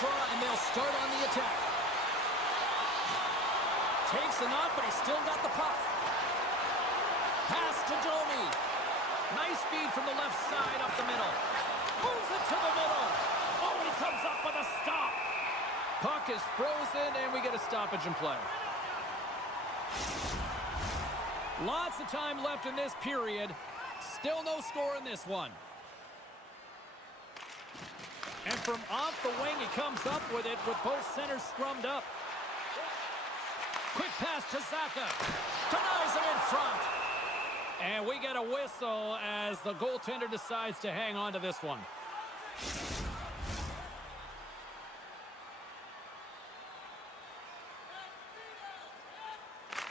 draw, and they'll start on the attack. Takes a knock, but he's still got the puck. Pass to Domi. Nice feed from the left side up the middle. Moves it to the middle. Oh, and he comes up with a stop. Puck is frozen, and we get a stoppage in play. Lots of time left in this period. Still no score in this one. And from off the wing, he comes up with it with both centers scrummed up. Quick pass to Zaka. Denies him in front. And we get a whistle as the goaltender decides to hang on to this one.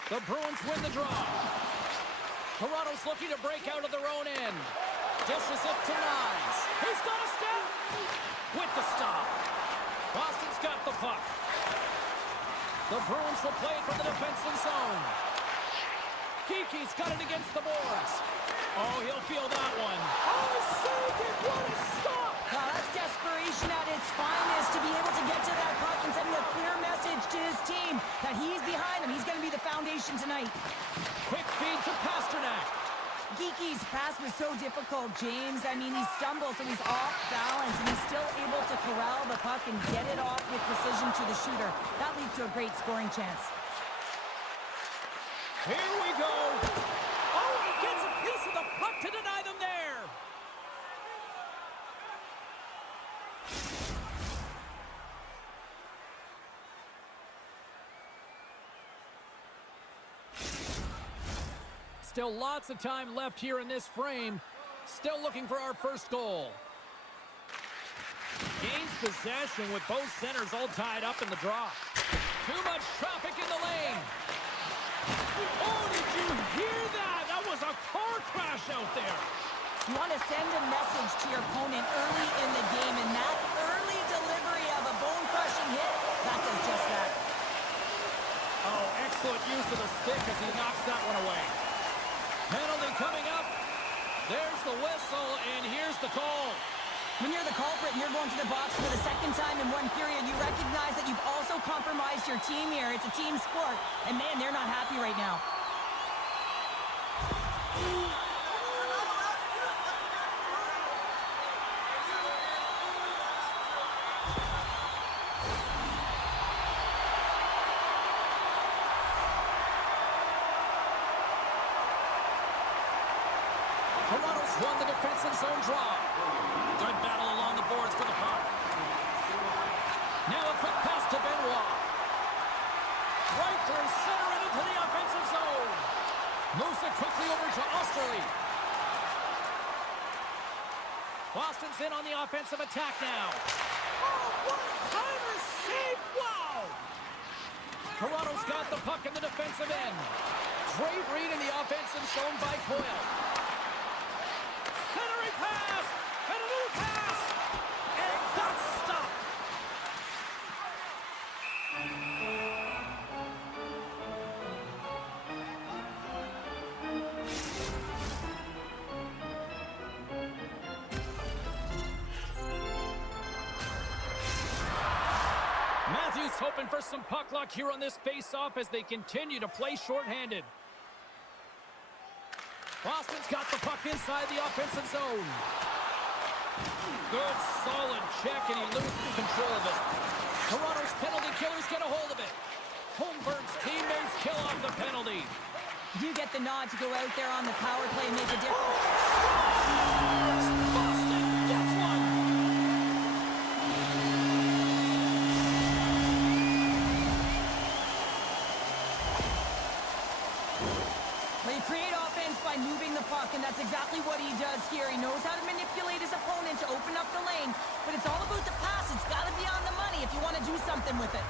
The Bruins win the draw. Toronto's looking to break out of their own end. Dishes it to Nyes. He's got a step with the stop. Boston's got the puck. The Bruins will play it from the defensive zone. Kiki's got it against the boards. Oh, he'll feel that one. Oh, saved it. What a stop. Wow, that's desperation at its finest to be able to get to that puck and send a clear message to his team that he's behind him. He's going to be the foundation tonight. Quick feed to Pasternak. Geeky's pass was so difficult, James. I mean, he stumbles and he's off balance, and he's still able to corral the puck and get it off with precision to the shooter. That leads to a great scoring chance. Here we go. Oh, he gets a piece of the puck to deny them there. Still lots of time left here in this frame. Still looking for our first goal. Gains possession with both centers all tied up in the draw. Too much traffic in the lane. Oh, did you hear that? That was a car crash out there. You want to send a message to your opponent early in the game, and that early delivery of a bone-crushing hit, that does just that. Oh, excellent use of the stick as he knocks that one away. Penalty coming up. There's the whistle, and here's the call. When you're the culprit and you're going to the box for the second time in one period, you recognize that you've also compromised your team here. It's a team sport, and man, they're not happy right now. Toronto's won the defensive zone draw. Good battle along the boards for the puck. Now a quick pass to Benoit. Right through center and into the offensive zone. Moves it quickly over to Osterley. Boston's in on the offensive attack now. Oh, one-timer save! Wow! Toronto's got the puck in the defensive end. Great read in the offensive zone by Coyle. Centering pass! And a new pass! And that's stopped! Matthews hoping for some puck luck here on this face-off as they continue to play shorthanded. Boston's got the puck inside the offensive zone. Good, solid check, and he loses control of it. Toronto's penalty killers get a hold of it. Holmberg's teammates kill off the penalty. You get the nod to go out there on the power play and make a difference. Boston gets one. Well, you create offense by moving the puck, and that's exactly what he does here. He knows how to manipulate his opponent to open up the lane, but it's all about the pass. It's got to be on the money if you want to do something with it.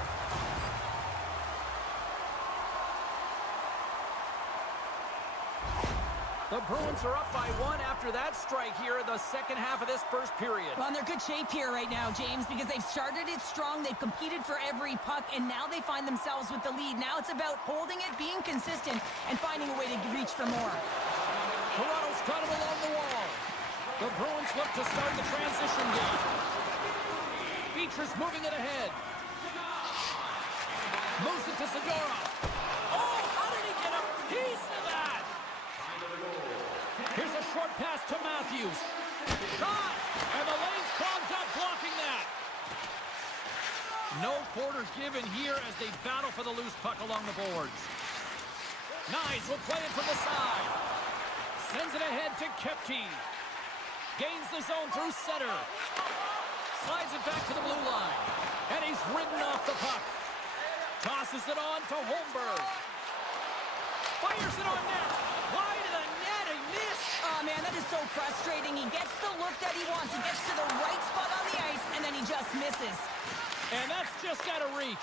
The Bruins are up by one after that strike here in the second half of this first period. Well, in their good shape here right now, James, because they've started it strong, they've competed for every puck, and now they find themselves with the lead. Now it's about holding it, being consistent, and finding a way to reach for more. Toronto's got it along the wall. The Bruins look to start the transition game. Beecher's moving it ahead. Moves it to Segura. Oh, how did he get a piece of that? Here's a short pass to Matthews. Shot! And the lane's clogged up blocking that. No quarter given here as they battle for the loose puck along the boards. Nyes will play it from the side. Sends it ahead to Kepke. Gains the zone through center. Slides it back to the blue line. And he's ridden off the puck. Tosses it on to Holmberg. Fires it on net. Wide of the net. He missed. Oh, man, that is so frustrating. He gets the look that he wants. He gets to the right spot on the ice, and then he just misses. And that's just got to reach.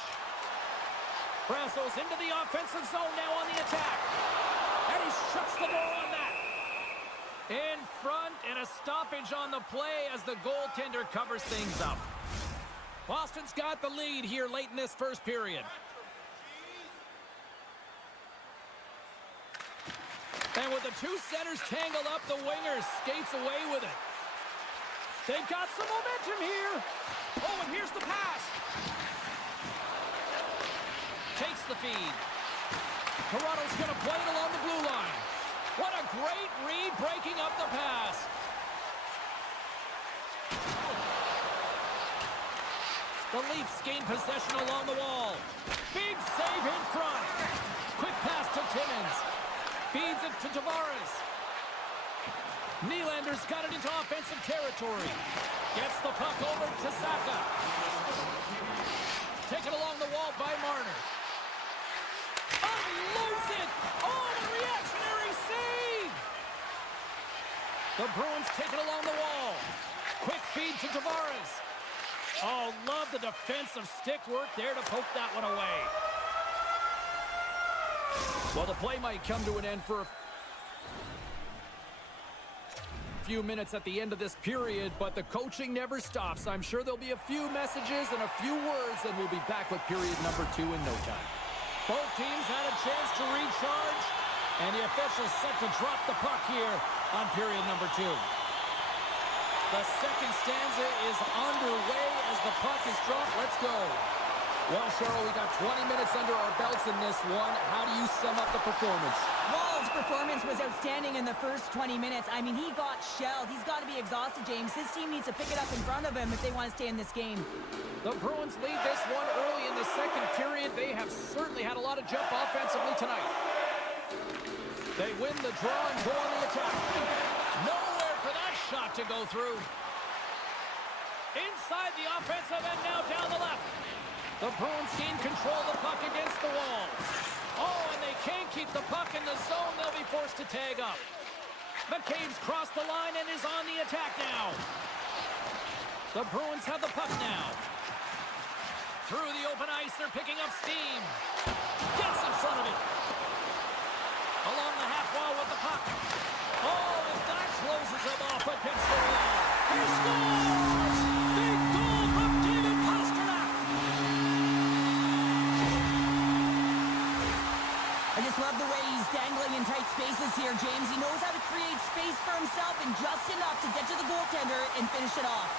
Brasso's into the offensive zone now on the attack. And he shuts the door on that. In front, and a stoppage on the play as the goaltender covers things up. Boston's got the lead here late in this first period. And with the two centers tangled up, the winger skates away with it. They've got some momentum here. Oh, and here's the pass. Takes the feed. Toronto's going to play it along the blue line. What a great read breaking up the pass. The Leafs gain possession along the wall. Big save in front. Quick pass to Timmins. Feeds it to Tavares. Nylander's got it into offensive territory. Gets the puck over to Saka. Taken along the wall by Marner. Unloads it! Oh, a reactionary save! The Bruins take it along the wall. Quick feed to Tavares. Oh, love the defensive stick work there to poke that one away. Well, the play might come to an end for a few minutes at the end of this period, but the coaching never stops. I'm sure there'll be a few messages and a few words, and we'll be back with period number 2 in no time. Both teams had a chance to recharge, and the officials set to drop the puck here on period number 2. The second stanza is underway as the puck is dropped. Let's go. Well, Cheryl, we got 20 minutes under our belts in this one. How do you sum up the performance? Wall's performance was outstanding in the first 20 minutes. I mean, he got shelled. He's got to be exhausted, James. His team needs to pick it up in front of him if they want to stay in this game. The Bruins lead this one early in the second period. They have certainly had a lot of jump offensively tonight. They win the draw and go on the attack. Nowhere for that shot to go through. Inside the offensive end now down the left. The Bruins gain control of the puck against the wall. Oh, and they can't keep the puck in the zone. They'll be forced to tag up. McCabe's crossed the line and is on the attack now. The Bruins have the puck now. Through the open ice, they're picking up steam. Gets in front of it. Along the half wall with the puck. Oh, and that closes him off against the wall. He scores! Big goal from David Pastrnak! I just love the way he's dangling in tight spaces here, James. He knows how to create space for himself and just enough to get to the goaltender and finish it off.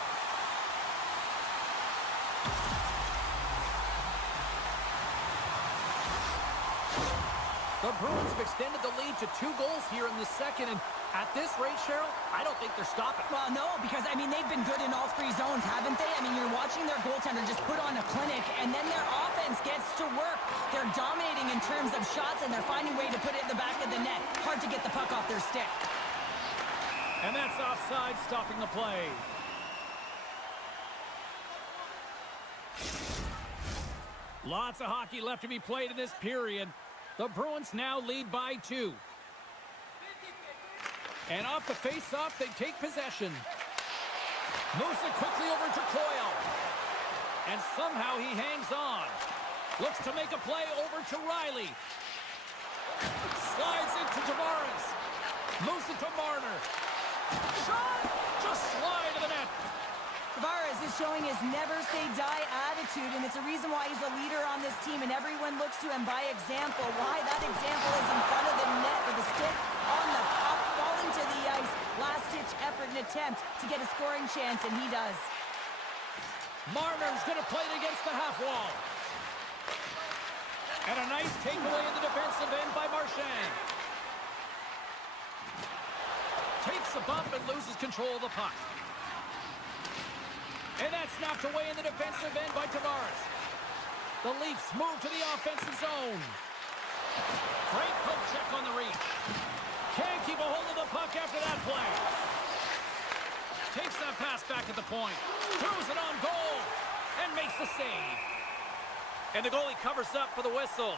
The Bruins have extended the lead to 2 goals here in the second, and at this rate, Cheryl, I don't think they're stopping. Well, no, because, I mean, they've been good in all 3 zones, haven't they? I mean, you're watching their goaltender just put on a clinic, and then their offense gets to work. They're dominating in terms of shots, and they're finding a way to put it in the back of the net. Hard to get the puck off their stick. And that's offside, stopping the play. Lots of hockey left to be played in this period. The Bruins now lead by 2. And off the face-off, they take possession. Moves it quickly over to Coyle. And somehow he hangs on. Looks to make a play over to Riley. Slides into Tavares. Moves it to Marner. Shot! Just slide to the net. Tavares is showing his never-say-die attitude, and it's a reason why he's a leader on this team, and everyone looks to him by example. Why that example is in front of the net with a stick on the puck, falling to the ice. Last-ditch effort and attempt to get a scoring chance, and he does. Marner's going to play it against the half wall. And a nice takeaway in the defensive end by Marchand. Takes a bump and loses control of the puck. And that's knocked away in the defensive end by Tavares. The Leafs move to the offensive zone. Great poke check on the reach. Can't keep a hold of the puck after that play. Takes that pass back at the point. Throws it on goal. And makes the save. And the goalie covers up for the whistle.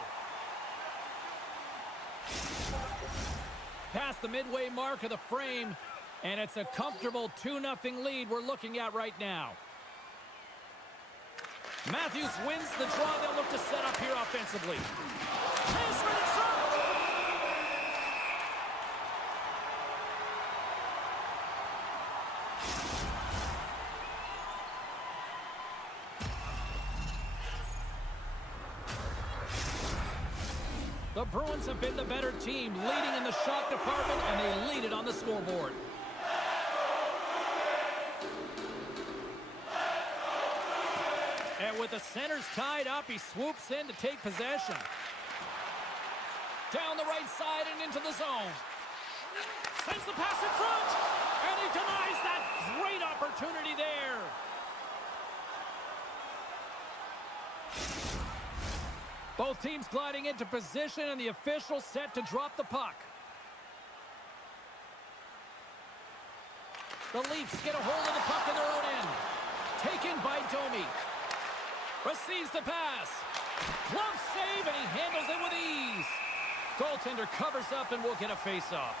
Past the midway mark of the frame. And it's a comfortable 2-0 lead we're looking at right now. Matthews wins the draw. They'll look to set up here offensively. Chase for the shot! The Bruins have been the better team, leading in the shot department, and they lead it on the scoreboard. And with the centers tied up, he swoops in to take possession. Down the right side and into the zone. Sends the pass in front, and he denies that great opportunity there. Both teams gliding into position, and the official set to drop the puck. The Leafs get a hold of the puck in their own end. Taken by Domi. Receives the pass. Glove save, and he handles it with ease. Goaltender covers up, and will get a face-off.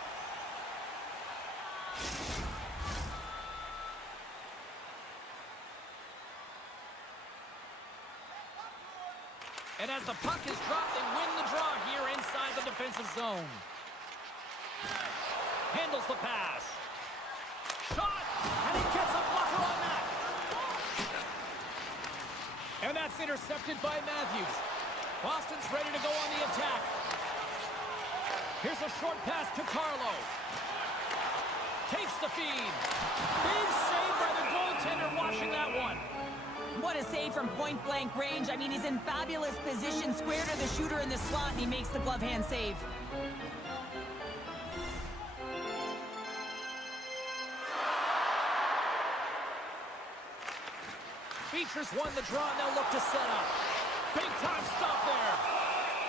And as the puck is dropped, they win the draw here inside the defensive zone. Handles the pass. Shot! And he gets a blocker on that. And that's intercepted by Matthews. Boston's ready to go on the attack. Here's a short pass to Carlo. Takes the feed. Big save by the goaltender, washing that one. What a save from point-blank range. I mean, he's in fabulous position, square to the shooter in the slot, and he makes the glove hand save. Beecher's won the draw, and they'll look to set up. Big time stop there.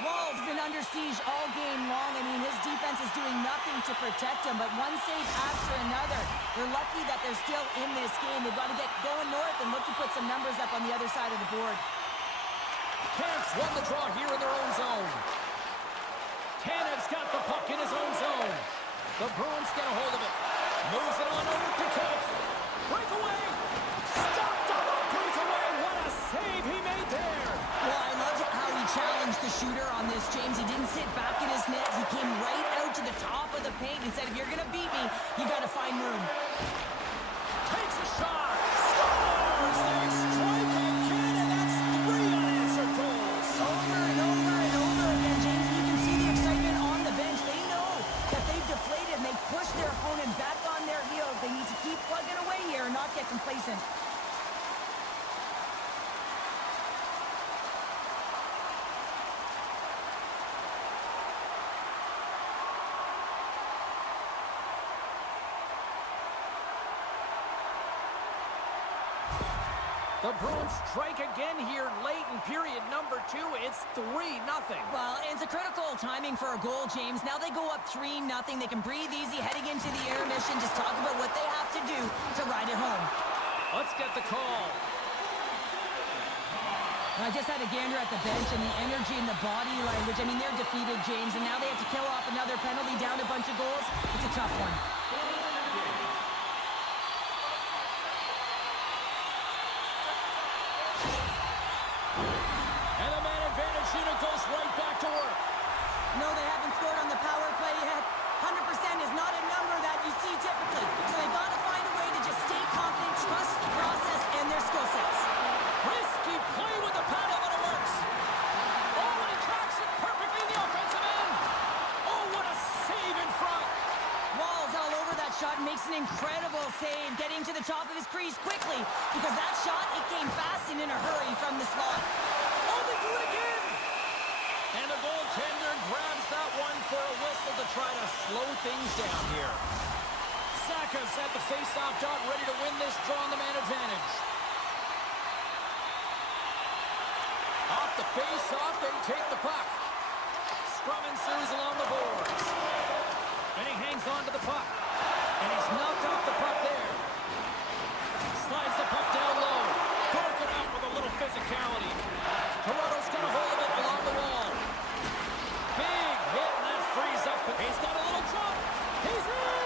Wall's been under siege all game long. I mean, his defense is doing nothing to protect him, but one save after another. They're lucky that they're still in this game. They've got to get going north and look to put some numbers up on the other side of the board. Canucks won the draw here in their own zone. Tanev's got the puck in his own zone. The Bruins get a hold of it. Moves it on over to Kemp. Breakaway. Stopped on the breakaway. What a save he made there. Well, I loved how he challenged the shooter on this, James. He didn't sit back in his net. He came right out to the top of the paint and said, if you're going to beat me, you got to find room. Takes a shot. Scores! They strike again, and that's 3 unanswered goals. Over and over and over again, James. You can see the excitement on the bench. They know that they've deflated and they've pushed their opponent back on their heels. They need to keep plugging away here and not get complacent. The Bruins strike again here late in period number 2. It's 3-0. Well, it's a critical timing for a goal, James. Now they go up 3-0. They can breathe easy heading into the intermission. Just talk about what they have to do to ride it home. Let's get the call. I just had a gander at the bench, and the energy and the body language. I mean, they're defeated, James, and now they have to kill off another penalty, down a bunch of goals. It's a tough one. Unit goes right back to work. No, they haven't scored on the power play yet. 100% is not a number that you see typically. So they've got to find a way to just stay confident, trust the process and their skill sets. Risky play with the paddle, but it works. Oh, and he tracks it perfectly in the offensive end. Oh, what a save in front. Wall's all over that shot. shot and makes an incredible save, getting to the top of his crease quickly, because that shot, it came fast and in a hurry from the slot. Oh, they do it again! And the goaltender grabs that one for a whistle to try to slow things down here. Saka's at the face-off dot, ready to win this draw on the man advantage. Off the face-off, they take the puck. Scrum ensues along the boards. And he hangs on to the puck. And he's knocked off the puck there. Slides the puck down low. Broken out with a little physicality. Toronto's got a hold of it along the wall. Big hit, and that frees up. He's got a little jump. He's in.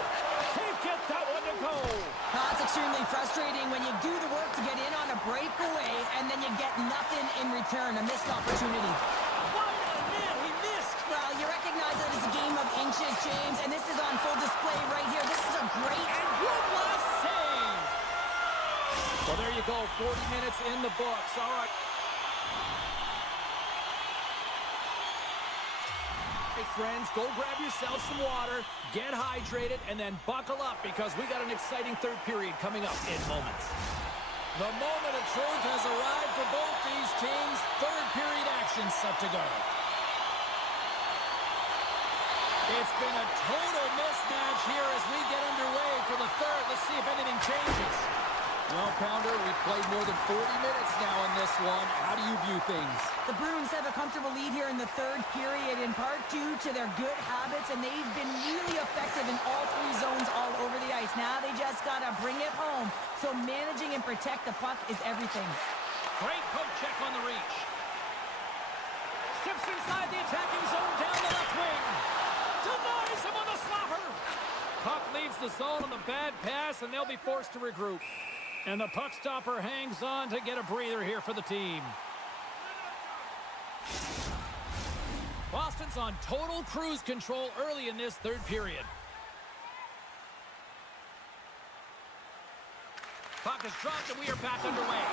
Can't get that one to go. That's extremely frustrating when you do the work to get in on a breakaway and then you get nothing in return, a missed opportunity. Why a man, he missed. Well, you recognize that it's a game of inches, James, and this is on full display right here. This is a great And one last save. Well, there you go. 40 minutes in the books. All right. Hey, friends, go grab yourself some water, get hydrated, and then buckle up because we got an exciting third period coming up in moments. The moment of truth has arrived for both these teams. Third period action set to go. It's been a total mismatch here as we get underway for the third. Let's see if anything changes. Well, Pounder, we've played more than 40 minutes now in this one. How do you view things? The Bruins have a comfortable lead here in the third period, in part due to their good habits, and they've been really effective in all three zones all over the ice. Now they just got to bring it home. So managing and protect the puck is everything. Great poke check on the reach. Steps inside the attacking zone down the left wing. Denies him on the slapper. Puck leaves the zone on the bad pass, and they'll be forced to regroup. And the puck stopper hangs on to get a breather here for the team. Boston's on total cruise control early in this third period. Puck is dropped and we are back underway.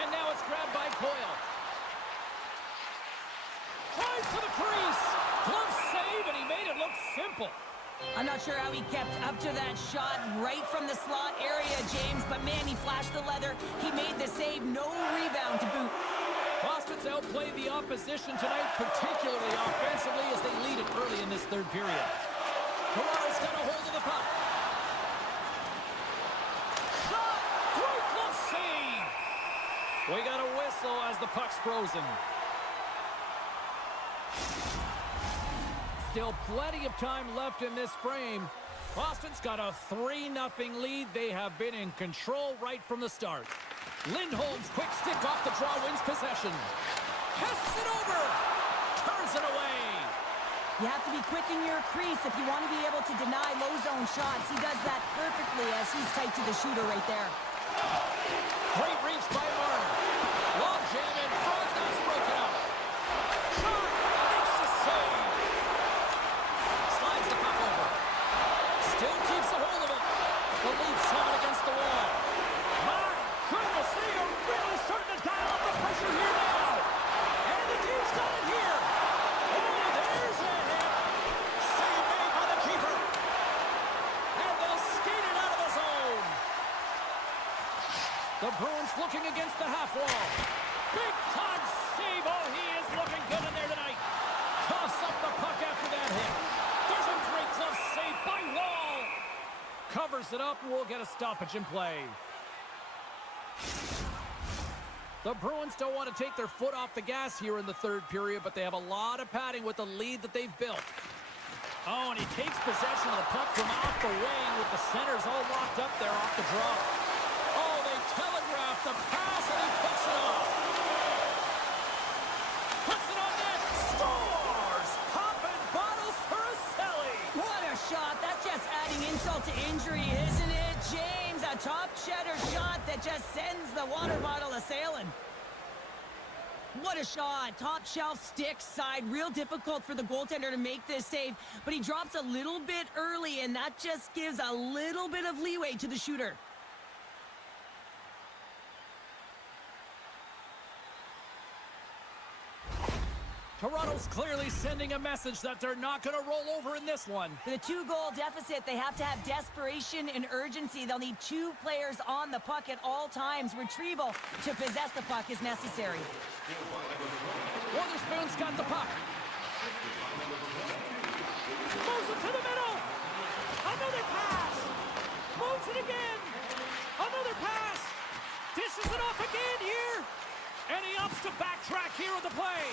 And now it's grabbed by Coyle. Tries to the crease. Glove save, and he made it look simple. I'm not sure how he kept up to that shot right from the slot area, James, but man, he flashed the leather. He made the save, no rebound to boot. Boston's outplayed the opposition tonight, particularly offensively, as they lead it early in this third period. Toronto's got a hold of the puck. Shot! Great glove save! We got a whistle as the puck's frozen. Still plenty of time left in this frame. Boston's got a 3-0 lead. They have been in control right from the start. Lindholm's quick stick off the draw wins possession. Casts it over. Turns it away. You have to be quick in your crease if you want to be able to deny low zone shots. He does that perfectly as he's tight to the shooter right there. Great reach by Marner. Long jam in front. That's broken up. Shot. Makes the save. Slides the puck over. Still keeps a hold of it. The Leafs have it against the wall. My goodness, they are really starting to dial up the pressure here now. And the team's got it here. Oh, there's a hit. Save made by the keeper. And they'll skate it out of the zone. The Bruins looking against the half wall. Big time save. Oh, he is looking good in there tonight. Coughs up the puck after that hit. There's a great glove save by Wall. Covers it up, and we'll get a stoppage in play. The Bruins don't want to take their foot off the gas here in the third period, but they have a lot of padding with the lead that they've built. Oh, and he takes possession of the puck from off the wing with the centers all locked up there off the draw. Oh, they telegraph the pass, and he puts it off. Puts it on net. Scores! Popping bottles for a Selly. What a shot. That's just adding insult to injury, isn't it, James? A top cheddar shot that just sends the water bottle a-sailing. What a shot. Top shelf stick side. Real difficult for the goaltender to make this save, but he drops a little bit early, and that just gives a little bit of leeway to the shooter. Toronto's clearly sending a message that they're not going to roll over in this one. With a 2-goal deficit, they have to have desperation and urgency. They'll need 2 players on the puck at all times. Retrieval to possess the puck is necessary. Witherspoon's got the puck. Moves it to the middle. Another pass. Moves it again. Another pass. Dishes it off again here. And he ups to backtrack here with the play.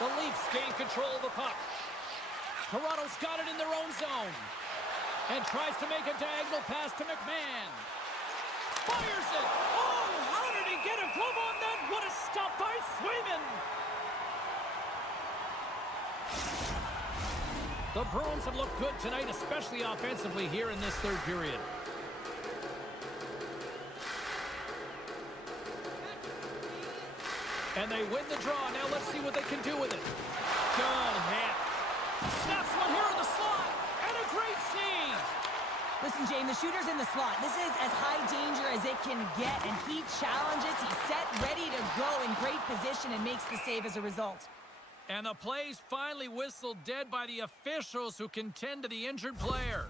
The Leafs gain control of the puck. Toronto's got it in their own zone. And tries to make a diagonal pass to McMahon. Fires it. Oh, how did he get a glove on that? What a stop by Swayman. The Bruins have looked good tonight, especially offensively here in this third period. And they win the draw. Now let's see what they can do with it. Good hit. Snaps one here in the slot. And a great save. Listen, James, the shooter's in the slot. This is as high danger as it can get, and he challenges. He's set, ready to go in great position and makes the save as a result. And the play's finally whistled dead by the officials who can tend to the injured player.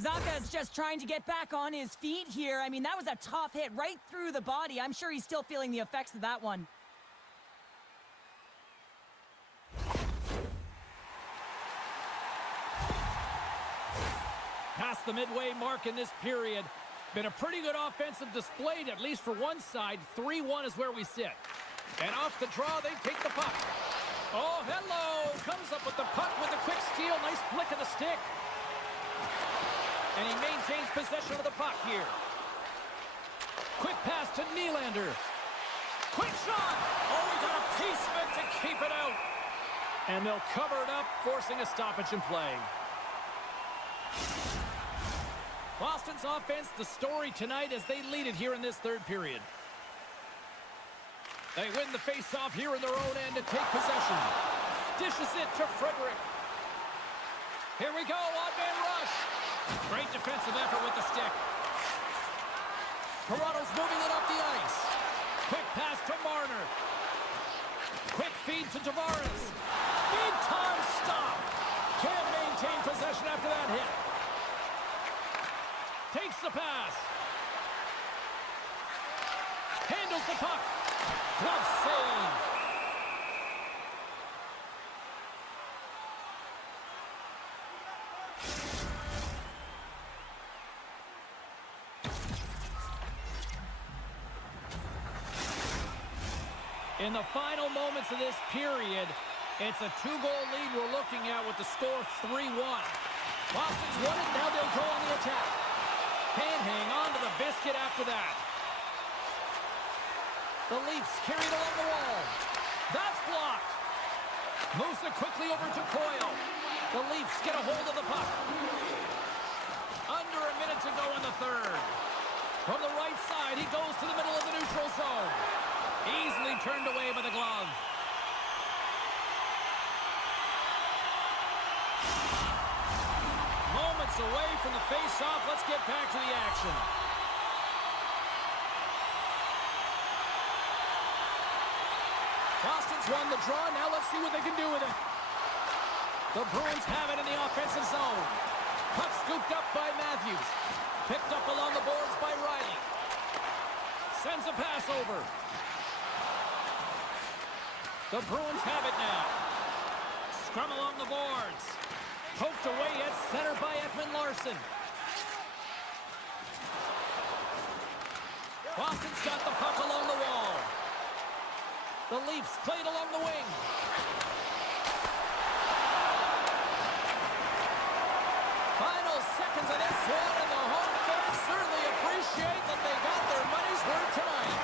Zacha's just trying to get back on his feet here. I mean, that was a tough hit right through the body. I'm sure he's still feeling the effects of that one. Past the midway mark in this period. Been a pretty good offensive display, at least for one side. 3-1 is where we sit. And off the draw, they take the puck. Oh, hello! Comes up with the puck with a quick steal. Nice flick of the stick. And he maintains possession of the puck here. Quick pass to Nylander. Quick shot! Oh, he got a piece of it to keep it out. And they'll cover it up, forcing a stoppage in play. Boston's offense, the story tonight as they lead it here in this third period. They win the face-off here in their own end to take possession. Dishes it to Frederick. Here we go, odd-man rush. Great defensive effort with the stick. Toronto's moving it up the ice. Quick pass to Marner. Quick feed to Tavares. Big-time stop. Can't maintain possession after that hit. Takes the pass. Handles the puck. Glove save. In the final moments of this period, it's a 2-goal lead we're looking at with the score 3-1. Boston's won it, now they'll go on the attack. Can't hang on to the biscuit after that. The Leafs carried along the wall. That's blocked. Moves it quickly over to Coyle. The Leafs get a hold of the puck. Under a minute to go in the third. From the right side, he goes to the middle of the neutral zone. Easily turned away by the glove. Moments away from the face-off. Let's get back to the action. Boston's won the draw. Now let's see what they can do with it. The Bruins have it in the offensive zone. Puck scooped up by Matthews. Picked up along the boards by Riley. Sends a pass over. The Bruins have it now. Scrum along the boards. Poked away at center by Ekman Larson. Boston's got the puck along the wall. The Leafs played along the wing. Final seconds of this one, and the home fans certainly appreciate that they got their money's worth tonight.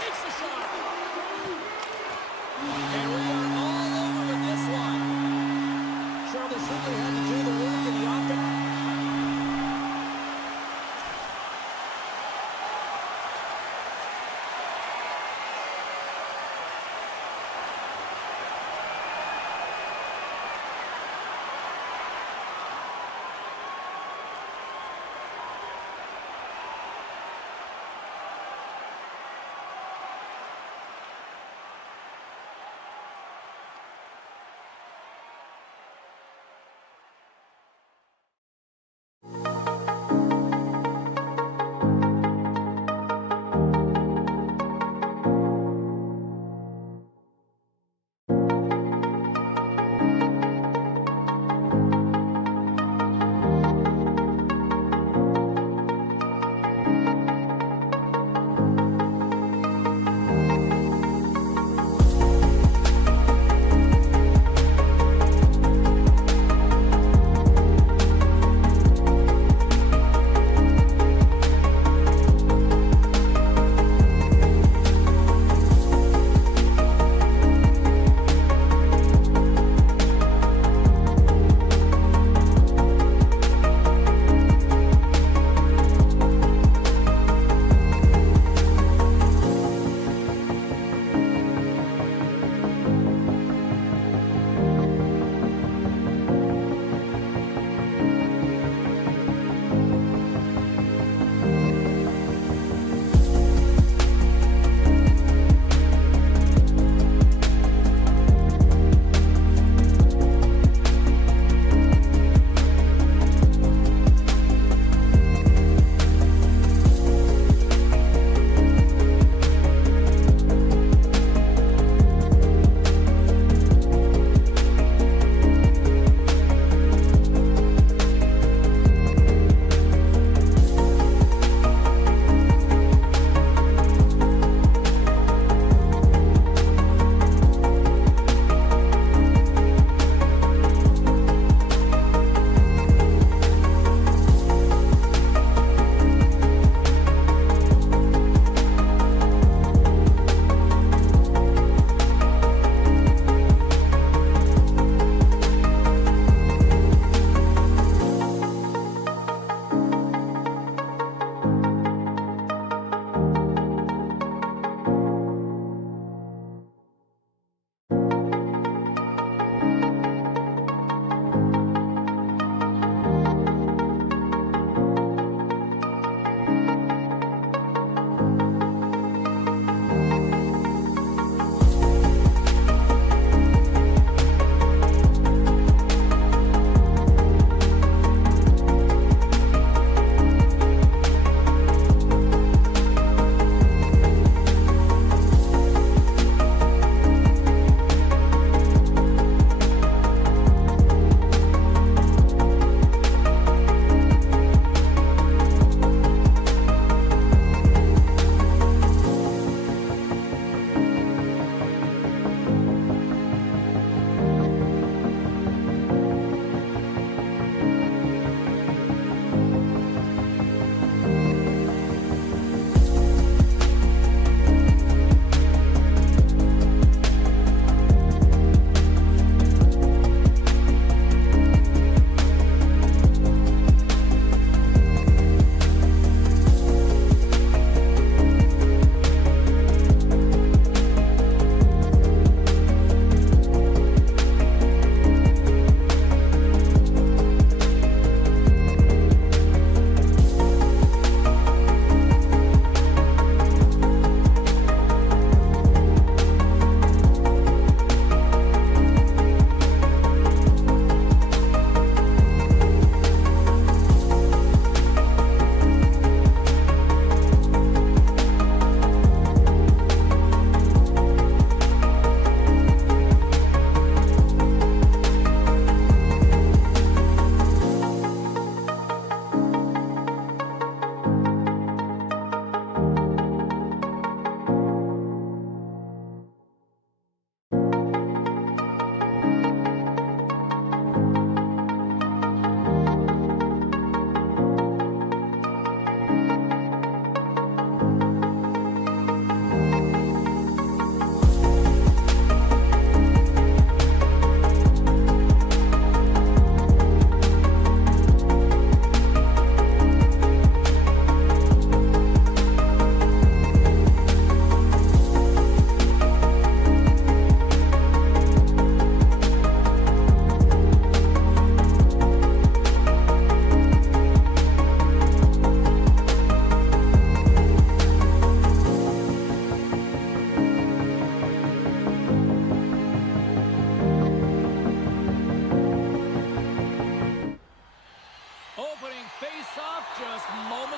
Takes a shot. And we are all over with this one. Charlie certainly had to do the work in the offense.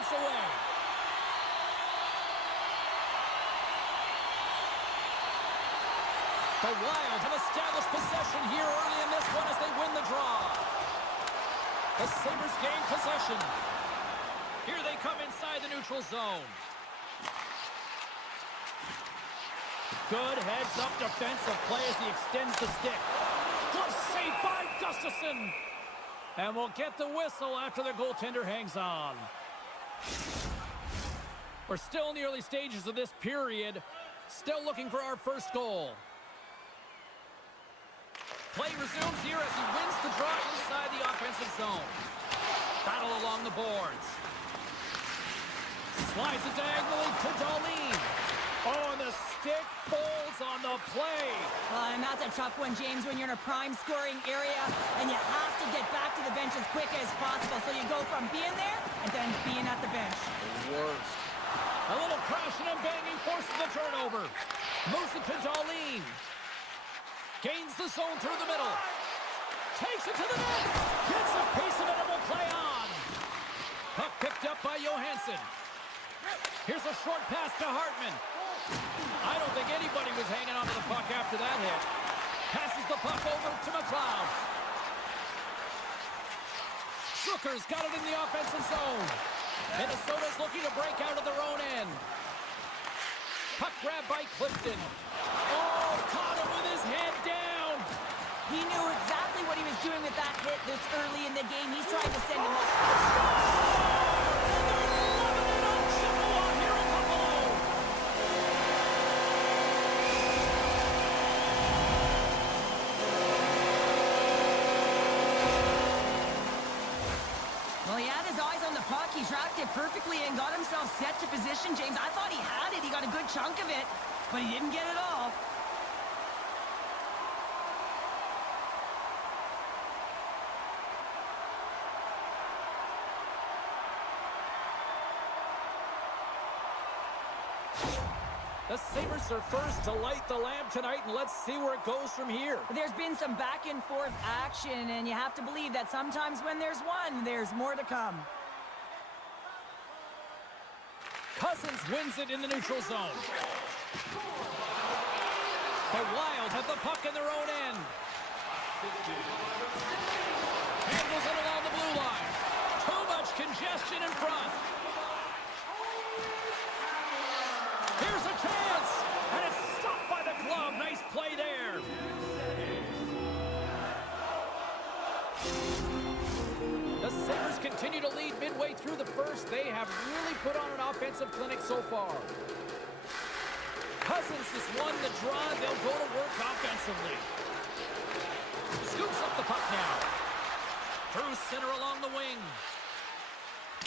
moves away. The Wild have established possession here early in this one as they win the draw. The Sabres gain possession. Here they come inside the neutral zone. Good heads-up defensive play as he extends the stick. Glove save by Gustafsson. And we'll get the whistle after the goaltender hangs on. We're still in the early stages of this period. Still looking for our first goal. Play resumes here as he wins the draw inside the offensive zone. Battle along the boards. Slides it diagonally to Darlene. Oh, and the stick folds on the play. And that's a tough one, James, when you're in a prime scoring area and you have to get back to the bench as quick as possible. So you go from being there and then being at the bench. The worst. A little crashing and banging forces the turnover. Moves it to Darlene. Gains the zone through the middle. Takes it to the net. Gets a piece of it and will play on. Puck picked up by Johansson. Here's a short pass to Hartman. I don't think anybody was hanging on to the puck after that hit. Passes the puck over to McLeod. Zucker's got it in the offensive zone. Minnesota's looking to break out of their own end. Puck grab by Clifton. Oh, caught him with his head down. He knew exactly what he was doing with that hit this early in the game. He's trying to send him up. Well, he had his eyes on the puck. He tracked it perfectly and got himself set to position, James. I thought he had it. He got a good chunk of it, but he didn't get it all. The Sabres are first to light the lamp tonight, and let's see where it goes from here. There's been some back and forth action, and you have to believe that sometimes when there's one, there's more to come. Cousins wins it in the neutral zone. The Wild have the puck in their own end. Handles it along the blue line. Too much congestion in front. Here's a chance, and it's stopped by the glove. Nice play there. The Sabres continue to lead midway through the first. They have really put on an offensive clinic so far. Cousins has won the draw. They'll go to work offensively. Scoops up the puck now. Through center along the wing.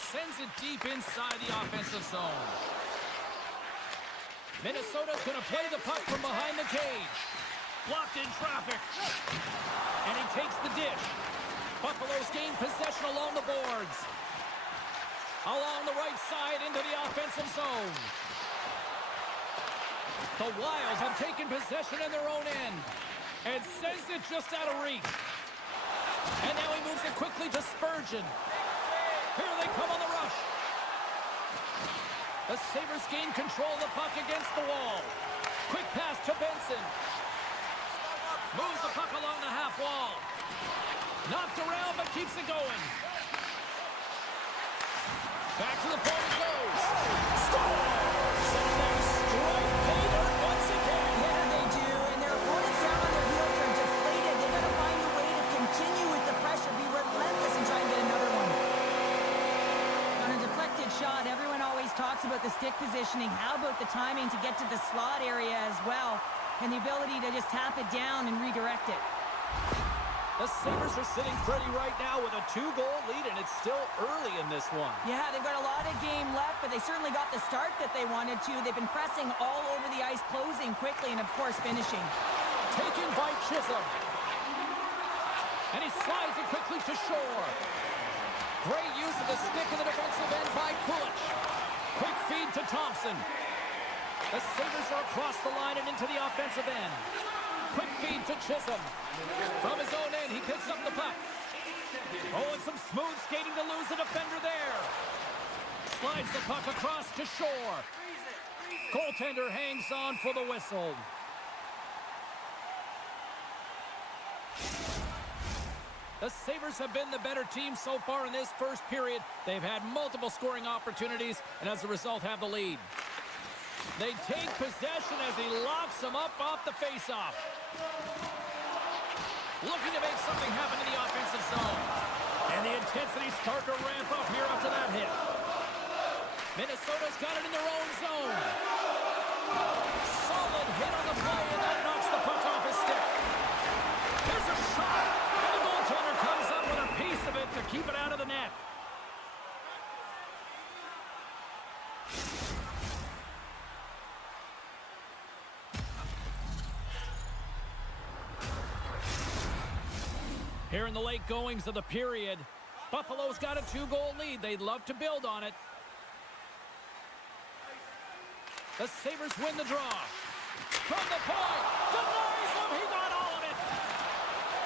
Sends it deep inside the offensive zone. Minnesota's going to play the puck from behind the cage. Blocked in traffic. And he takes the dish. Buffalo's gained possession along the boards. Along the right side into the offensive zone. The Wild have taken possession in their own end. And sends it just out of reach. And now he moves it quickly to Spurgeon. Here they come on the rush. The Sabres gain control of the puck against the wall. Quick pass to Benson. Moves the puck along the half wall. Knocked around, but keeps it going. Back to the point it goes. Scores! And they strike pay dirt once again. Yeah, they do, and their opponents down on their heels are deflated. They got to find a way to continue with the pressure, be relentless, and try and get another one. On a deflected shot, everyone always talks about the stick positioning. How about the timing to get to the slot area as well, and the ability to just tap it down and redirect it. The Sabres are sitting pretty right now with a 2-goal lead, and it's still early in this one. Yeah, they've got a lot of game left, but they certainly got the start that they wanted to. They've been pressing all over the ice, closing quickly, and of course finishing. Taken by Chisholm. And he slides it quickly to shore. Great use of the stick in the defensive end by Kulich. Quick feed to Thompson. The Sabres are across the line and into the offensive end. Quick feed to Chisholm. From his own end, he picks up the puck. Oh, and some smooth skating to lose the defender there. Slides the puck across to shore. Goaltender hangs on for the whistle. The Sabres have been the better team so far in this first period. They've had multiple scoring opportunities and as a result have the lead. They take possession as he locks them up off the faceoff. Looking to make something happen in the offensive zone. And the intensity's starting to ramp up here after that hit. Minnesota's got it in their own zone. Solid hit on the play, and that knocks the puck off his stick. There's a shot, and the goaltender comes up with a piece of it to keep it out of the net. Here in the late goings of the period, Buffalo's got a 2-goal lead. They'd love to build on it. The Sabres win the draw. From the point, denies him, he got all of it.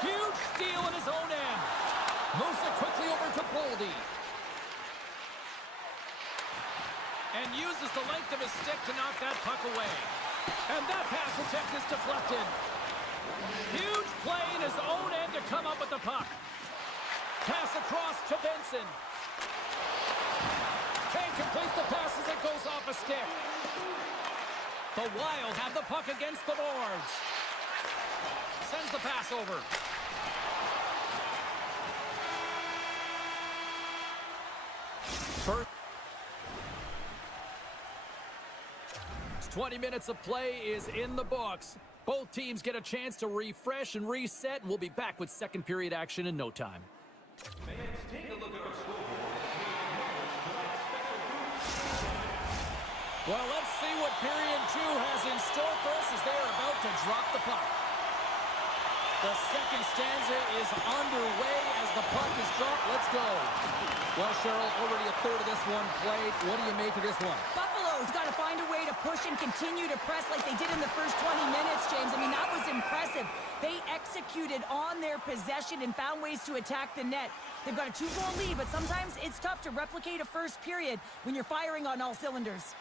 Huge steal in his own end. Moves it quickly over to Boldy. And uses the length of his stick to knock that puck away. And that pass attempt is deflected. Huge play in his own end to come up with the puck. Pass across to Benson. Can't complete the pass as it goes off a stick. The Wild have the puck against the boards. Sends the pass over. First 20 minutes of play is in the books. Both teams get a chance to refresh and reset, and we'll be back with second period action in no time. Fans, take a look at our scoreboard. Well, let's see what period 2 has in store for us as they are about to drop the puck. The second stanza is underway as the puck is dropped. Let's go. Well, Cheryl, already a third of this one played. What do you make of this one? Buffalo's got to find a way to push and continue to press like they did in the first 20 minutes, James. I mean, that was impressive. They executed on their possession and found ways to attack the net. They've got a 2-goal lead, but sometimes it's tough to replicate a first period when you're firing on all cylinders.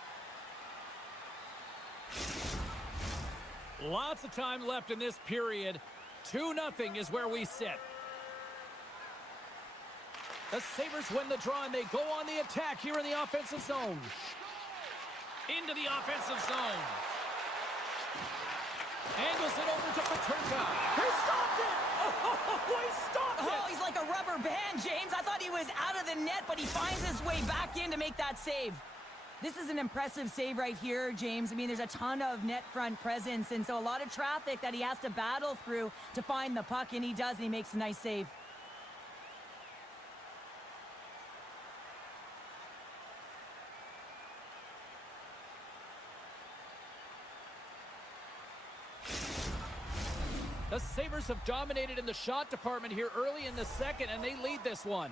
Lots of time left in this period. 2-0 is where we sit. The Sabres win the draw, and they go on the attack here in the offensive zone. Into the offensive zone. Angles it over to Paterka. He stopped it! Oh, he stopped it! Oh, he's like a rubber band, James. I thought he was out of the net, but he finds his way back in to make that save. This is an impressive save right here, James. I mean, there's a ton of net front presence, and so a lot of traffic that he has to battle through to find the puck, and he does, and he makes a nice save. The Sabres have dominated in the shot department here early in the second, and they lead this one.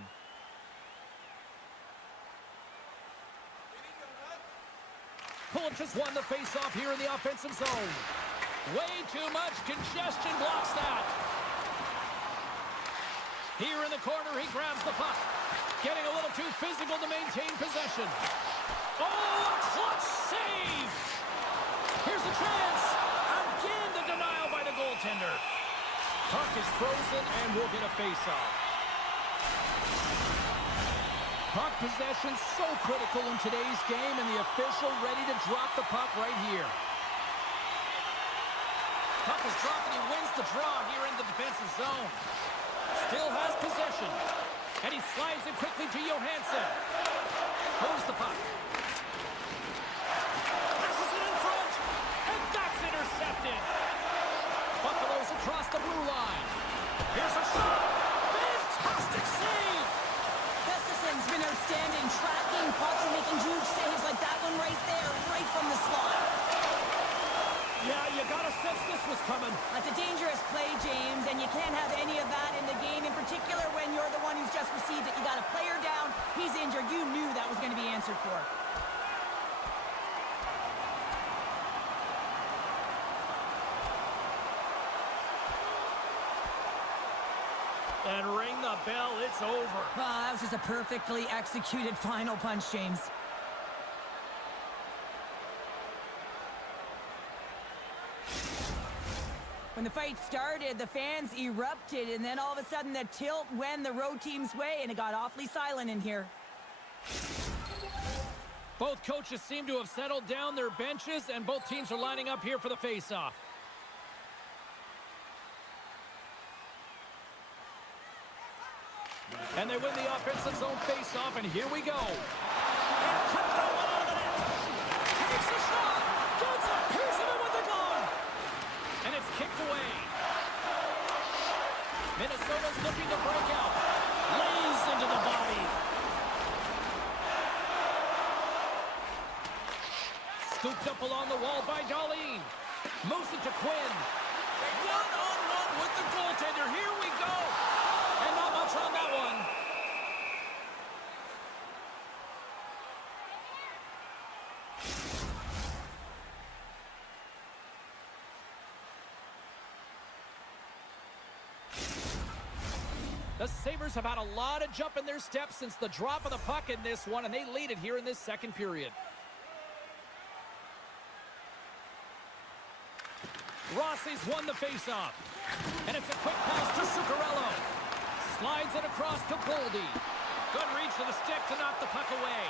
Pulic just won the faceoff here in the offensive zone. Way too much congestion blocks that. Here in the corner, he grabs the puck. Getting a little too physical to maintain possession. Oh, a clutch save! Here's a chance. Again, the denial by the goaltender. Puck is frozen, and we'll get a faceoff. Puck possession so critical in today's game, and the official ready to drop the puck right here. Puck is dropped, and he wins the draw here in the defensive zone. Still has possession, and he slides it quickly to Johansson. Moves the puck. Passes it in front, and that's intercepted. Buffalo's across the blue line. Here's a shot. Fantastic save. Gustafson's been outstanding, tracking pucks and making huge saves like that one right there, right from the slot. Yeah, you got a sense this was coming. That's a dangerous play, James, and you can't have any of that in the game, in particular when you're the one who's just received it. You got a player down, he's injured. You knew that was going to be answered for. And ring the bell, it's over. That was just a perfectly executed final punch, James. When the fight started, the fans erupted, and then all of a sudden the tilt went the road team's way, and it got awfully silent in here. Both coaches seem to have settled down their benches, and both teams are lining up here for the face-off. And they win the offensive zone face-off, and here we go. And cut that one out of the net. Takes a shot. Gets a piece of it with the glove. And it's kicked away. Minnesota's looking to break out. Lays into the body. Scooped up along the wall by Darlene. Moves it to Quinn. One-on-one with the goaltender. Here we go. And not much on that one. The Sabres have had a lot of jump in their steps since the drop of the puck in this one, and they lead it here in this second period. Rossi's won the faceoff. And it's a quick pass to Zuccarello. Slides it across to Goldie. Good reach to the stick to knock the puck away.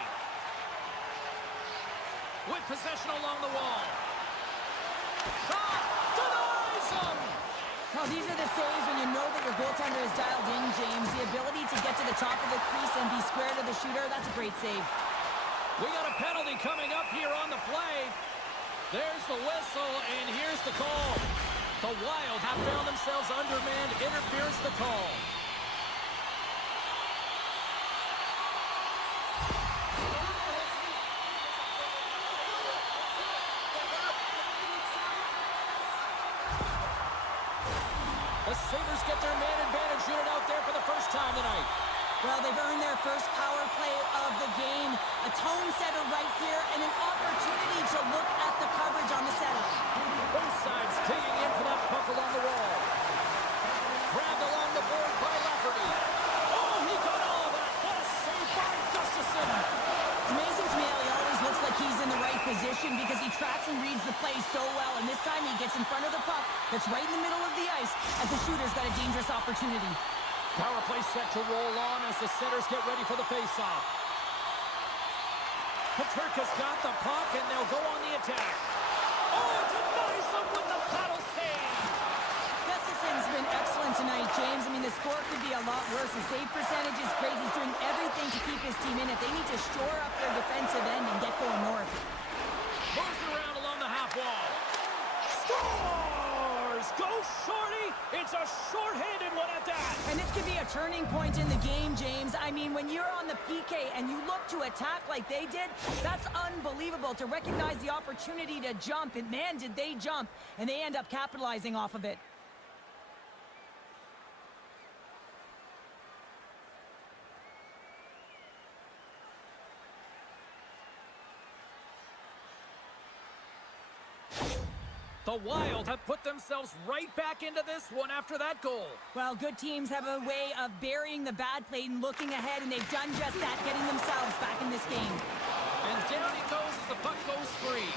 With possession along the wall. Shot! Denies him! Well, these are the saves when you know that your goaltender is dialed in, James. The ability to get to the top of the crease and be square to the shooter, that's a great save. We got a penalty coming up here on the play. There's the whistle, and here's the call. The Wild have found themselves undermanned. Interference the call. The Sabres get their man advantage unit out there for the first time tonight. Well, they've earned their first power play of the game. A tone setter right here and an opportunity to look at the coverage on the setup. Both sides digging in for that puck along the wall. Grabbed along the board by Lafferty. Oh, he got all of that. What a save by Gustafsson. It's amazing to me how he always looks like he's in the right position because he tracks and reads the play so well. And this time he gets in front of the puck that's right in the middle of the ice as the shooter's got a dangerous opportunity. Power play set to roll on as the setters get ready for the face-off. Peterka's got the puck, and they'll go on the attack. Oh, denies him with the paddle save. Gustafsson's been excellent tonight, James. I mean, the score could be a lot worse. The save percentage is great. He's doing everything to keep his team in it. They need to shore up their defensive end and get going north. Moves it around along the half wall. Scores! Go Shorty! It's a short-handed one at that. And this could be a turning point in the game, James. I mean, when you're on the PK and you look to attack like they did, that's unbelievable to recognize the opportunity to jump. And man, did they jump. And they end up capitalizing off of it. The Wild have put themselves right back into this one after that goal. Well, good teams have a way of burying the bad play and looking ahead, and they've done just that, getting themselves back in this game. And down he goes as the puck goes free.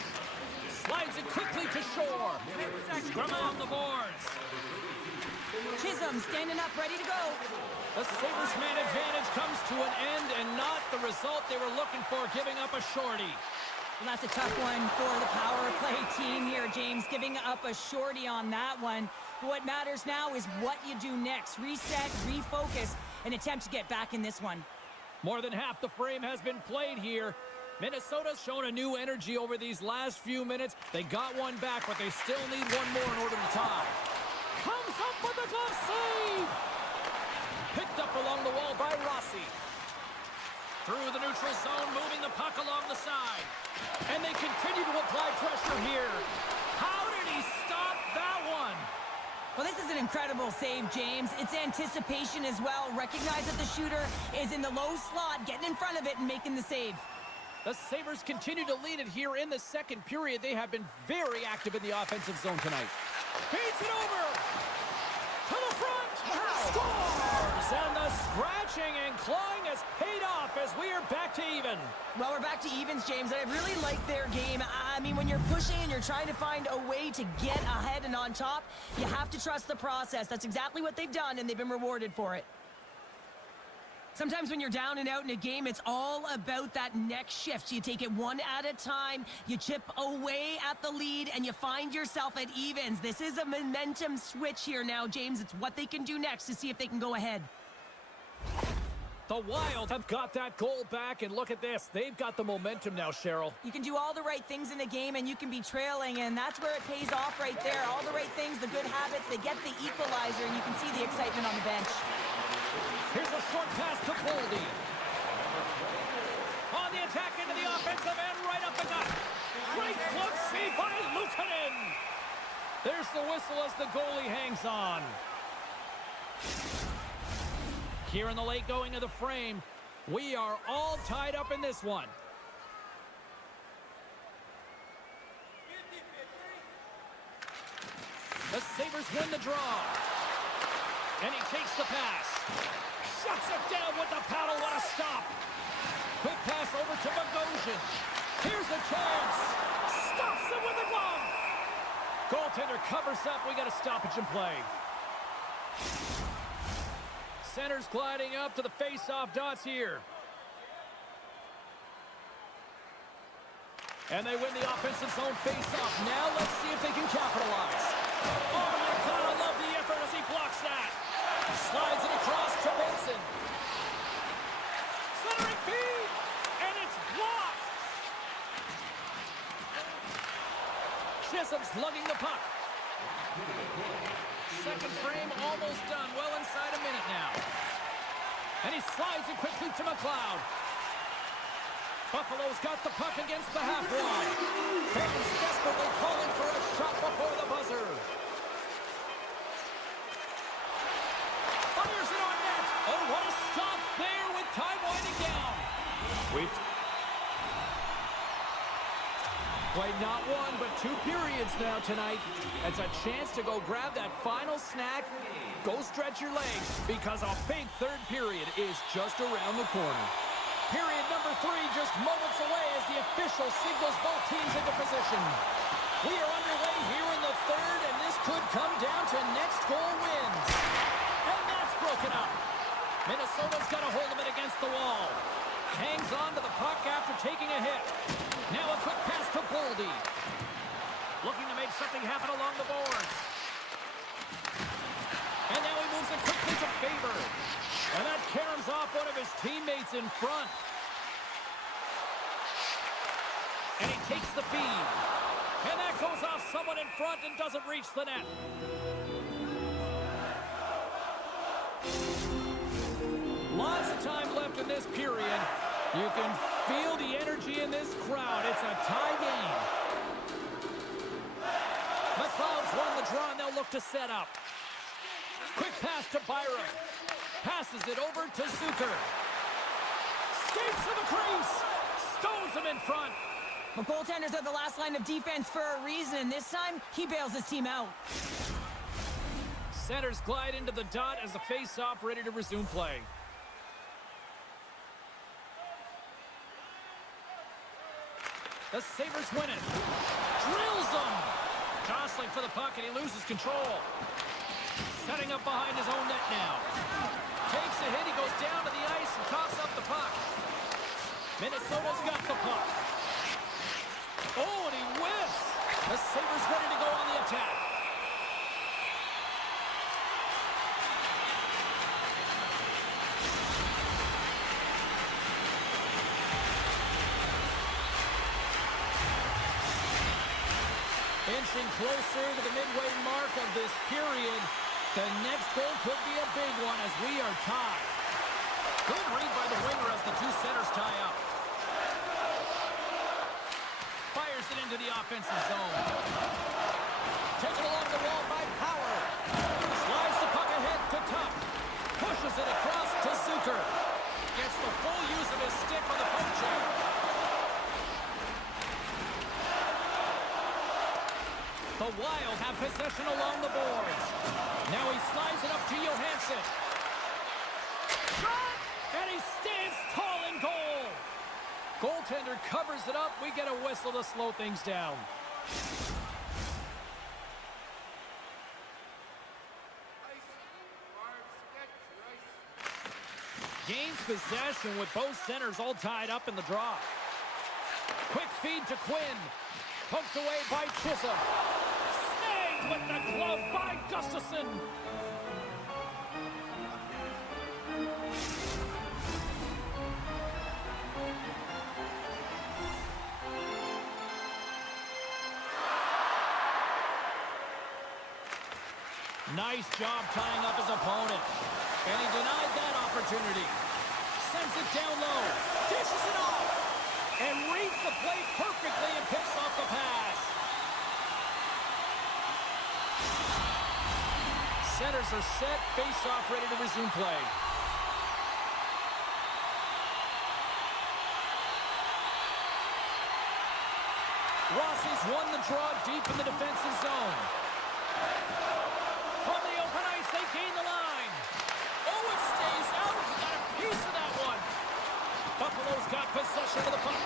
Slides it quickly to shore. Scrum on the boards. Chisholm standing up, ready to go. The Sabres man advantage comes to an end, and not the result they were looking for, giving up a shorty. Well, that's a tough one for the power play team here, James, giving up a shorty on that one. But what matters now is what you do next. Reset, refocus, and attempt to get back in this one. More than half the frame has been played here. Minnesota's shown a new energy over these last few minutes. They got one back, but they still need one more in order to tie. Comes up with a glove save! Picked up along the wall by Rossi. Through the neutral zone, moving the puck along the side. And they continue to apply pressure here. How did he stop that one? Well, this is an incredible save, James. It's anticipation as well. Recognize that the shooter is in the low slot, getting in front of it and making the save. The Sabres continue to lead it here in the second period. They have been very active in the offensive zone tonight. Feeds it over. To the front. Wow. Scores! And the Scratching and clawing has paid off as we are back to even. Well, we're back to evens, James, and I really like their game. I mean, when you're pushing and you're trying to find a way to get ahead and on top, you have to trust the process. That's exactly what they've done, and they've been rewarded for it. Sometimes when you're down and out in a game, it's all about that next shift. You take it one at a time, you chip away at the lead, and you find yourself at evens. This is a momentum switch here now, James. It's what they can do next to see if they can go ahead. The Wild have got that goal back, and look at this. They've got the momentum now, Cheryl. You can do all the right things in a game, and you can be trailing, and that's where it pays off right there. All the right things, the good habits, they get the equalizer, and you can see the excitement on the bench. Here's a short pass to Boldy. On the attack into the offensive end, right up the gut. Great glove save by Luukkonen. There's the whistle as the goalie hangs on. Here in the late going of the frame, we are all tied up in this one. The Sabres win the draw. And he takes the pass. Shuts it down with the paddle. What a stop. Quick pass over to Bogosian. Here's a chance. Stops it with a glove. Goaltender covers up. We got a stoppage in play. Center's gliding up to the face-off dots here. And they win the offensive zone face-off. Now let's see if they can capitalize. Oh, you gotta love the effort as he blocks that. Slides it across to Benson. Centering feed, and it's blocked. Chisholm's lugging the puck. Second frame almost done. Well inside a minute now. And he slides it quickly to McLeod. Buffalo's got the puck against the half wall. Fans desperately calling for a shot before the buzzer. Fires it on net. Oh, what a stop there with time winding down. We've played not one, but 2 periods now tonight. It's a chance to go grab that final snack. Go stretch your legs, because a big third period is just around the corner. Period number 3 just moments away as the official signals both teams into position. We are underway here in the third, and this could come down to next goal wins. And that's broken up. Minnesota's got a hold of it against the wall. Hangs on to the puck after taking a hit. Now a quick pass to Boldy. Looking to make something happen along the boards. And now he moves it quickly to Faber. And that caroms off one of his teammates in front. And he takes the feed. And that goes off someone in front and doesn't reach the net. Lots of time left in this period. You can feel the energy in this crowd. It's a tie game. McLeod's won the draw, and they'll look to set up. Quick pass to Byram. Passes it over to Zucker. Skates to the crease. Stones him in front. Well, goaltenders are the last line of defense for a reason, and this time, he bails his team out. Centers glide into the dot as the face-off ready to resume play. The Sabres win it. Drills them. Jostling for the puck, and he loses control. Setting up behind his own net now. Takes a hit. He goes down to the ice and coughs up the puck. Minnesota's got the puck. Oh, and he whiffs. The Sabres ready to go on the attack. Inching closer to the midway mark of this period. The next goal could be a big one as we are tied. Good read by the winger as the 2 centers tie up. Fires it into the offensive zone. Taken along the wall by Power. Slides the puck ahead to Tuck. Pushes it across to Zucker. Gets the full use of his stick on the poke check. The Wild have possession along the boards. Now he slides it up to Johansson. Shot! goaltender covers it up. We get a whistle to slow things down. Gains possession with both centers all tied up in the draw. Quick feed to Quinn. Poked away by Chisholm. Snagged with the glove by Gustafsson. Nice job tying up his opponent. And he denied that opportunity. Sends it down low. Dishes it off. And reads the play perfectly and picks off the pass. Centers are set. Face-off ready to resume play. Rossi's won the draw deep in the defensive zone. From the open ice, they gain the line. Oh, it stays out. He got a piece of that one. Buffalo's got possession of the puck.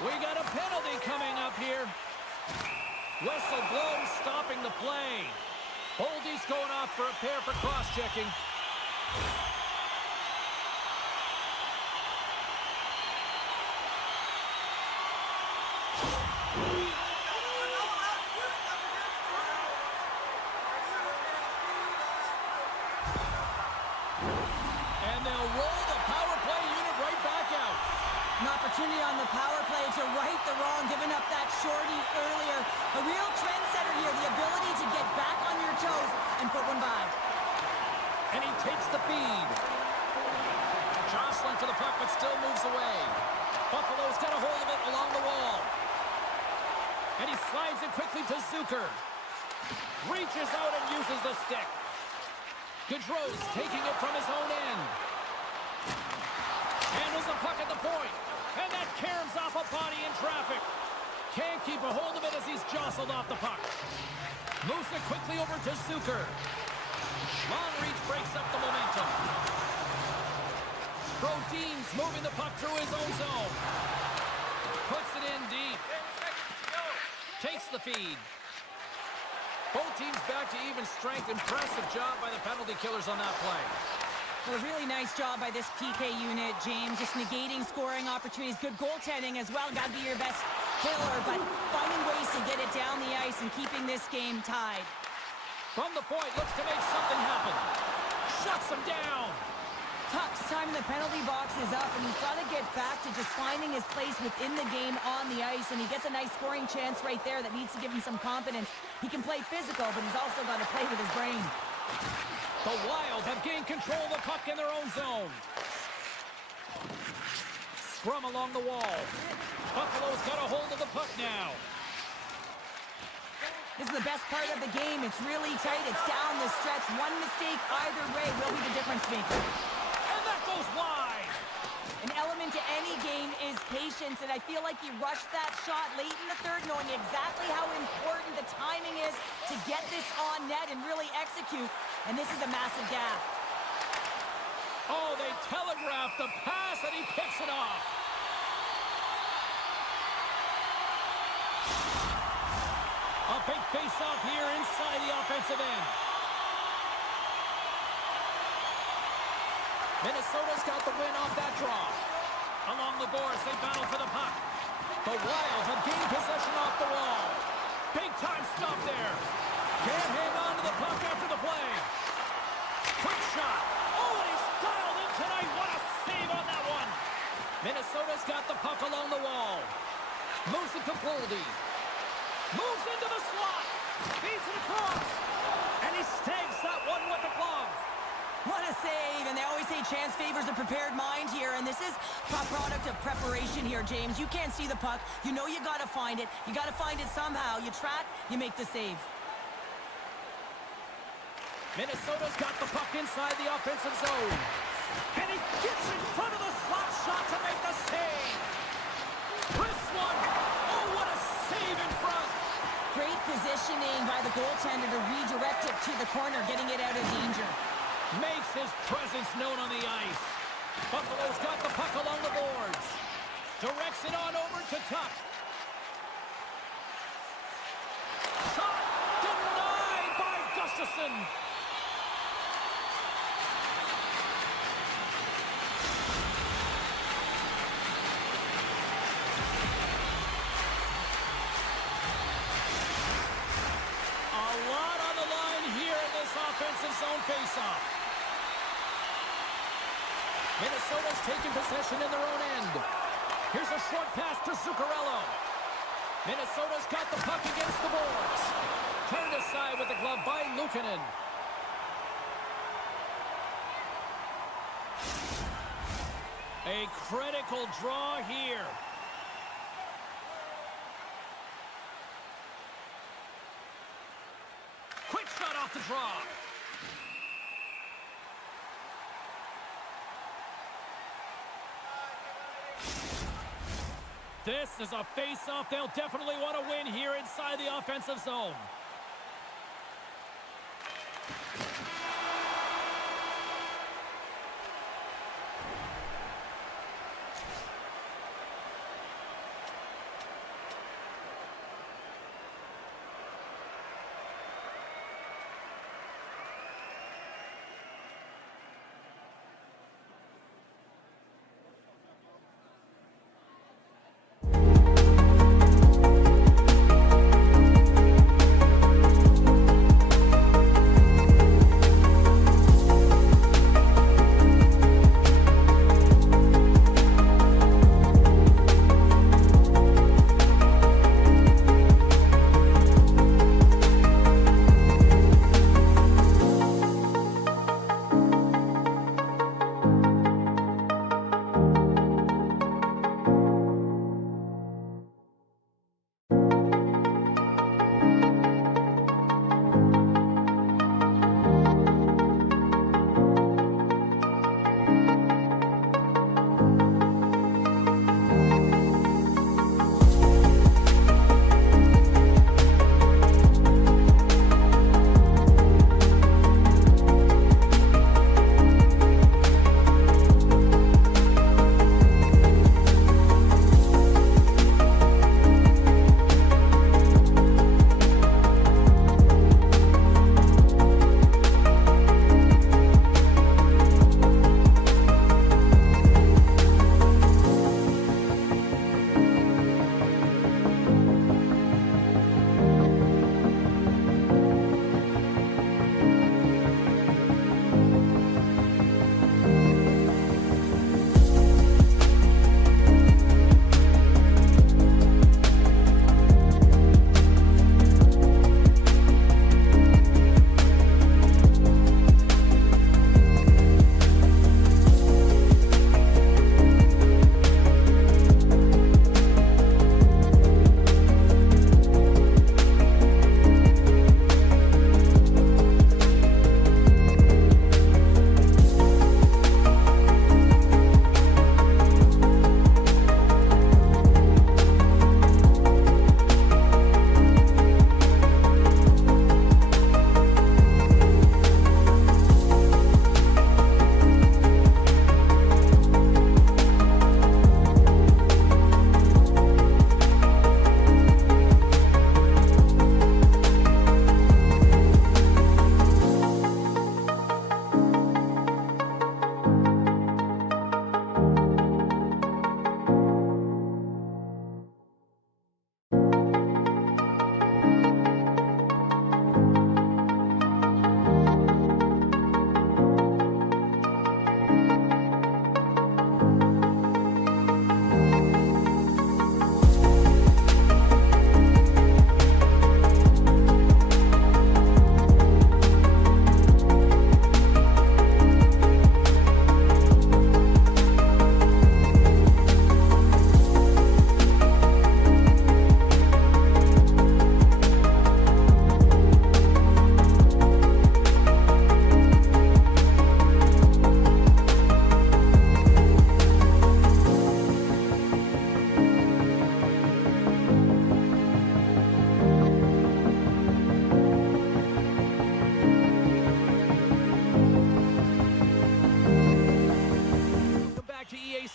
We got a penalty coming up here. Whistle blows, stopping the play. Boldy's going off for a pair for cross-checking. An opportunity on the power play to right the wrong, giving up that shorty earlier. A real trendsetter here, the ability to get back on your toes and put one by. And he takes the feed. Jostling for the puck, but still moves away. Buffalo's got a hold of it along the wall. And he slides it quickly to Zucker. Reaches out and uses the stick. Gaudreau's taking it from his own end. Handles the puck at the point. And that caroms off a body in traffic. Can't keep a hold of it as he's jostled off the puck. Moves it quickly over to Zucker. Long reach breaks up the momentum. Brodin's moving the puck through his own zone. Puts it in deep. Takes the feed. Both teams back to even strength. Impressive job by the penalty killers on that play. Well, a really nice job by this PK unit, James. Just negating scoring opportunities. Good goaltending as well. Got to be your best killer, but finding ways to get it down the ice and keeping this game tied. From the point, looks to make something happen. Shuts him down. Tuck's time in the penalty box is up, and he's got to get back to just finding his place within the game on the ice, and he gets a nice scoring chance right there that needs to give him some confidence. He can play physical, but he's also got to play with his brain. The Wild have gained control of the puck in their own zone. Scrum along the wall. Buffalo's got a hold of the puck now. This is the best part of the game. It's really tight. It's down the stretch. One mistake either way will be the difference maker. And that goes wide. An element to any game is patience, and I feel like he rushed that shot late in the third, knowing exactly how important the timing is to get this on net and really execute, and this is a massive gap. Oh, they telegraphed the pass, and he picks it off. A big face-off here inside the offensive end. Minnesota's got the win off that draw. Along the boards, they battle for the puck. The Wild have gained possession off the wall. Big-time stop there. Can't hang on to the puck after the play. Quick shot. Oh, and he's dialed in tonight. What a save on that one. Minnesota's got the puck along the wall. Moves it to Boldy. Moves into the slot. Feeds it across. And he snags that one with the glove. What a save, and they always say chance favors a prepared mind here, and this is a product of preparation here, James. You can't see the puck. You know you got to find it. You got to find it somehow. You track, you make the save. Minnesota's got the puck inside the offensive zone. And he gets in front of the slot shot to make the save. Chris one. Oh, what a save in front. Great positioning by the goaltender to redirect it to the corner, getting it out of danger. Makes his presence known on the ice. Buffalo's got the puck along the boards. Directs it on over to Tuck. Shot denied by Gustafsson. A lot on the line here in this offensive zone faceoff. Minnesota's taking possession in their own end. Here's a short pass to Zuccarello. Minnesota's got the puck against the boards. Turned aside with the glove by Luukkonen. A critical draw here. Quick shot off the draw. This is a face-off they'll definitely want to win here inside the offensive zone.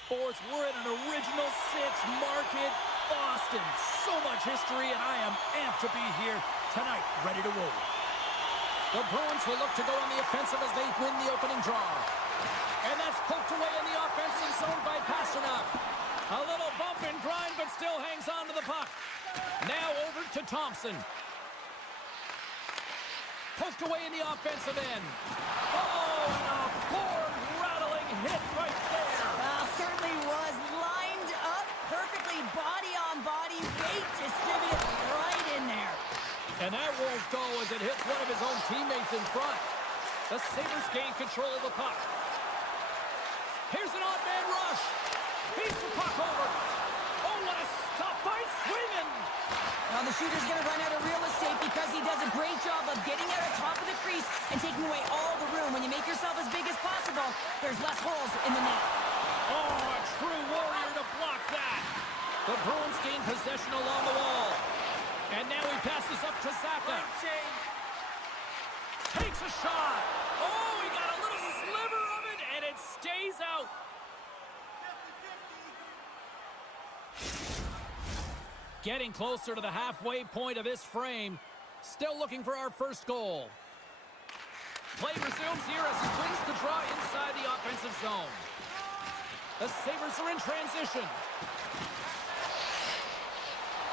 Sports. We're at an Original 6 Market, Boston. So much history, and I am amped to be here tonight, ready to roll. The Bruins will look to go on the offensive as they win the opening draw. And that's poked away in the offensive zone by Pasternak. A little bump and grind, but still hangs on to the puck. Now over to Thompson. Poked away in the offensive end. Oh, and a board-rattling hit right there. Certainly was lined up perfectly, body on body, weight distributed right in there. And that won't go as it hits one of his own teammates in front. The Sabres gain control of the puck. Here's an odd man rush. Feeds the puck over. Oh, what a stop by Swayman. Now the shooter's going to run out of real estate because he does a great job of getting out of top of the crease and taking away all the room. When you make yourself as big as possible, there's less holes in the net. Oh, a true warrior to block that. The Bruins gain possession along the wall. And now he passes up to Zappa. Takes a shot. Oh, he got a little sliver of it, and it stays out. Getting closer to the halfway point of this frame. Still looking for our first goal. Play resumes here as he wins the draw inside the offensive zone. The Sabres are in transition.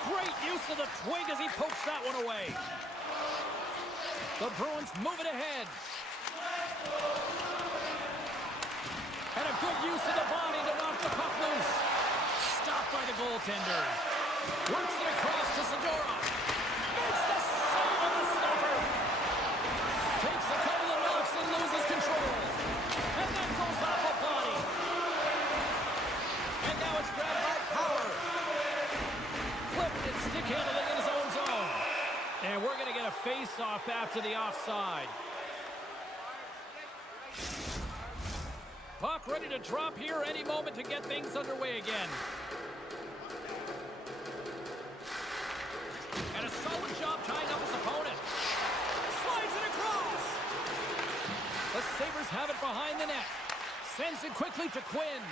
Great use of the twig as he pokes that one away. The Bruins move it ahead. And a good use of the body to knock the puck loose. Stopped by the goaltender. Works it across to Zadorov. Makes the save on the snapper. Takes a couple of knocks and loses control. And that goes off a body. And now it's grabbed by Power. Flipped and stick handling in his own zone. And we're going to get a face-off after the offside. Puck ready to drop here any moment to get things underway again. And a solid job tying up his opponent. Slides it across. The Sabres have it behind the net. Sends it quickly to Quinn.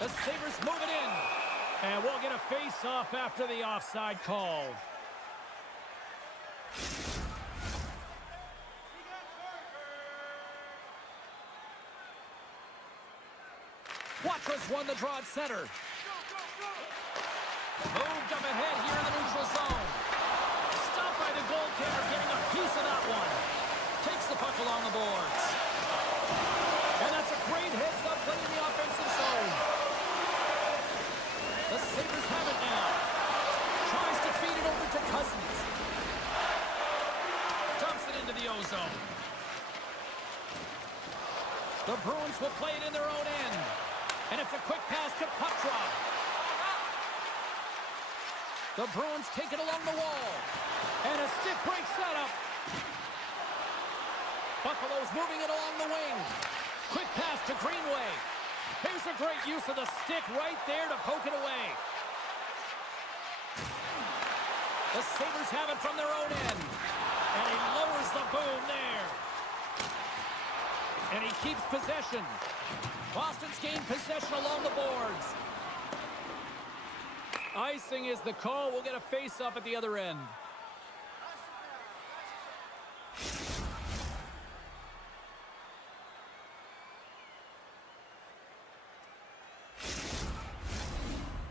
The Sabres move it in. And we'll get a face-off after the offside call. Quatros won the draw at center. Moved up ahead here in the neutral zone. Stopped by the goaltender, getting a piece of that one. Takes the puck along the boards. And that's a great heads-up play in the offensive zone. The Sabres have it now. Tries to feed it over to Cousins. Dumps it into the O-zone. The Bruins will play it in their own end. And it's a quick pass to Petrov. The Bruins take it along the wall. And a stick break setup. Buffalo's moving it along the wing. Quick pass to Greenway. Here's a great use of the stick right there to poke it away. The Sabres have it from their own end. And he lowers the boom there. And he keeps possession. Boston's gained possession along the boards. Icing is the call. We'll get a face-up at the other end.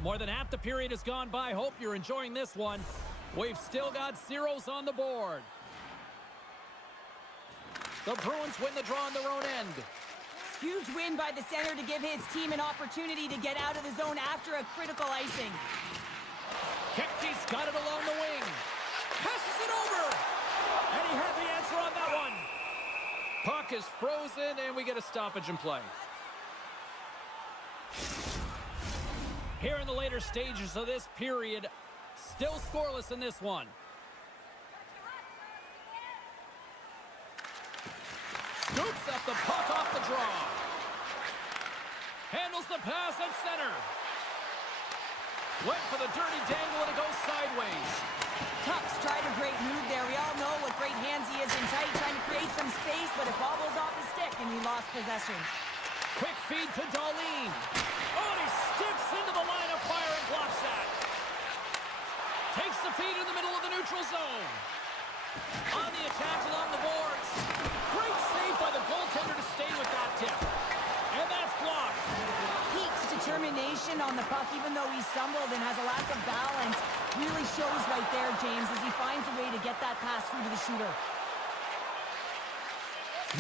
More than half the period has gone by. Hope you're enjoying this one. We've still got zeros on the board. The Bruins win the draw on their own end. Huge win by the center to give his team an opportunity to get out of the zone after a critical icing. Kempke's got it along the wing. Passes it over. And he had the answer on that one. Puck is frozen, and we get a stoppage in play. Here in the later stages of this period, still scoreless in this one. Scoops up the puck off the draw. Handles the pass at center. Went for the dirty dangle and it goes sideways. Tuck's tried a great move there. We all know what great hands he is in tight, trying to create some space, but it bobbles off the stick and he lost possession. Quick feed to Darlene. Oh, determination on the puck, even though he stumbled and has a lack of balance. Really shows right there, James, as he finds a way to get that pass through to the shooter.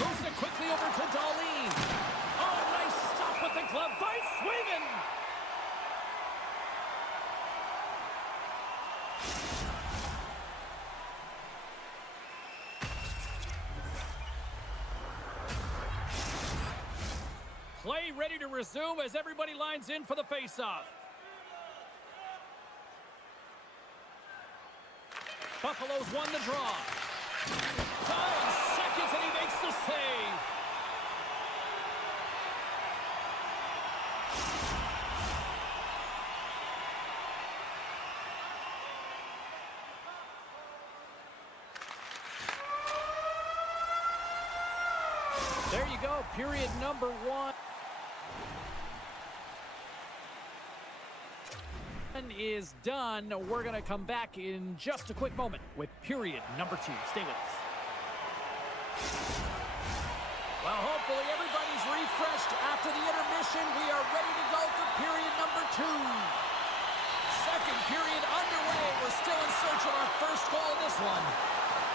Moves it quickly over to Darlene. Oh, nice stop with the glove by Swayman. Play ready to resume as everybody lines in for the face-off. Buffalo's won the draw. 5 seconds and he makes the save. There you go, period number 1. Is done. We're going to come back in just a quick moment with period number 2. Stay with us. Well, hopefully everybody's refreshed after the intermission. We are ready to go for period number 2. Second period underway. We're still in search of our first goal of this one.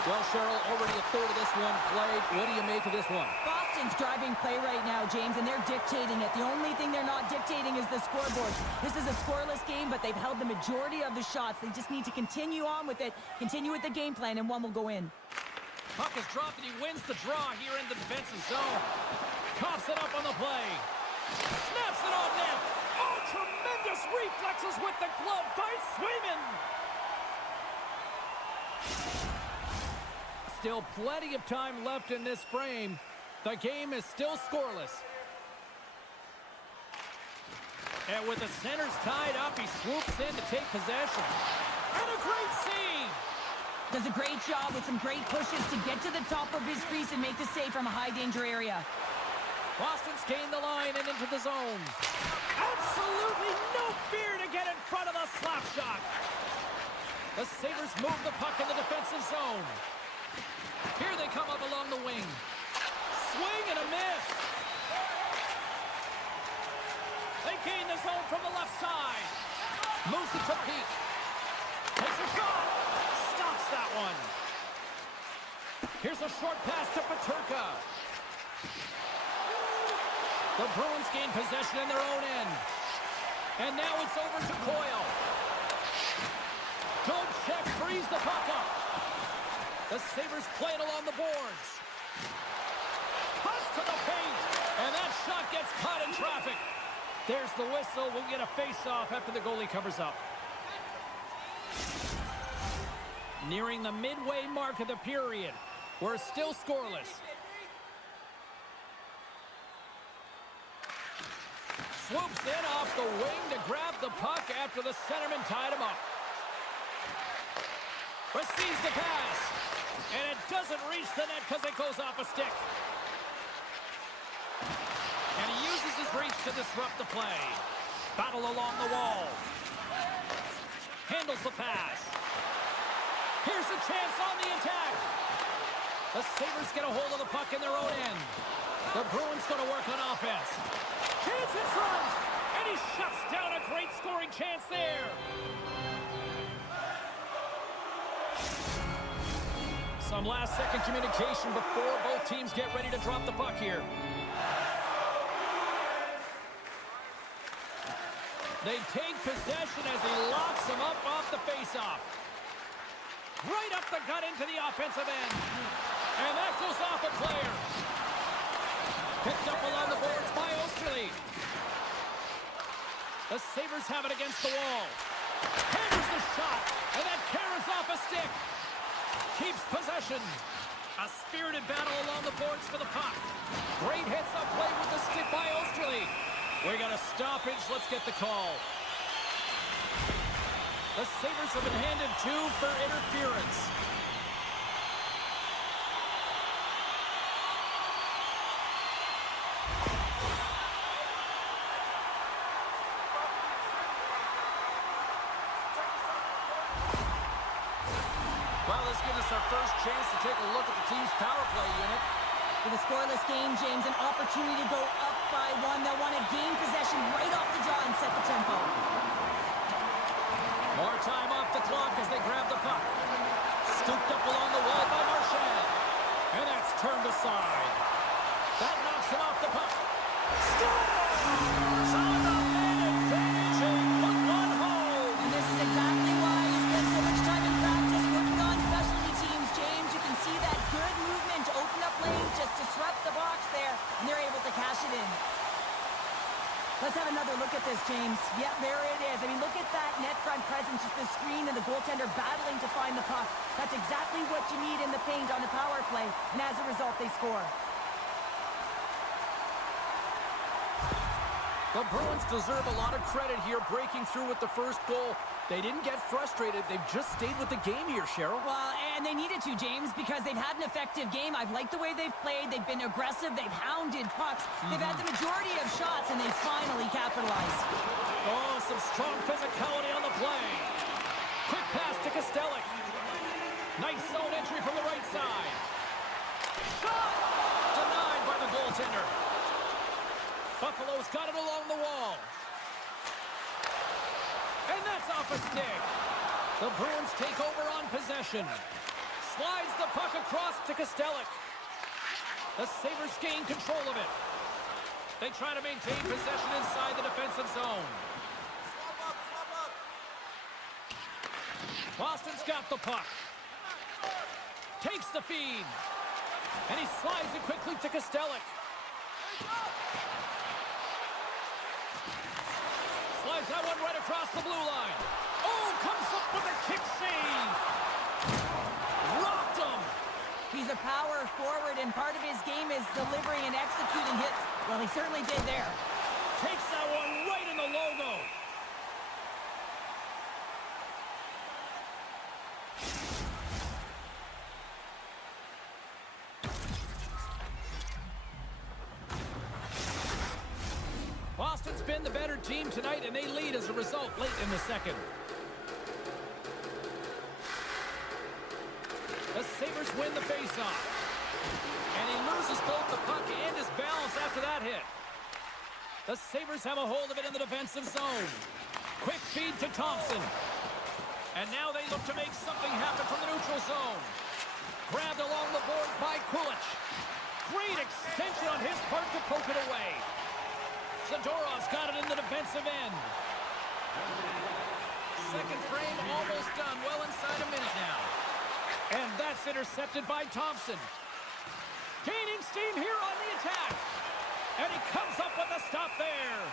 Well, Cheryl, already a third of this one played. What do you make of this one? Boston's driving play right now, James, and they're dictating it. The only thing they're not dictating is the scoreboard. This is a scoreless game, but they've held the majority of the shots. They just need to continue on with it, continue with the game plan, and one will go in. Puck is dropped, and he wins the draw here in the defensive zone. Coughs it up on the play. Snaps it on net. Oh, tremendous reflexes with the glove by Swayman. Still plenty of time left in this frame. The game is still scoreless. And with the centers tied up, he swoops in to take possession. And a great save! Does a great job with some great pushes to get to the top of his crease and make the save from a high-danger area. Boston's gained the line and into the zone. Absolutely no fear to get in front of the slap shot. The Sabres move the puck in the defensive zone. Here they come up along the wing. Swing and a miss. They gain the zone from the left side. Moves it to Peak. Takes a shot. Stops that one. Here's a short pass to Peterka. The Bruins gain possession in their own end. And now it's over to Coyle. Good check, frees the puck up. The Sabres play it along the boards. Cuts to the paint. And that shot gets caught in traffic. There's the whistle. We'll get a face-off after the goalie covers up. Nearing the midway mark of the period. We're still scoreless. Swoops in off the wing to grab the puck after the centerman tied him up. Receives the pass. And it doesn't reach the net because it goes off a stick. And he uses his reach to disrupt the play. Battle along the wall. Handles the pass. Here's a chance on the attack. The Sabres get a hold of the puck in their own end. The Bruins going to work on offense. Chance in front. And he shuts down a great scoring chance there. Some last-second communication before both teams get ready to drop the puck here. They take possession as he locks them up off the face-off. Right up the gut into the offensive end. And that goes off a player. Picked up along the boards by Osterley. The Sabres have it against the wall. Hammers the shot. And that carries off a stick. Keeps possession. A spirited battle along the boards for the puck. Great heads-up play with the stick by Osterley. We got a stoppage. Let's get the call. The Sabres have been handed 2 for interference. Well, this gives us our first chance to take a look at the team's power play unit. With a scoreless game, James, an opportunity to go up by 1. They'll want to gain possession right off the draw and is, James. Yeah, there it is. I mean, look at that net front presence, just the screen and the goaltender battling to find the puck. That's exactly what you need in the paint on a power play, and as a result, they score. The Bruins deserve a lot of credit here, breaking through with the first goal. They didn't get frustrated. They've just stayed with the game here, Cheryl. Well, and they needed to, James, because they've had an effective game. I've liked the way they've played. They've been aggressive. They've hounded pucks. They've had the majority of shots, and they finally capitalized. Oh, some strong physicality on the play. Quick pass to Kostelic. Nice zone entry from the right side. Shot! Denied by the goaltender. Buffalo's got it along the wall. And that's off a stick. The Bruins take over on possession. Slides the puck across to Kostelic. The Sabres gain control of it. They try to maintain possession inside the defensive zone. Boston's got the puck. Takes the feed. And he slides it quickly to Kostelic. Slides that one right across the blue line. Oh, comes up with a kick save. Rocked him. He's a power forward, and part of his game is delivering and executing hits. Well, he certainly did there. Takes that one right in the logo. Boston's been the better team tonight, and they lead as a result late in the second. The Sabres win the faceoff. And he loses both the puck and his balance after that hit. The Sabres have a hold of it in the defensive zone. Quick feed to Thompson. And now they look to make something happen from the neutral zone. Grabbed along the boards by Kulich. Great extension on his part to poke it away. Zadorov's got it in the defensive end. Second frame almost done. Well inside a minute now. And that's intercepted by Thompson. Gaining steam here on the attack. And he comes up with a stop there.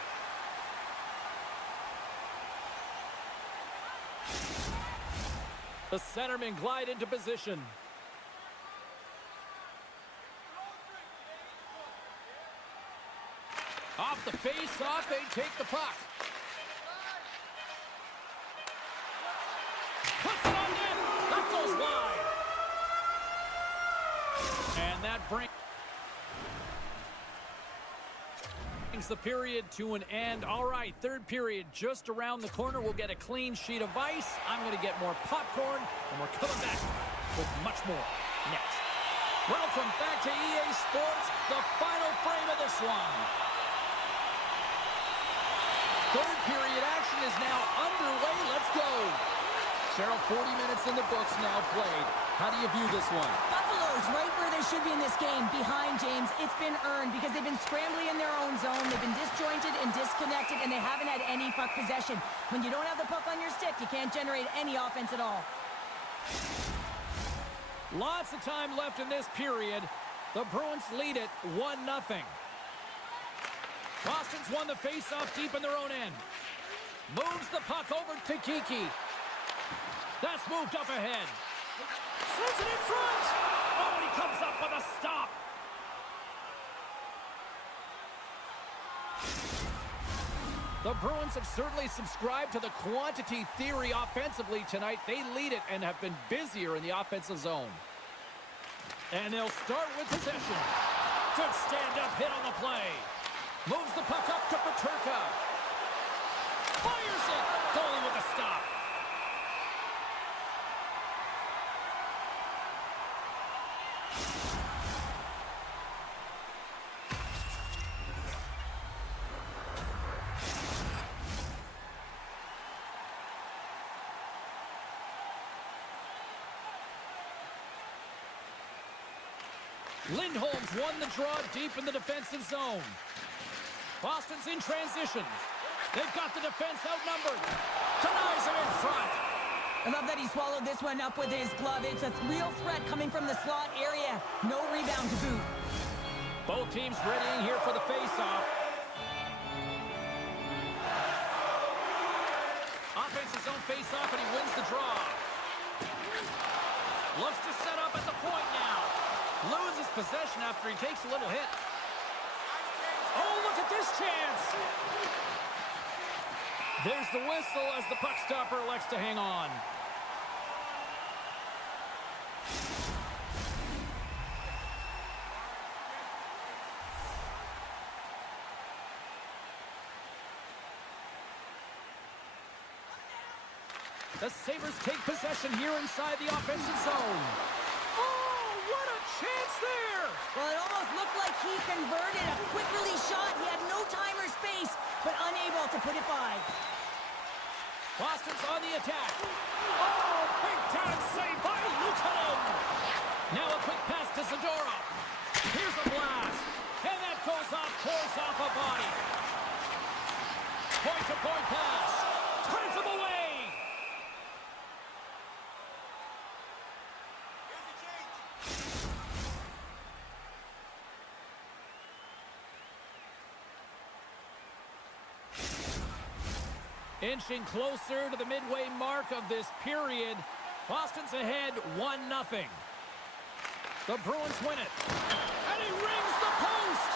The centermen glide into position. Off the face-off, they take the puck. Puts it on net. That goes wide. And that brings the period to an end. All right, third period just around the corner. We'll get a clean sheet of ice. I'm going to get more popcorn, and we're coming back with much more next. Welcome back to EA Sports, the final frame of this one. Third period action is now underway. Let's go. Cheryl, 40 minutes in the books now played. How do you view this one? Buffalo's right where they should be in this game, behind James. It's been earned because they've been scrambling in their own zone. They've been disjointed and disconnected, and they haven't had any puck possession. When you don't have the puck on your stick, you can't generate any offense at all. Lots of time left in this period. The Bruins lead it 1-0. Boston's won the face-off deep in their own end. Moves the puck over to Kiki. That's moved up ahead. Sends it in front. Oh, and he comes up with a stop. The Bruins have certainly subscribed to the quantity theory offensively tonight. They lead it and have been busier in the offensive zone. And they'll start with possession. Good stand-up hit on the play. Moves the puck up to Peterka. Fires it. Goalie with a stop. Lindholm's won the draw deep in the defensive zone. Boston's in transition. They've got the defense outnumbered. Denies him in front. I love that he swallowed this one up with his glove. It's a real threat coming from the slot area. No rebound to boot. Both teams readying here for the face-off. takes his own face-off and he wins the draw. Looks to set up at the point now. Loses possession after he takes a little hit. Oh, look at this chance. There's the whistle as the puck stopper elects to hang on. The Sabres take possession here inside the offensive zone. Oh, what a chance there! Well, it almost looked like he converted a quick release shot. He had no time or space, but unable to put it by. Boston's on the attack. Oh, big time save by Luukkonen. Now a quick pass to Zadorov. Here's a blast. And that goes off course off a body. Point-to-point pass. Turns him away. Inching closer to the midway mark of this period. Boston's ahead 1-0. The Bruins win it. And he rings the post!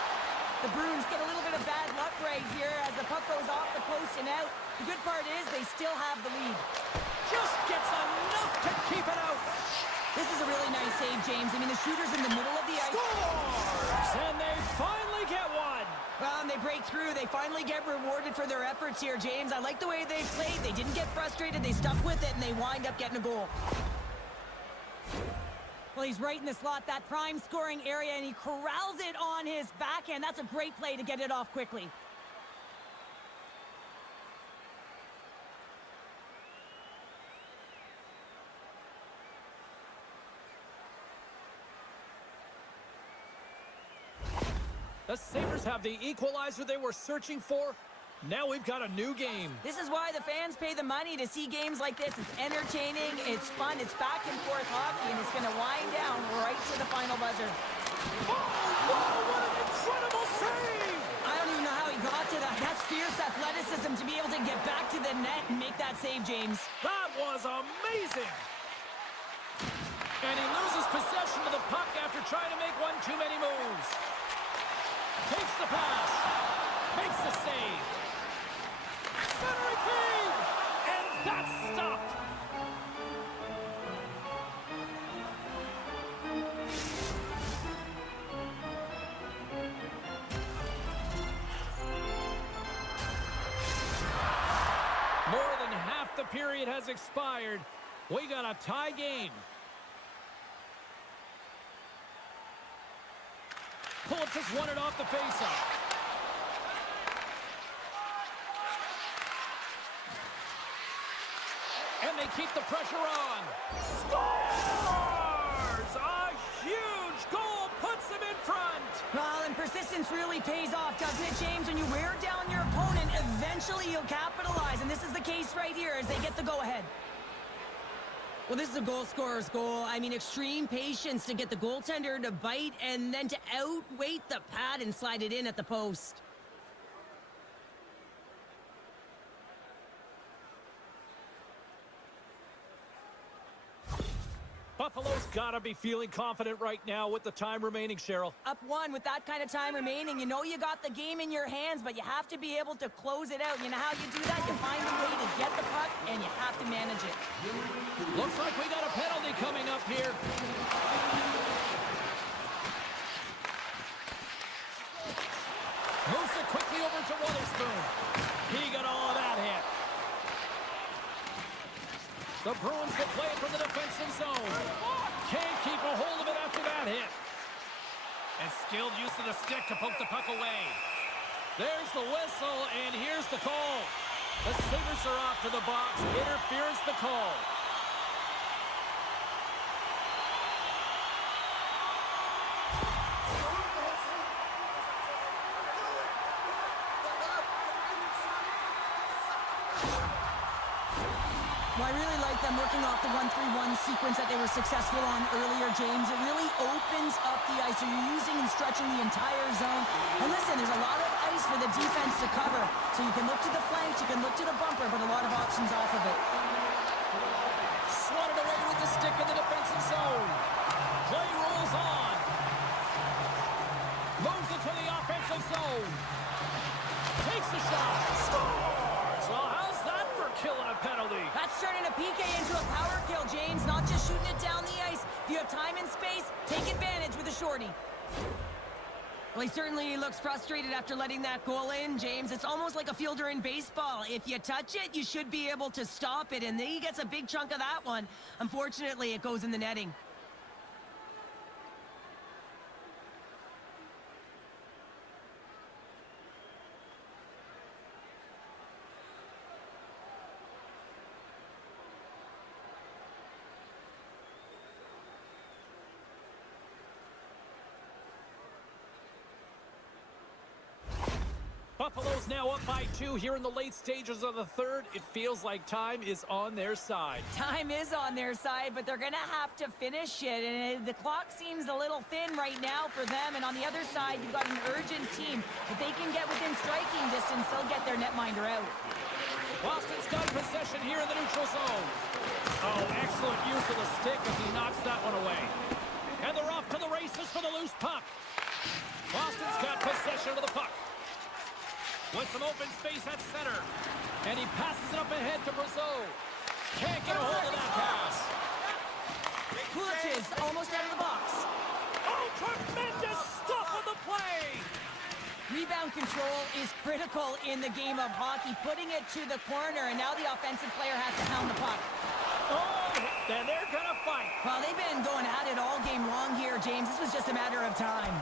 The Bruins get a little bit of bad luck right here as the puck goes off the post and out. The good part is they still have the lead. Just gets enough to keep it out. This is a really nice save, James. I mean, the shooter's in the middle of the ice. Scores! And they finally get one. Well, and they break through. They finally get rewarded for their efforts here, James. I like the way they played. They didn't get frustrated. They stuck with it, and they wind up getting a goal. Well, he's right in the slot, that prime scoring area, and he corrals it on his backhand. That's a great play to get it off quickly. The Sabres have the equalizer they were searching for. Now we've got a new game. This is why the fans pay the money to see games like this. It's entertaining, it's fun, it's back and forth hockey, and it's going to wind down right to the final buzzer. Oh, wow, what an incredible save! I don't even know how he got to that. That's fierce athleticism to be able to get back to the net and make that save, James. That was amazing! And he loses possession of the puck after trying to make one too many moves. Takes the pass. Makes the save. Centering feed! And that's stopped. More than half the period has expired. We got a tie game. Pulitz's just won it off the faceoff. And they keep the pressure on. Scores! A huge goal puts them in front. Well, and persistence really pays off, doesn't it, James? When you wear down your opponent, eventually you'll capitalize. And this is the case right here as they get the go-ahead. Well, this is a goal scorer's goal. I mean, extreme patience to get the goaltender to bite and then to outweight the pad and slide it in at the post. Buffalo's got to be feeling confident right now with the time remaining, Cheryl. Up one with that kind of time remaining. You know you got the game in your hands, but you have to be able to close it out. You know how you do that? You find a way to get the puck, and you have to manage it. Looks like we got a penalty coming up here. Moves it quickly over to Witherspoon. He got all of that hit. The Bruins will play it from the defensive zone. Can't keep a hold of it after that hit. And skilled use of the stick to poke the puck away. There's the whistle, and here's the call. The Sabres are off to the box. Interference the call. Well, I really like them working off the 1-3-1 sequence that they were successful on earlier, James. It really opens up the ice. So you're using and stretching the entire zone. And listen, there's a lot of ice for the defense to cover. So you can look to the flanks, you can look to the bumper, but a lot of options off of it. Swatted away with the stick in the defensive zone. Play rolls on. Moves it to the offensive zone. Takes the shot. Scores! Well, how's that for killing a penalty? That's turning a PK into a power kill, James. Not just shooting it down the ice. If you have time and space, take advantage with a shorty. Well, he certainly looks frustrated after letting that goal in, James. It's almost like a fielder in baseball. If you touch it, you should be able to stop it, and he gets a big chunk of that one. Unfortunately, it goes in the netting. Buffalo's now up by 2 here in the late stages of the third. It feels like time is on their side. Time is on their side, but they're going to have to finish it. And the clock seems a little thin right now for them. And on the other side, you've got an urgent team. If they can get within striking distance, they'll get their netminder out. Boston's got possession here in the neutral zone. Oh, excellent use of the stick as he knocks that one away. And they're off to the races for the loose puck. Boston's got possession of the puck. With some open space at center. And he passes it up ahead to Brazeau. Can't get a hold of that pass. Kulich is almost out of the box. Oh, tremendous stop on the play. Rebound control is critical in the game of hockey. Putting it to the corner, and now the offensive player has to pound the puck. Oh, and they're going to fight. Well, they've been going at it all game long here, James. This was just a matter of time.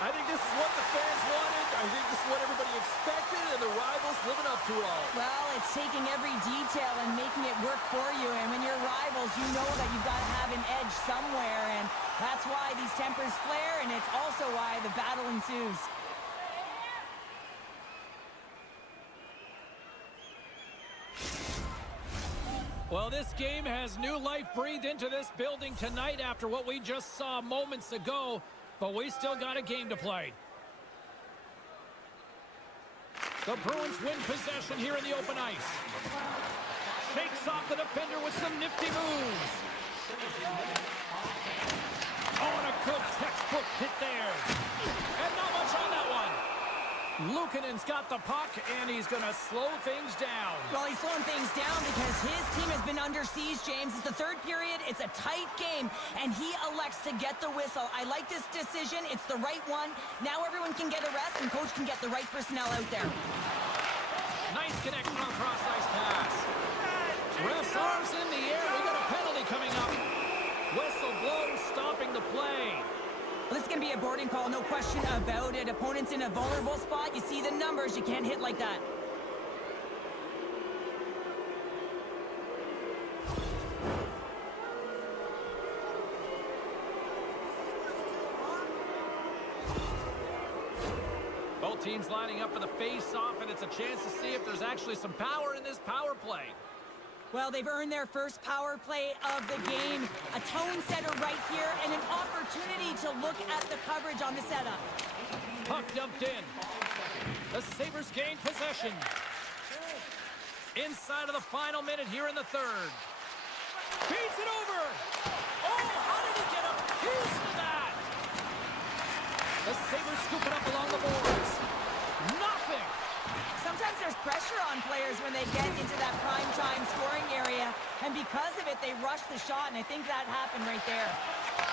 I think this is what the fans wanted. I think this is what everybody expected, and the rivals living up to it all. Well, it's taking every detail and making it work for you. And when you're rivals, you know that you've got to have an edge somewhere. And that's why these tempers flare, and it's also why the battle ensues. Well, this game has new life breathed into this building tonight after what we just saw moments ago. But we still got a game to play. The Bruins win possession here in the open ice. Shakes off the defender with some nifty moves. Oh, and a good textbook hit there. And not much on that one. Luukkonen's got the puck, and he's going to slow things down. Well, he's slowing things down because his team has been under siege, James. It's the third period. It's a tight game, and he elects to get the whistle. I like this decision. It's the right one. Now everyone can get a rest, and coach can get the right personnel out there. Nice connection on the cross-ice pass. Ref's arms in the air. We got a penalty coming up. Whistle blows, stopping the play. Well, this is going to be a boarding call, no question about it. Opponent's in a vulnerable spot. You see the numbers. You can't hit like that. Both teams lining up for the face-off, and it's a chance to see if there's actually some power in this power play. Well, they've earned their first power play of the game. A tone setter right here and an opportunity to look at the coverage on the setup. Puck dumped in. The Sabres gain possession. Inside of the final minute here in the third. Feeds it over. Oh, how did he get a piece of that? The Sabres scoop it up along the boards. Nothing. Sometimes there's pressure on players when they get into that prime-time scoring area, and because of it, they rush the shot, and I think that happened right there.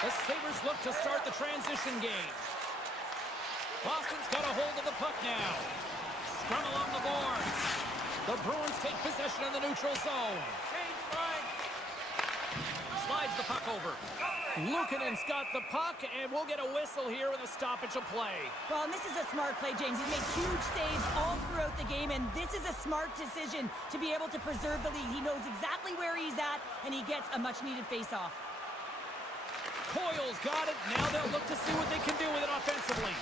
The Sabres look to start the transition game. Boston's got a hold of the puck now. Scrum along the boards. The Bruins take possession in the neutral zone. Slides the puck over. Luukkonen's got the puck, and we'll get a whistle here with a stoppage of play. Well, and this is a smart play, James. He's made huge saves all throughout the game, and this is a smart decision to be able to preserve the lead. He knows exactly where he's at, and he gets a much-needed face-off. Coyle's got it. Now they'll look to see what they can do with it offensively.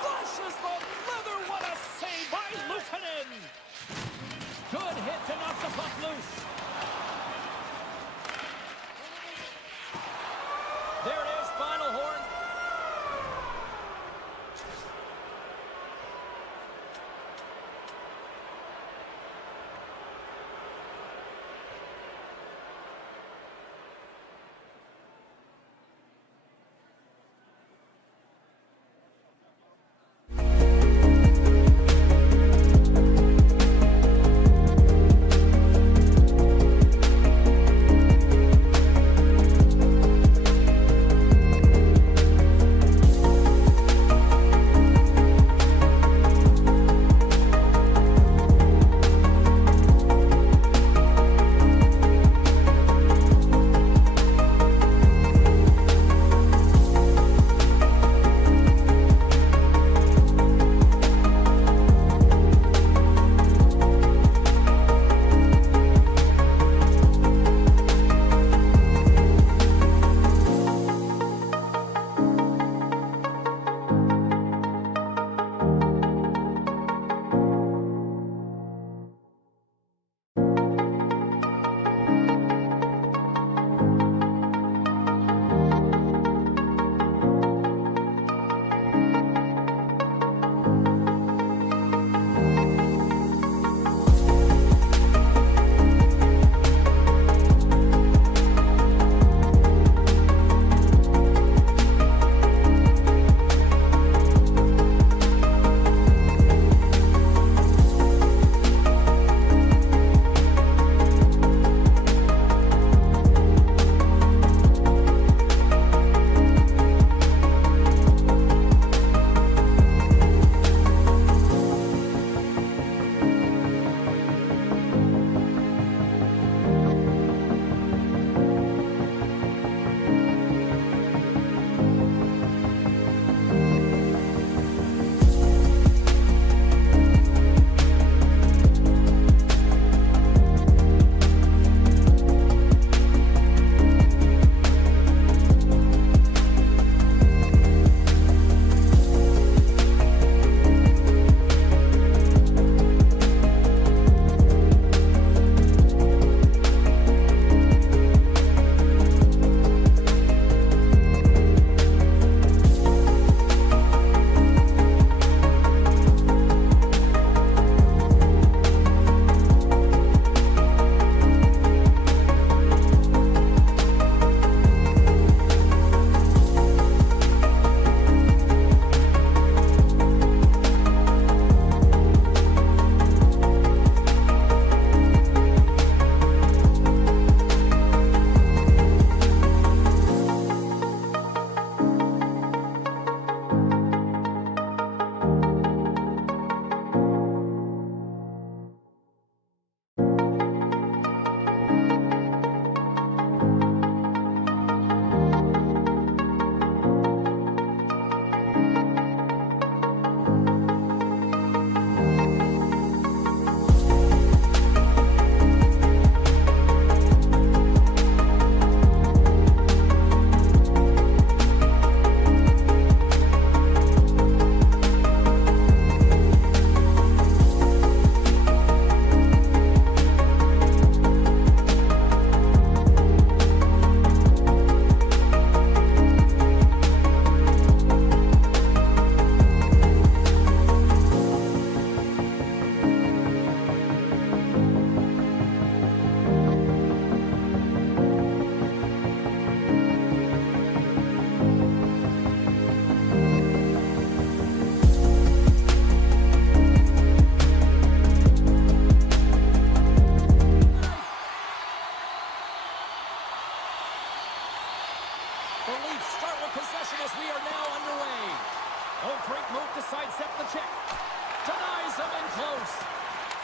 Flushes the leather. What a save by Luukkonen. Lehtonen! Good hit to knock the puck loose. There it is, final horn.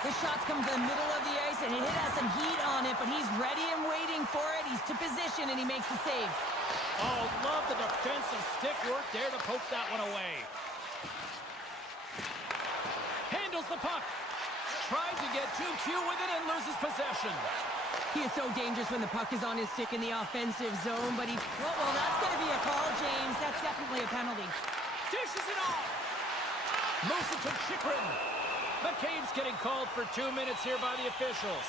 His shots come to the middle of the ice, and it has some heat on it, but he's ready and waiting for it. He's to position, and he makes the save. Oh, love the defensive stick work there to poke that one away. Handles the puck. Tried to get too cute with it and loses possession. He is so dangerous when the puck is on his stick in the offensive zone, but he... Well, that's going to be a call, James. That's definitely a penalty. Dishes it off. Moves it to Chikrin. McCabe's getting called for 2 minutes here by the officials.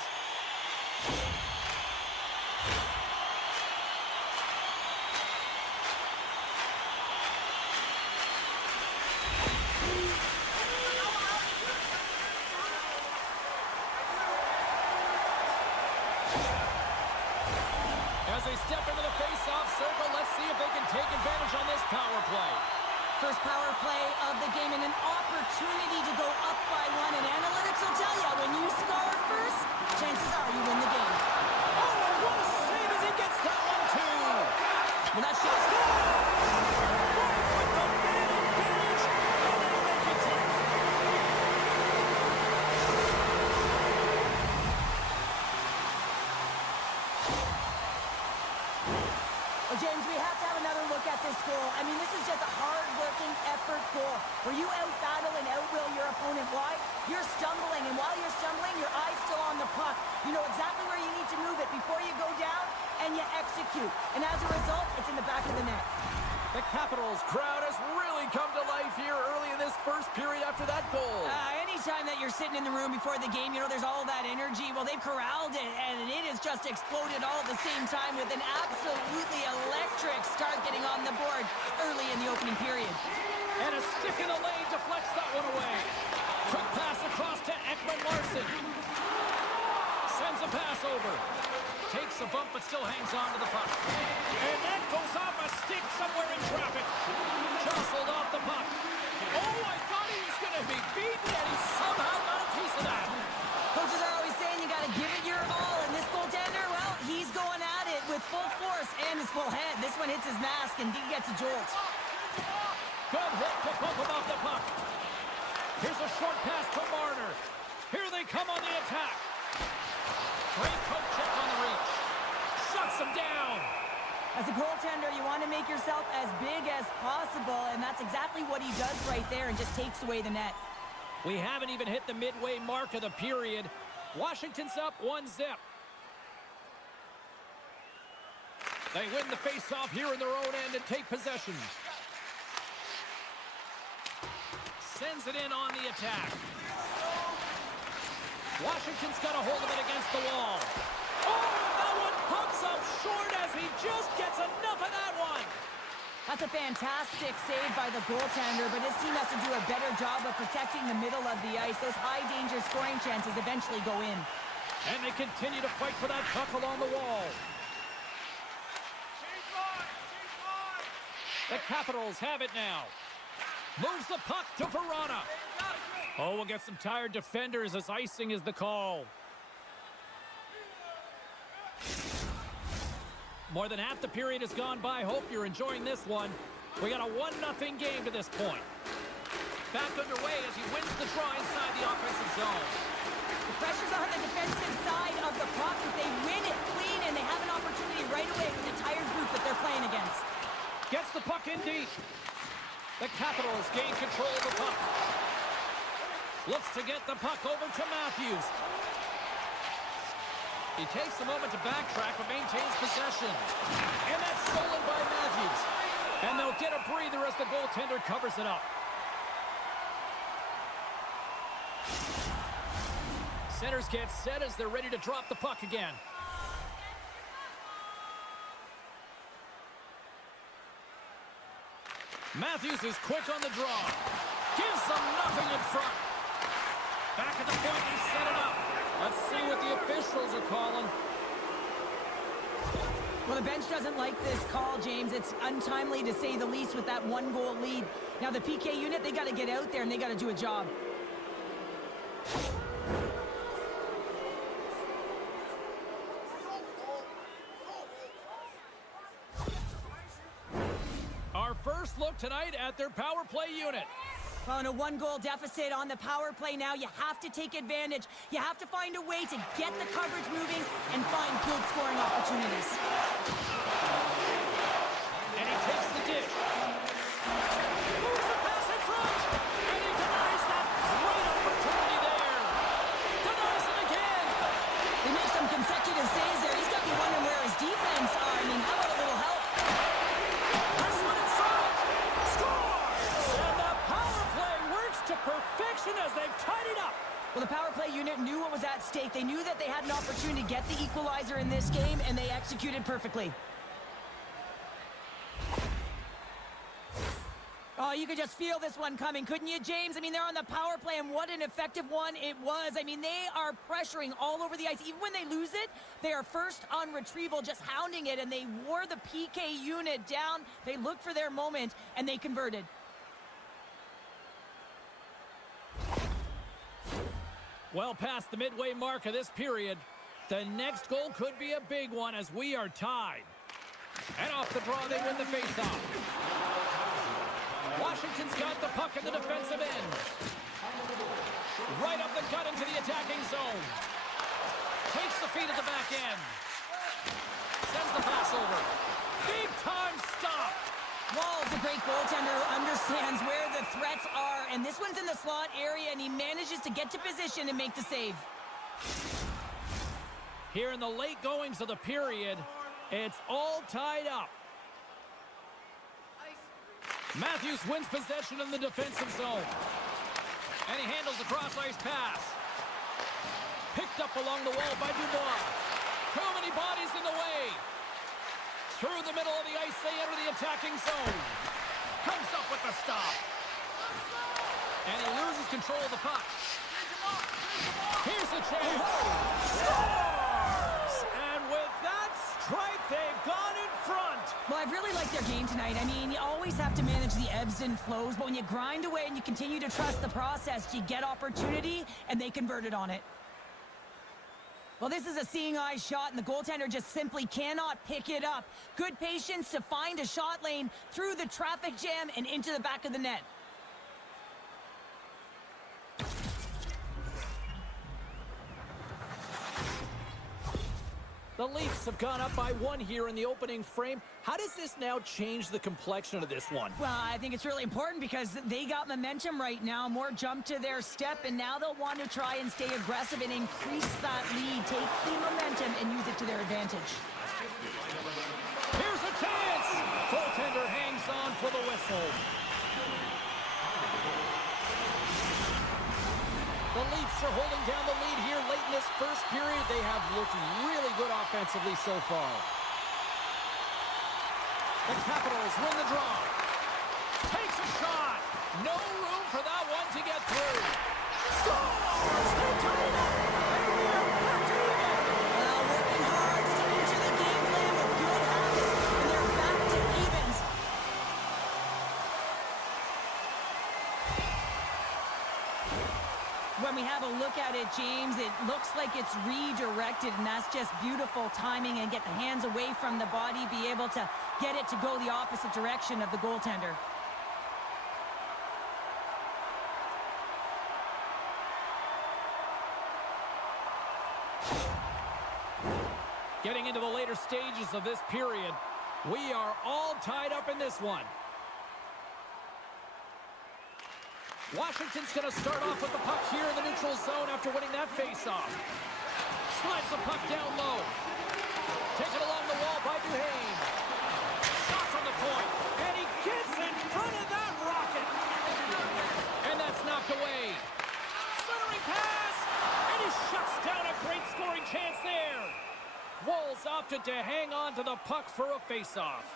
As they step into the face-off circle, let's see if they can take advantage on this power play. First power play of the game and an opportunity to go up by one. And analytics will tell you, when you score first, chances are you win the game. Oh, what a save as he gets that one, too. Well, that shot's With the man advantage, and they make it tick. Well, James, we have to have another look at this goal. I mean, this is just a hard-working effort goal where you out-battle and out-will your opponent. Why? You're stumbling, and while you're stumbling, your eye's still on the puck. You know exactly where you need to move it before you go down, and you execute. And as a result, it's in the back of the net. The Capitals crowd has really come to life here early in this first period after that goal. Anytime that you're sitting in the room before the game, you know, there's all that energy. Well, they've corralled it, and it has just exploded all at the same time with an absolutely electric start getting on the board early in the opening period. And a stick in the lane deflects that one away. Quick pass across to Ekman Larson. Sends a pass over. Takes a bump, but still hangs on to the puck. And that goes off a stick somewhere in traffic. Jostled off the puck. Oh, I thought he was going to be beaten, and he somehow got a piece of that. Coaches are always saying you got to give it your all, and this goaltender, well, he's going at it with full force and his full head. This one hits his mask, and he gets a jolt. Good hit to poke him off the puck. Here's a short pass to Marner. Here they come on the attack. Great poke check on the reach. Shuts him down. As a goaltender, you want to make yourself as big as possible, and that's exactly what he does right there and just takes away the net. We haven't even hit the midway mark of the period. Washington's up 1-0. They win the face-off here in their own end and take possession. Sends it in on the attack. Washington's got a hold of it against the wall. Oh, that one pumps up short as he just gets enough of that one. That's a fantastic save by the goaltender, but his team has to do a better job of protecting the middle of the ice. Those high-danger scoring chances eventually go in. And they continue to fight for that puck along the wall. The Capitals have it now. Moves the puck to Verona. Oh, we'll get some tired defenders as icing is the call. More than half the period has gone by. Hope you're enjoying this one. We got a 1-0 game to this point. Back underway as he wins the draw inside the offensive zone. The pressure's on the defensive side of the puck. If they win it clean and they have an opportunity right away with the tired group that they're playing against. Gets the puck in deep. The Capitals gain control of the puck. Looks to get the puck over to Matthews. He takes a moment to backtrack but maintains possession. And that's stolen by Matthews. And they'll get a breather as the goaltender covers it up. Centers get set as they're ready to drop the puck again. Matthews is quick on the draw. Gives them nothing in front. Back at the point, they set it up. Let's see what the officials are calling. Well, the bench doesn't like this call, James. It's untimely to say the least with that 1-goal lead. Now, the PK unit, they got to get out there and they got to do a job. Our first look tonight at their power play unit. Well, in a 1-goal deficit on the power play now, you have to take advantage. You have to find a way to get the coverage moving and find good scoring opportunities. And he takes the dish. Moves the pass in front. And he denies that great opportunity there. Denies it again. He makes some consecutive saves there. He's got to be wondering where his defense are. I mean, how about a little help? This one in front. Scores! And the power play works to perfection as they've tied it up. get the equalizer in this game, and they executed perfectly. Oh, you could just feel this one coming, couldn't you, James? I mean, they're on the power play, and what an effective one it was. I mean, they are pressuring all over the ice. Even when they lose it, they are first on retrieval, just hounding it, and they wore the PK unit down. They looked for their moment, and they converted. Well past the midway mark of this period. The next goal could be a big one as we are tied. And off the draw, they win the faceoff. Washington's got the puck in the defensive end. Right up the gut into the attacking zone. Takes the feed at the back end. Sends the pass over. Big time stop. Wall's a great goaltender who understands where the threats are, and this one's in the slot area, and he manages to get to position and make the save. Here in the late goings of the period, it's all tied up. Matthews wins possession in the defensive zone. And he handles the cross-ice pass. Picked up along the wall by Dubois. Too many bodies in the way. Through the middle of the ice, they enter the attacking zone. Comes up with the stop. And he loses control of the puck. Here's the chance. Scores! And with that strike, they've gone in front. Well, I've really liked their game tonight. I mean, you always have to manage the ebbs and flows, but when you grind away and you continue to trust the process, you get opportunity, and they converted on it. Well, this is a seeing eye shot, and the goaltender just simply cannot pick it up. Good patience to find a shot lane through the traffic jam and into the back of the net. The Leafs have gone up by 1 here in the opening frame. How does this now change the complexion of this one? Well, I think it's really important because they got momentum right now, more jump to their step, and now they'll want to try and stay aggressive and increase that lead, take the momentum, and use it to their advantage. Here's a chance! Goaltender hangs on for the whistle. The Leafs are holding down the lead here late in this first period. They have looked really good offensively so far. The Capitals win the draw. Takes a shot. No room for that one to get through. Scores! They tie it up! And we are back to even! Well, working hard, sticking to the game plan with good habits, and they're back to evens. When we have a look at it, James, it looks like it's redirected, and that's just beautiful timing, and get the hands away from the body, be able to get it to go the opposite direction of the goaltender. Getting into the later stages of this period, we are all tied up in this one. Washington's going to start off with the puck here in the neutral zone after winning that faceoff. Slides the puck down low. Taken along the wall by Duhaime. Shot from the point. And he gets in front of that rocket. And that's knocked away. Centering pass. And he shuts down a great scoring chance there. Wolves opted to hang on to the puck for a faceoff.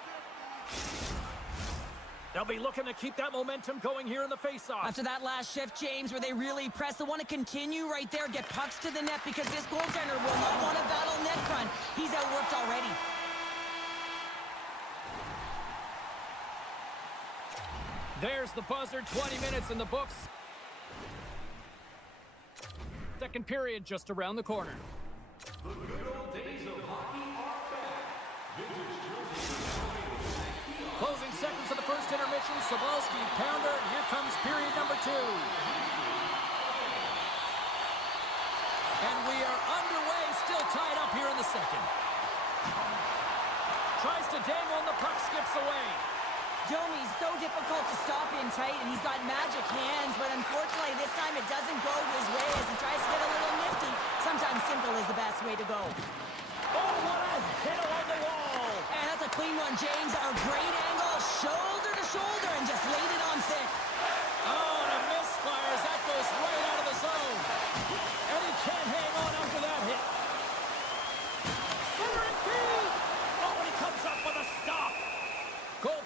They'll be looking to keep that momentum going here in the faceoff. After that last shift, James, where they really press, they want to continue right there, get pucks to the net, because this goaltender will not want to battle net front. He's outworked already. There's the buzzer, 20 minutes in the books. Second period just around the corner. The good old days of hockey are back. Vintage jerseys. Closing seconds of the first intermission, Sabalski, pounder, and here comes period number 2. And we are underway, still tied up here in the second. Tries to dangle and the puck skips away. Domi's so difficult to stop in tight, and he's got magic hands, but unfortunately this time it doesn't go his way as he tries to get a little nifty. Sometimes simple is the best way to go. Oh, what a hit along the wall! And that's a clean one, James. A great angle, shoulder to shoulder, and just laid it on thick. Oh, and a misfire as that goes right out of the zone. And he can't hang on after that hit.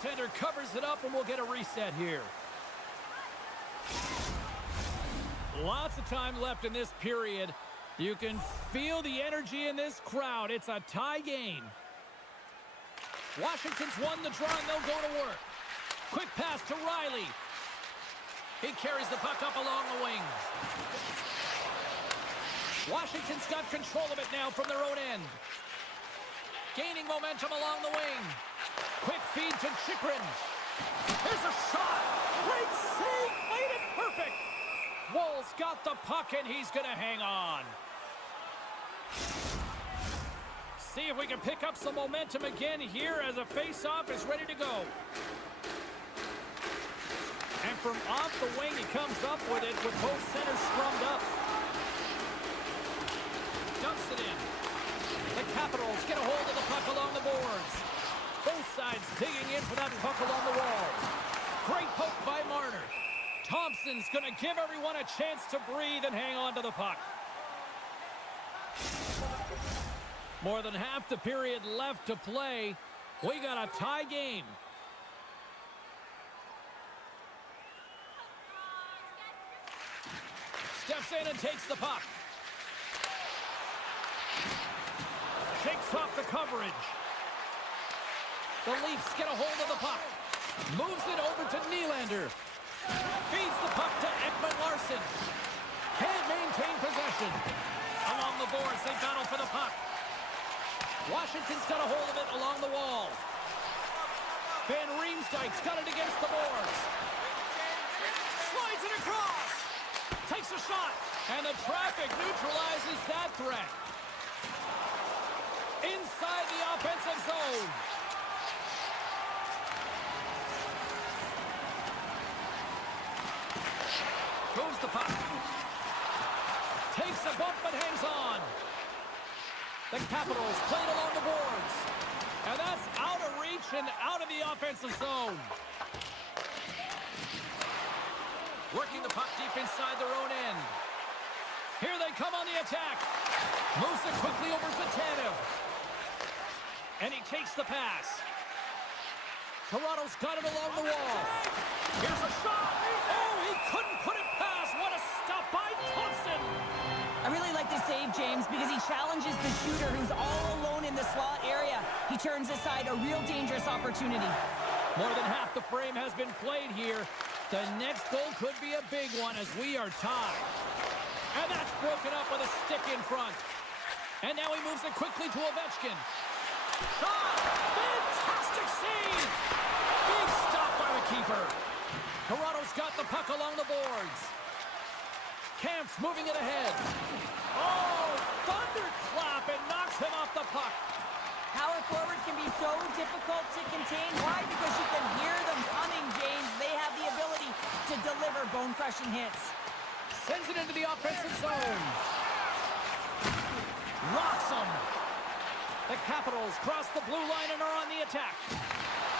Goaltender covers it up, and we'll get a reset here. Lots of time left in this period. You can feel the energy in this crowd. It's a tie game. Washington's won the draw, and they'll go to work. Quick pass to Riley. He carries the puck up along the wing. Washington's got control of it now from their own end. Gaining momentum along the wing. Quick feed to Chychrun. Here's a shot. Great save. Made it perfect. Woll's got the puck, and he's going to hang on. See if we can pick up some momentum again here as a face-off is ready to go. And from off the wing, he comes up with it with both centers scrummed up. Dumps it in. The Capitals get a hold of the puck along the boards. Both sides digging in for that puck along the wall. Great poke by Marner. Thompson's going to give everyone a chance to breathe and hang on to the puck. More than half the period left to play. We got a tie game. Steps in and takes the puck. Shakes off the coverage. The Leafs get a hold of the puck. Moves it over to Nylander. Feeds the puck to Ekman-Larsson. Can't maintain possession. Along the boards, they battle for the puck. Washington's got a hold of it along the wall. Van Riemsdyk's got it against the boards. Slides it across. Takes a shot. And the traffic neutralizes that threat. Inside the offensive zone. Moves the puck. Takes a bump but hangs on. The Capitals played along the boards. And that's out of reach and out of the offensive zone. Working the puck deep inside their own end. Here they come on the attack. Moves it quickly over to Tanev. And he takes the pass. Toronto's got it along the wall. Here's a shot. Oh, he couldn't put it past. What a stop by Thompson. I really like this save, James, because he challenges the shooter who's all alone in the slot area. He turns aside a real dangerous opportunity. More than half the frame has been played here. The next goal could be a big one as we are tied. And that's broken up with a stick in front. And now he moves it quickly to Ovechkin. Shot! Fantastic save! Big stop by the keeper. Toronto's got the puck along the boards. Kampf's moving it ahead. Oh, thunderclap, and knocks him off the puck. Power forwards can be so difficult to contain. Why? Because you can hear them coming, James. They have the ability to deliver bone-crushing hits. Sends it into the offensive zone. Rocks him. The Capitals cross the blue line and are on the attack.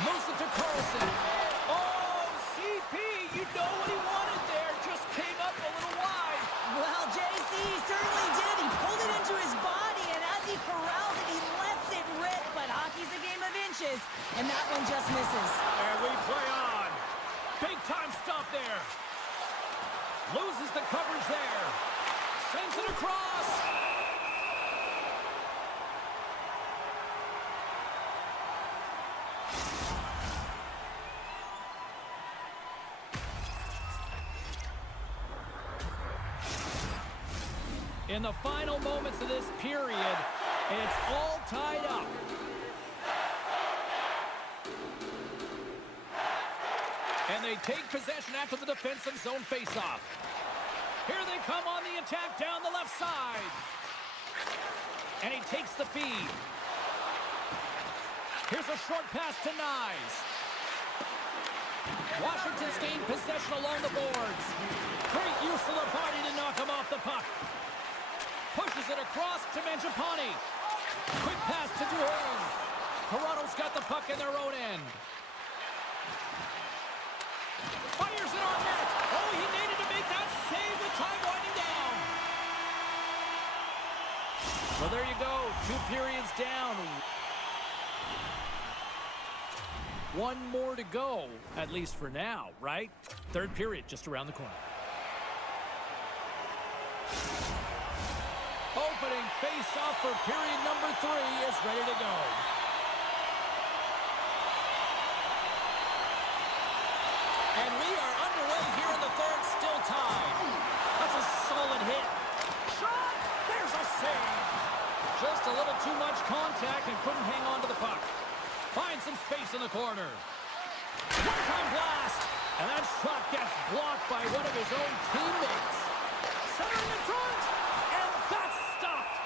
Moves it to Carlson. Oh, CP, you know what he wanted there. Just came up a little wide. Well, JC certainly did. He pulled it into his body, and as he corrals it, he lets it rip. But hockey's a game of inches, and that one just misses. And we play on. Big time stop there. Loses the coverage there. Sends it across. In the final moments of this period, it's all tied up. And they take possession after the defensive zone faceoff. Here they come on the attack down the left side. And he takes the feed. Here's a short pass to Nyes. Washington's gained possession along the boards. Great use of the body to knock him off the puck. Pushes it across to Mangiapane. Quick pass to Duhon. Toronto's got the puck in their own end. Fires it on net. Oh, he needed to make that save with time winding down. Well, there you go. 2 periods down. One more to go, at least for now, right? Third period just around the corner. Opening face-off for period number 3 is ready to go. And we are underway here in the third, still tied. That's a solid hit. Shot! There's a save. Just a little too much contact and couldn't hang on to the puck. Finds some space in the corner. One-time blast. And that shot gets blocked by one of his own teammates. Centering in front. And that's stopped.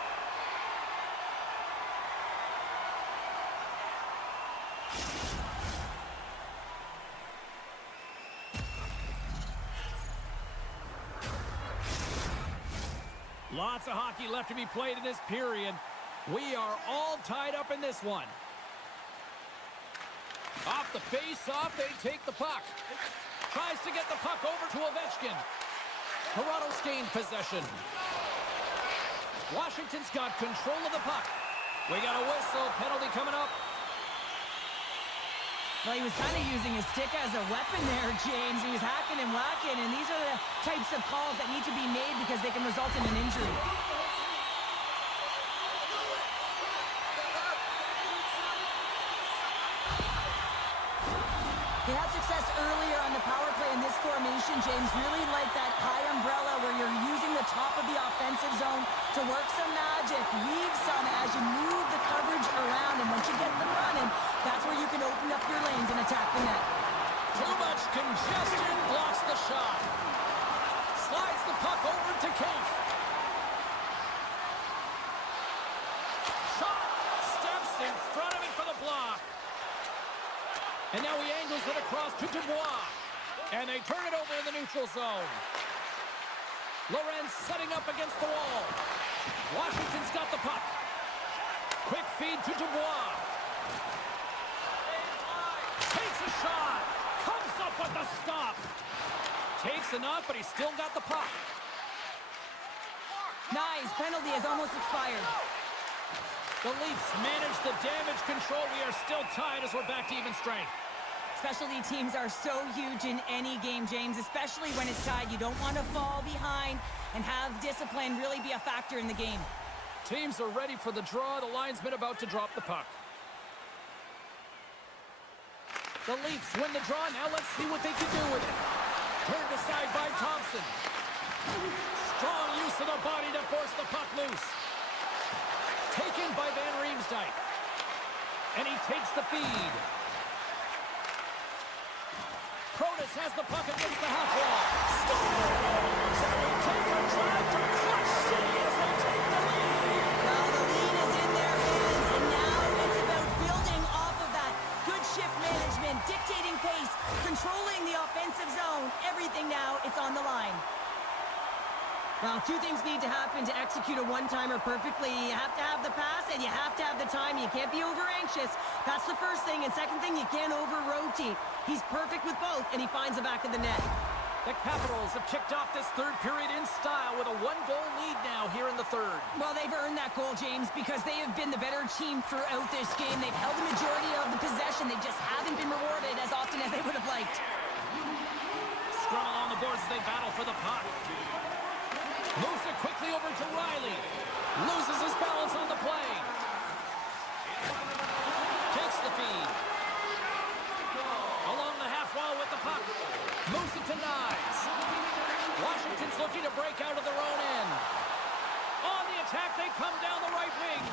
Lots of hockey left to be played in this period. We are all tied up in this one. Off the face-off, they take the puck. Tries to get the puck over to Ovechkin. Toronto's gained possession. Washington's got control of the puck. We got a whistle. Penalty coming up. Well, he was kind of using his stick as a weapon there, James. He was hacking and whacking, and these are the types of calls that need to be made because they can result in an injury. They had success earlier on the power play in this formation, James. Really like that high umbrella where you're using the top of the offensive zone to work some magic, weave some as you move the coverage around. And once you get them running, that's where you can open up your lanes and attack the net. Too much congestion blocks the shot. Slides the puck over to Cave. Shot! Steps in front of it for the block. And now he angles it across to Dubois. And they turn it over in the neutral zone. Lorenz setting up against the wall. Washington's got the puck. Quick feed to Dubois. Takes a shot. Comes up with the stop. Takes a knock, but he's still got the puck. Nice. Penalty has almost expired. The Leafs manage the damage control. We are still tied as we're back to even strength. Specialty teams are so huge in any game, James, especially when it's tied. You don't want to fall behind and have discipline really be a factor in the game. Teams are ready for the draw. The linesman about to drop the puck. The Leafs win the draw. Now let's see what they can do with it. Turned aside by Thompson. Strong use of the body to force the puck loose. Taken by Van Riemsdyk. And he takes the feed. Protas has the puck against the half wall. Scores! And we take a drive to Clutch City as they take the lead. Well, the lead is in their hands, and now it's about building off of that. Good shift management, dictating pace, controlling the offensive zone. Everything now, it's on the line. Well, two things need to happen to execute a one-timer perfectly. You have to have the pass, and you have to have the time. You can't be over-anxious. That's the first thing. And second thing, you can't over-rotate. He's perfect with both, and he finds the back of the net. The Capitals have kicked off this third period in style with a one-goal lead now here in the third. Well, they've earned that goal, James, because they have been the better team throughout this game. They've held the majority of the possession. They just haven't been rewarded as often as they would have liked. Scrum along the boards as they battle for the puck. Moves it quickly over to Riley. Loses his balance on the play. Takes the feed. Along the half wall with the puck. Moves it to Nyes. Washington's looking to break out of their own end. On the attack, they come down the right wing.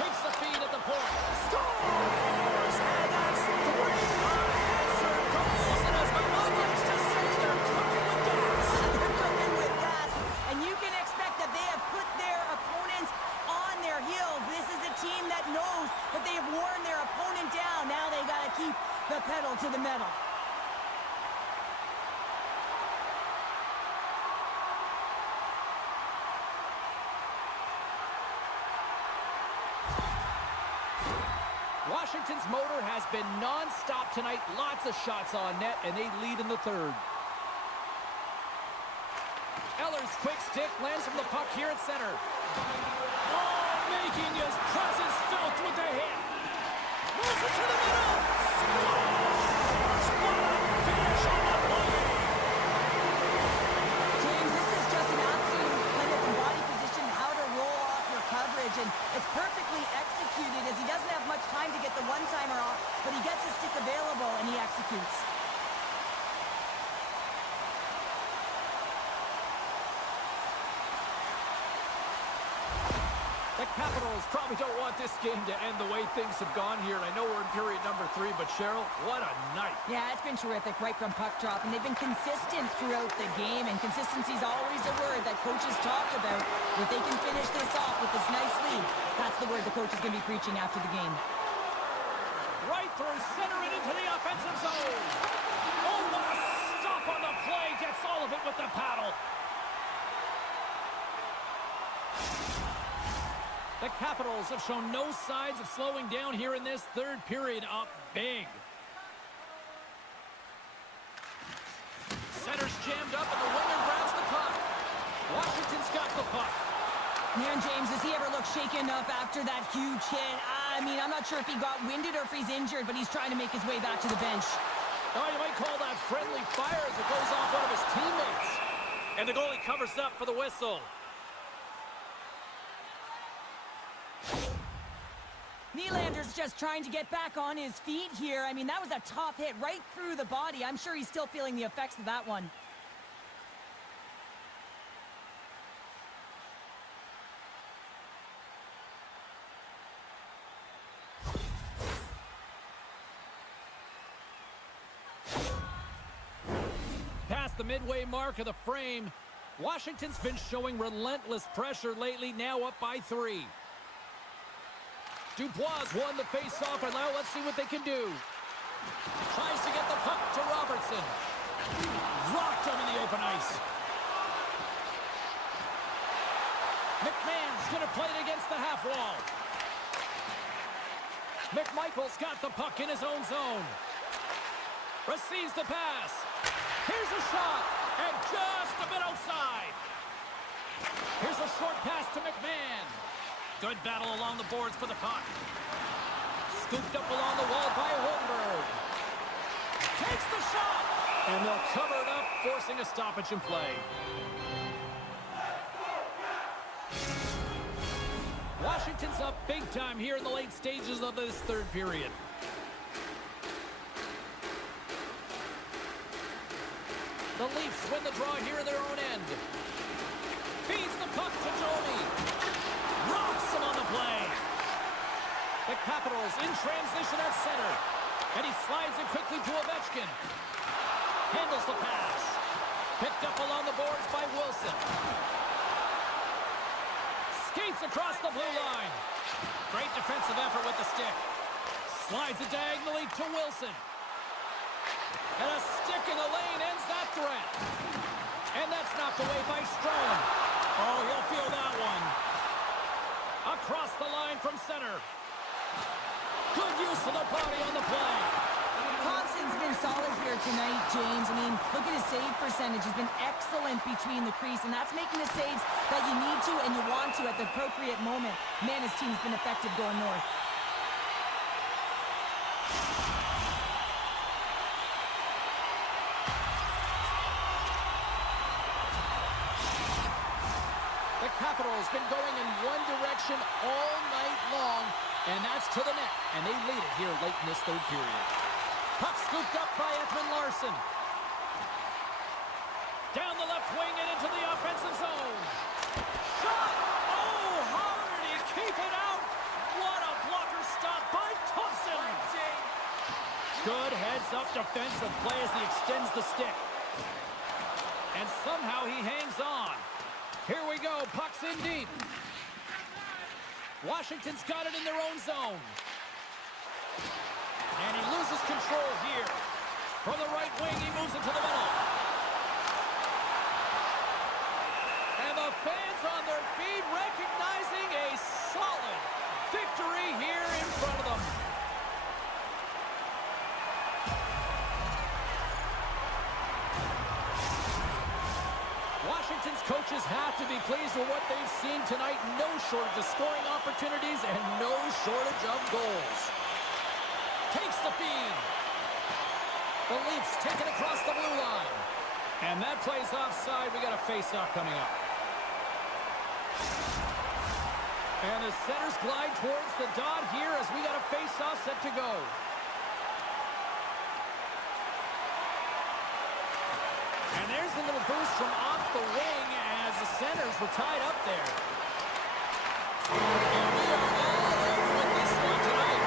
Takes the feed at the point. Scores! And that's 3 unanswered goals. And as my mom likes to say, they're cooking with gas. They're cooking with gas, and you can expect that they have put their opponents on their heels. This is a team that knows that they have worn their opponent down. Now they got to keep the pedal to the metal. Washington's motor has been non-stop tonight. Lots of shots on net, and they lead in the third. Eller's quick stick lands from the puck here at center. Oh, Making his presence felt with the hit. Moves it to the middle. Scores! What a finish on the play! James, this is just an absolute clinic in body position, how to roll off your coverage, and it's perfectly executed as he doesn't have much time to get the one-timer off, but he gets his stick available and he executes. The Capitals probably don't want this game to end the way things have gone here. And I know we're in period number 3, but Cheryl, what a night. Yeah, it's been terrific right from puck drop, and they've been consistent throughout the game, and consistency is always a word that coaches talk about. If they can finish this off with this nice lead, that's the word the coach is going to be preaching after the game. Right through center and into the offensive zone. Oh, what a stop on the play. Gets all of it with the paddle. The Capitals have shown no signs of slowing down here in this third period, up big. Center's jammed up and the winger grabs the puck. Washington's got the puck. Man, James, does he ever look shaken up after that huge hit? I mean, I'm not sure if he got winded or if he's injured, but he's trying to make his way back to the bench. Oh, you might call that friendly fire as it goes off one of his teammates. And the goalie covers up for the whistle. Nylander's just trying to get back on his feet here. I mean, that was a tough hit right through the body. I'm sure he's still feeling the effects of that one. Past the midway mark of the frame, Washington's been showing relentless pressure lately, now up by 3. Dubois won the face-off, and now let's see what they can do. Tries to get the puck to Robertson. Rocked him in the open ice. McMahon's going to play it against the half wall. McMichael's got the puck in his own zone. Receives the pass. Here's a shot, and just a bit outside. Here's a short pass to McMahon. Good battle along the boards for the puck. Scooped up along the wall by Holmberg. Takes the shot, and they'll cover it up, forcing a stoppage in play. Washington's up big time here in the late stages of this third period. The Leafs win the draw here in their own end. Feeds the puck to Domi. Rocks him on the play. The Capitals in transition at center. And he slides it quickly to Ovechkin. Handles the pass. Picked up along the boards by Wilson. Skates across the blue line. Great defensive effort with the stick. Slides it diagonally to Wilson. And a stick in the lane ends that threat. And that's knocked away by Strome. Oh, he'll feel that one. Across the line from center. Good use of the body on the play. Thompson's been solid here tonight, James. I mean, look at his save percentage. He's been excellent between the crease, and that's making the saves that you need to and you want to at the appropriate moment. Man, his team's been effective going north. The Capitals been going in one direction all night long, and that's to the net, and they lead it here late in this third period. Puck scooped up by Ekman-Larsson. Down the left wing and into the offensive zone. Shot! Oh, how did he keep it out? What a blocker stop by Thompson! Good heads-up defensive play as he extends the stick. And somehow he hangs on. Here we go, puck's in deep. Washington's got it in their own zone. And he loses control here. From the right wing, he moves it to the middle. And the fans on their feet recognizing a solid victory here in front of them. Washington's coaches have to be pleased with what they've seen tonight. No shortage of scoring opportunities and no shortage of goals. Takes the feed. The Leafs take it across the blue line. And that play's offside. We got a face-off coming up. And the centers glide towards the dot here as we got a face-off set to go. And there's a little boost from off the wing as the centers were tied up there. And we are all over with this one tonight.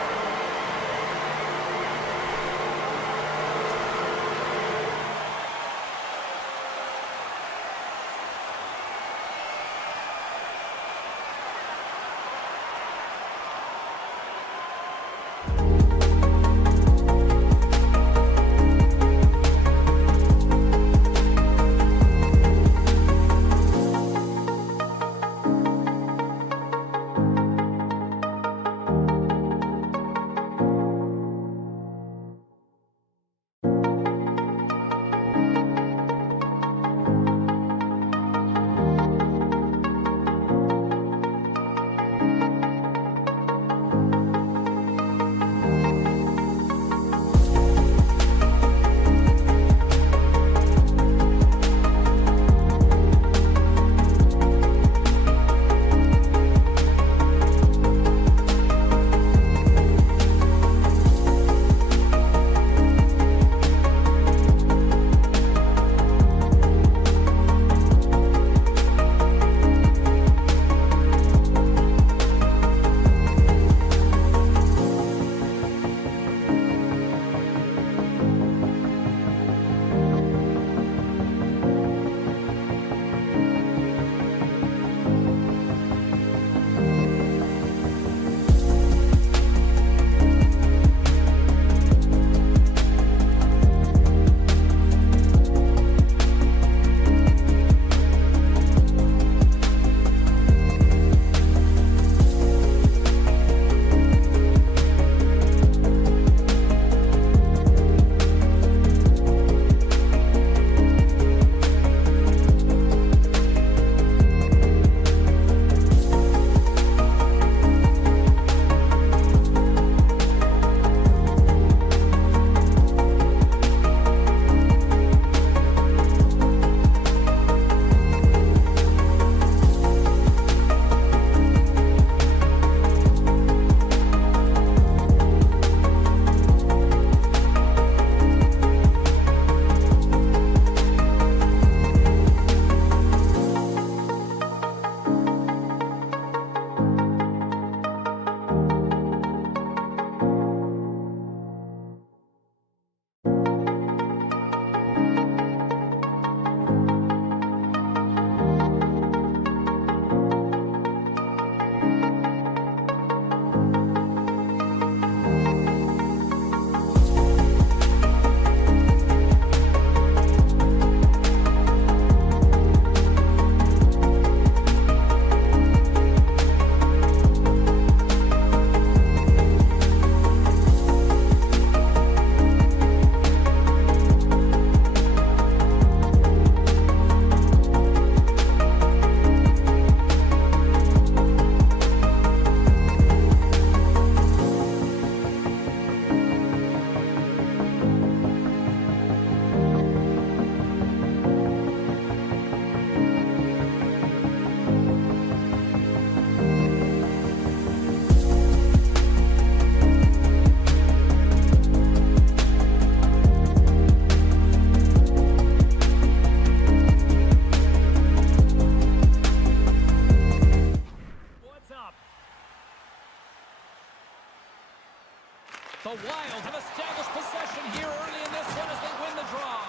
The Wild have established possession here early in this one as they win the draw.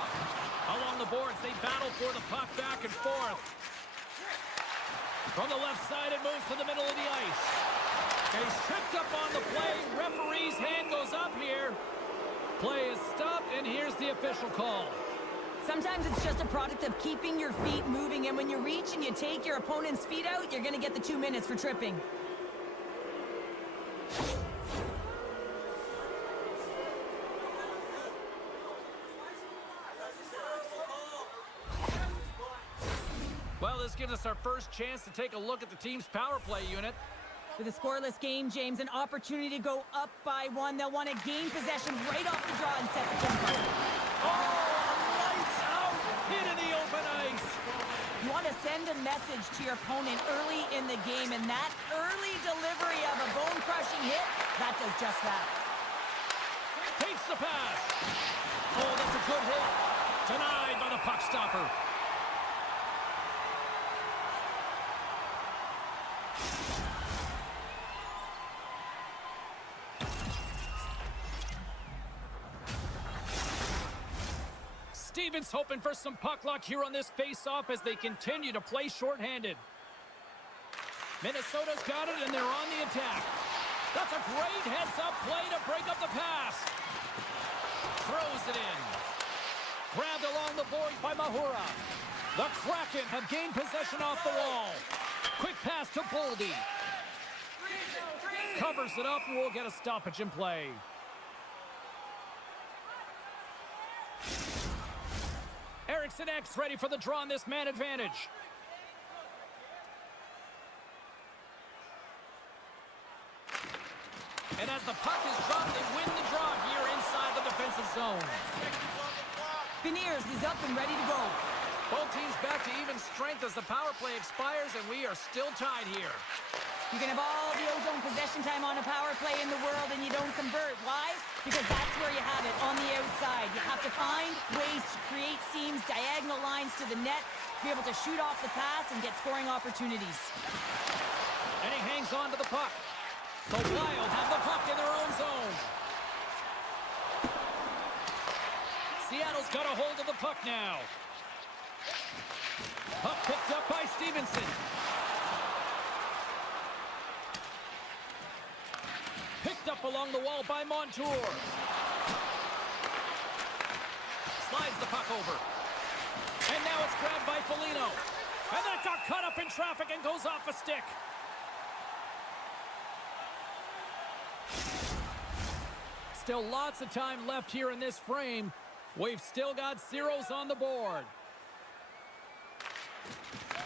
Along the boards, they battle for the puck back and forth. From the left side, it moves to the middle of the ice. And he's tripped up on the play. Referee's hand goes up here. Play is stopped, and here's the official call. Sometimes it's just a product of keeping your feet moving, and when you reach and you take your opponent's feet out, you're going to get the 2 minutes for tripping. Well, this gives us our first chance to take a look at the team's power play unit. With a scoreless game, James, an opportunity to go up by one. They'll want to gain possession right off the draw and set the tempo. Oh, lights out! Hit in the open ice! You want to send a message to your opponent early in the game, and that early delivery of a bone-crushing hit, that does just that. Takes the pass. Oh, that's a good hit. Denied by the puck stopper. Stevens hoping for some puck luck here on this face-off as they continue to play shorthanded. Minnesota's got it, and they're on the attack. That's a great heads-up play to break up the pass. Throws it in. Grabbed along the boards by Mahura. The Kraken have gained possession off the wall. Quick pass to Boldy. Covers it up, and we'll get a stoppage in play. Eriksson X ready for the draw on this man advantage. And as the puck is dropped, they win the draw here inside the defensive zone. Beniers is up and ready to go. Both teams back to even strength as the power play expires, and we are still tied here. You can have all the ozone possession time on a power play in the world and you don't convert. Why? Because that's where you have it, on the outside. You have to find ways to create seams, diagonal lines to the net, be able to shoot off the pass and get scoring opportunities. And he hangs on to the puck. The Wild have the puck in their own zone. Seattle's got a hold of the puck now. Puck picked up by Stevenson. Picked up along the wall by Montour. Slides the puck over. And now it's grabbed by Foligno. And that got cut up in traffic and goes off a stick. Still lots of time left here in this frame. We've still got zeros on the board.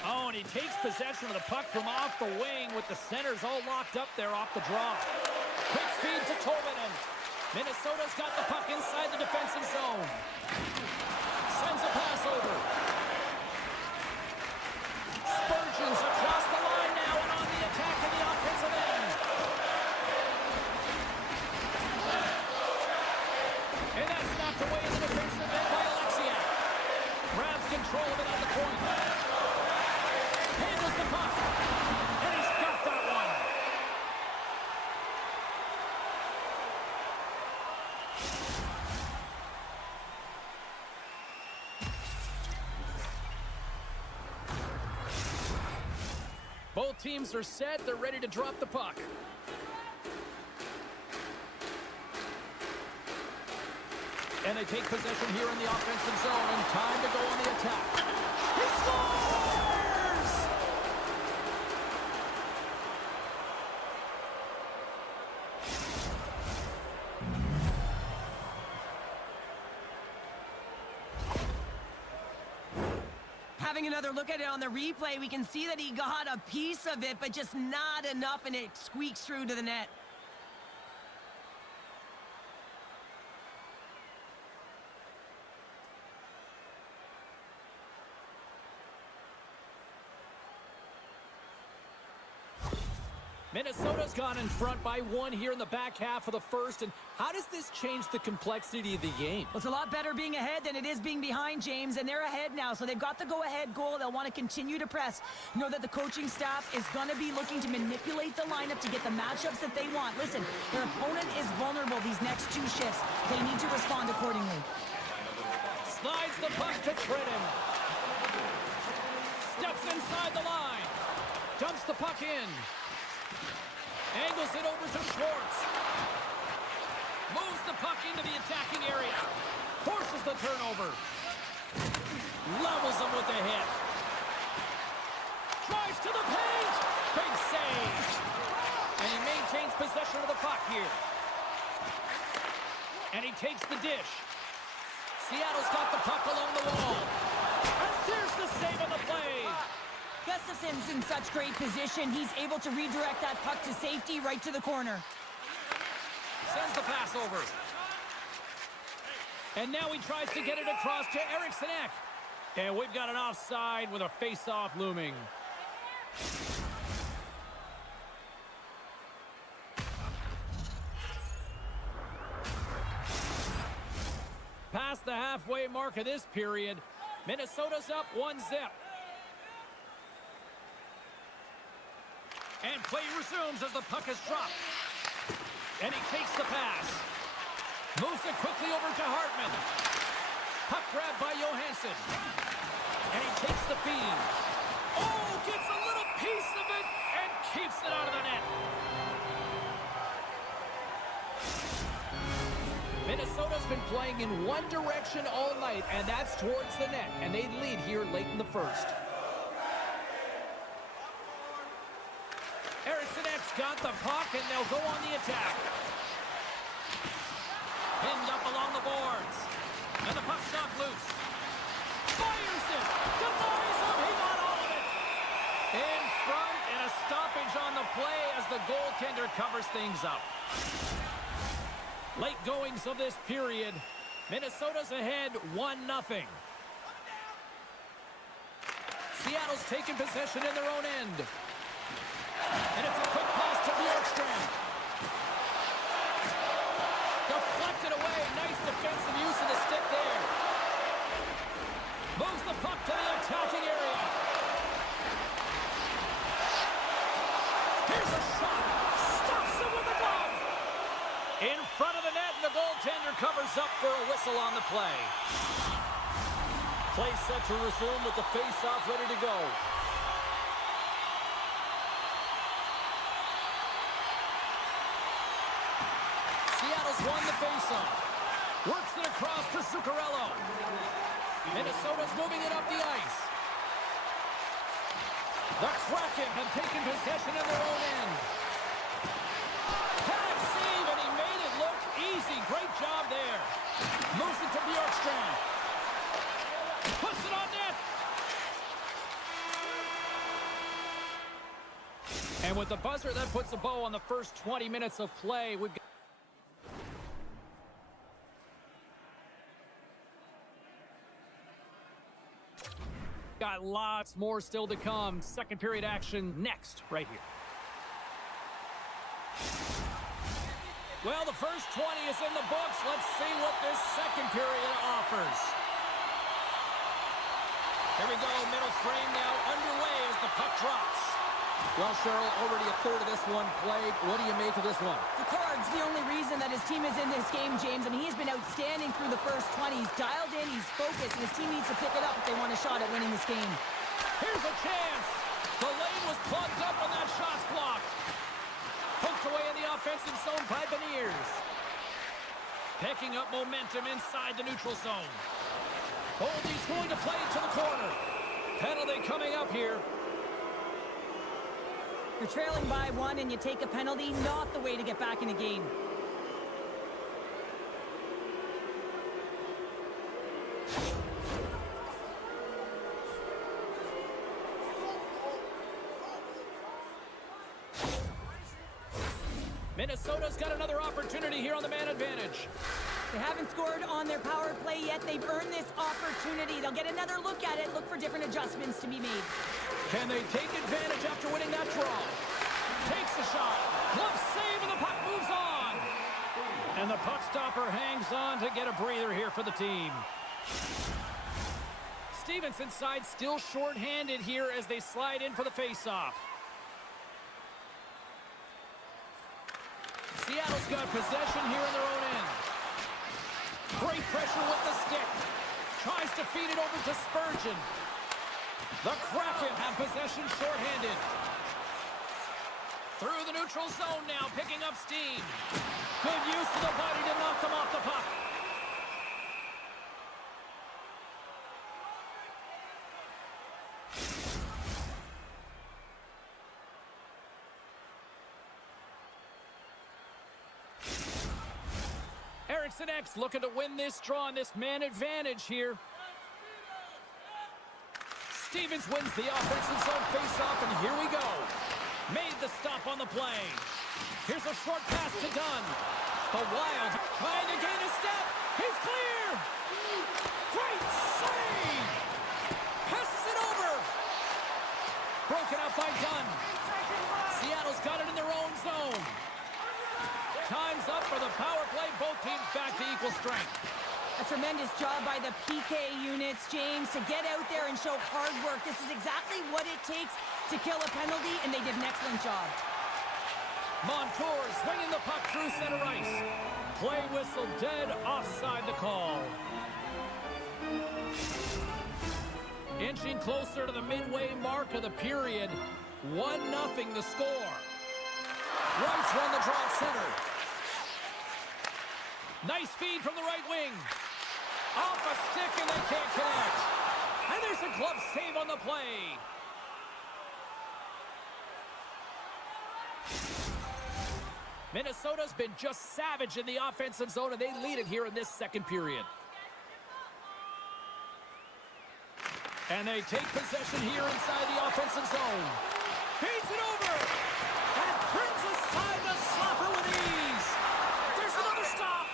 Oh, and he takes possession of the puck from off the wing with the centers all locked up there off the draw. Quick feed to Tolvanen. Minnesota's got the puck inside the defensive zone. Sends a pass over. Spurgeon's across the line now and on the attack in the offensive end. And that's knocked away in the defensive end by Alexiak. Grabs control of it on the point. Handles the puck. And he's got that one. Both teams are set. They're ready to drop the puck. And they take possession here in the offensive zone, and time to go on the attack. He scores! Having another look at it on the replay, we can see that he got a piece of it, but just not enough, and it squeaks through to the net. Minnesota's gone in front by one here in the back half of the first. And how does this change the complexity of the game? Well, it's a lot better being ahead than it is being behind, James, and they're ahead now, so they've got the go-ahead goal. They'll want to continue to press. Know that the coaching staff is going to be looking to manipulate the lineup to get the matchups that they want. Listen, their opponent is vulnerable these next two shifts. They need to respond accordingly. Slides the puck to Trenton. Steps inside the line. Dumps the puck in. Angles it over to Schwartz. Moves the puck into the attacking area. Forces the turnover. Levels him with the hit. Drives to the paint. Big save. And he maintains possession of the puck here. And he takes the dish. Seattle's got the puck along the wall. And there's the save on the play. Gustafson's in such great position. He's able to redirect that puck to safety right to the corner. Sends the pass over. And now he tries to get it across to Eriksson Ek. And we've got an offside with a face-off looming. Past the halfway mark of this period, Minnesota's up 1-0. And play resumes as the puck is dropped. And he takes the pass. Moves it quickly over to Hartman. Puck grabbed by Johansson. And he takes the feed. Oh, gets a little piece of it and keeps it out of the net. Minnesota's been playing in one direction all night, and that's towards the net. And they lead here late in the first. Eriksson Ek's got the puck, and they'll go on the attack. Pinned up along the boards. And the puck's knocked loose. Fires it. Denies him. He got all of it. In front, and a stoppage on the play as the goaltender covers things up. Late goings of this period. Minnesota's ahead 1-0. Seattle's taken possession in their own end. And it's a quick pass to Bjorkstrand. Deflected away. Nice defensive use of the stick there. Moves the puck to the attacking area. Here's a shot. Stops him with a glove. In front of the net, and the goaltender covers up for a whistle on the play. Play set to resume with the face-off ready to go. Seattle's won the face-off. Works it across to Zuccarello. Minnesota's moving it up the ice. The Kraken have taken possession of their own end. Pad save, and he made it look easy. Great job there. Moves it to Bjorkstrand. Puts it on net. And with the buzzer, that puts a bow on the first 20 minutes of play. We've got lots more still to come. Second period action next, right here. Well, the first 20 is in the books. Let's see what this second period offers. Here we go, middle frame now underway as the puck drops. Well, Cheryl, already a third of this one played. What do you make of this one? Picard's the only reason that his team is in this game, James, and he's been outstanding through the first 20. He's dialed in, he's focused, and his team needs to pick it up if they want a shot at winning this game. Here's a chance. The lane was plugged up and that shot's blocked. Poked away in the offensive zone by Beniers. Picking up momentum inside the neutral zone. Oldie's going to play to the corner. Penalty coming up here. You're trailing by one and you take a penalty, not the way to get back in the game. Minnesota's got another opportunity here on the man advantage. They haven't scored on their power play yet. They've earned this opportunity. They'll get another look at it, look for different adjustments to be made. Can they take advantage after winning that draw? Takes the shot. Glove save, and the puck moves on. And the puck stopper hangs on to get a breather here for the team. Stevenson's side still short-handed here as they slide in for the face-off. Seattle's got possession here in their own end. Great pressure with the stick. Tries to feed it over to Spurgeon. The Kraken have possession short-handed. Through the neutral zone now, picking up steam. Good use of the body to knock them off the puck. Eriksson Ek's looking to win this draw on this man advantage here. Stevens wins the offensive zone faceoff, and here we go. Made the stop on the play. Here's a short pass to Dunn. The Wild trying to gain a step. He's clear. Great save. Passes it over. Broken out by Dunn. Seattle's got it in their own zone. Time's up for the power play. Both teams back to equal strength. A tremendous job by the PK units, James, to get out there and show hard work. This is exactly what it takes to kill a penalty, and they did an excellent job. Montour swinging the puck through center ice. Play whistle dead, offside the call. Inching closer to the midway mark of the period. 1-0 the score. Rice run the draw at center. Nice feed from the right wing. Off a stick and they can't connect. And there's a glove save on the play. Minnesota's been just savage in the offensive zone, and they lead it here in this second period. And they take possession here inside the offensive zone. Feeds it over. And turns aside the slapper with ease. There's another stop.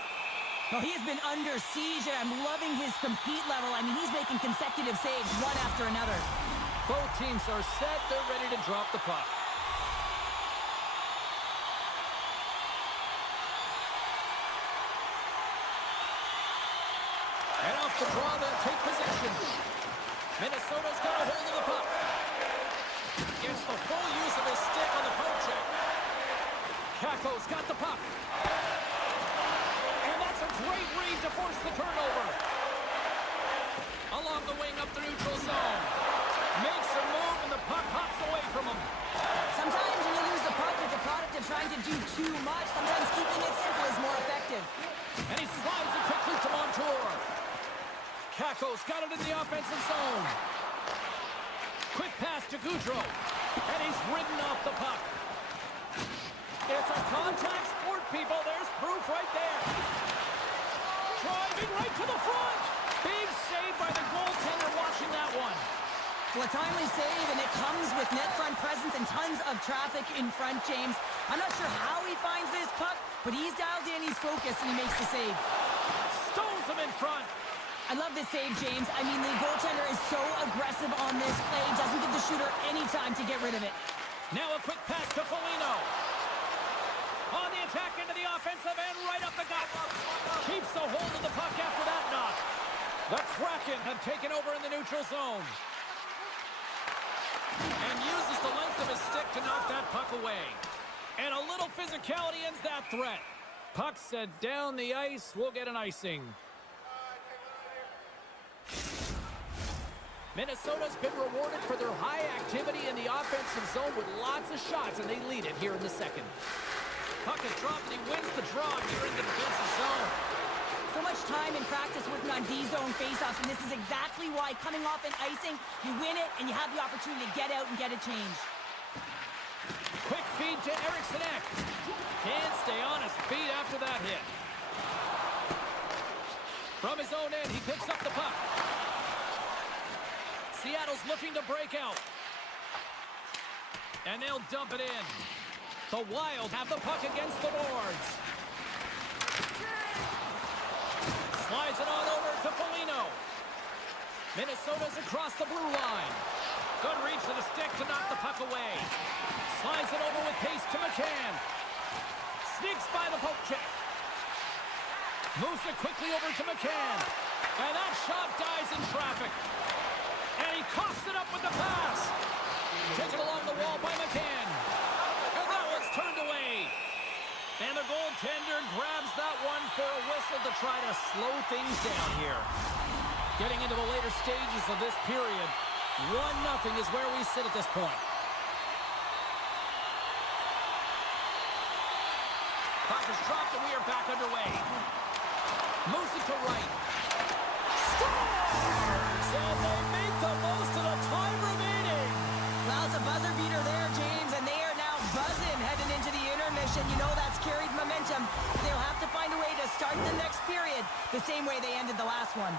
Well, he has been under siege, and I'm loving his compete level. I mean, he's making consecutive saves one after another. Both teams are set. They're ready to drop the puck. And off the draw, they'll take possession. Minnesota's got a hold of the puck. Gets the full use of his stick on the poke check. Kakko's got the puck. And that's a great read to force the turnover. Along the wing up the neutral zone. Makes a move and the puck hops away from him. Sometimes when you lose the puck, it's a product of trying to do too much. Sometimes keeping it simple is more effective. And he slides it quickly to Montour. Kakko's got it in the offensive zone. Quick pass to Gaudreau. And he's ridden off the puck. It's a contact sport, people. There's proof right there. Driving right to the front. Big save by the goaltender watching that one. Well, a timely save, and it comes with net front presence and tons of traffic in front, James. I'm not sure how he finds this puck, but he's dialed in, he's focused, and he makes the save. Stones him in front. I love this save, James. I mean, the goaltender is so aggressive on this play. Doesn't give the shooter any time to get rid of it. Now a quick pass to Foligno. On the attack into the offensive end, right up the gut. Keeps the hold of the puck after that knock. The Kraken have taken over in the neutral zone. And uses the length of his stick to knock that puck away. And a little physicality ends that threat. Puck set down the ice. We'll get an icing. Minnesota's been rewarded for their high activity in the offensive zone with lots of shots, and they lead it here in the second. Puck is dropped, and he wins the draw here in the defensive zone. So much time in practice working on D-zone faceoffs, and this is exactly why coming off an icing, you win it, and you have the opportunity to get out and get a change. Quick feed to Eriksson Ek. Can't stay on his feet after that hit. From his own end, he picks up the puck. Seattle's looking to break out. And they'll dump it in. The Wild have the puck against the boards. Slides it on over to Foligno. Minnesota's across the blue line. Good reach to the stick to knock the puck away. Slides it over with pace to McCann. Sneaks by the poke check. Moves it quickly over to McCann. And that shot dies in traffic. And he coughs it up with the pass. Taken along the wall by McCann. And that one's turned away. And the goaltender grabs that one for a whistle to try to slow things down here. Getting into the later stages of this period, 1-0 is where we sit at this point. Puck is dropped and we are back underway. Moves it to right. Scores! And they make the most of the time remaining. Well, it's a buzzer beater there, James, and they are now buzzing heading into the intermission. You know that's carried momentum. They'll have to find a way to start the next period the same way they ended the last one.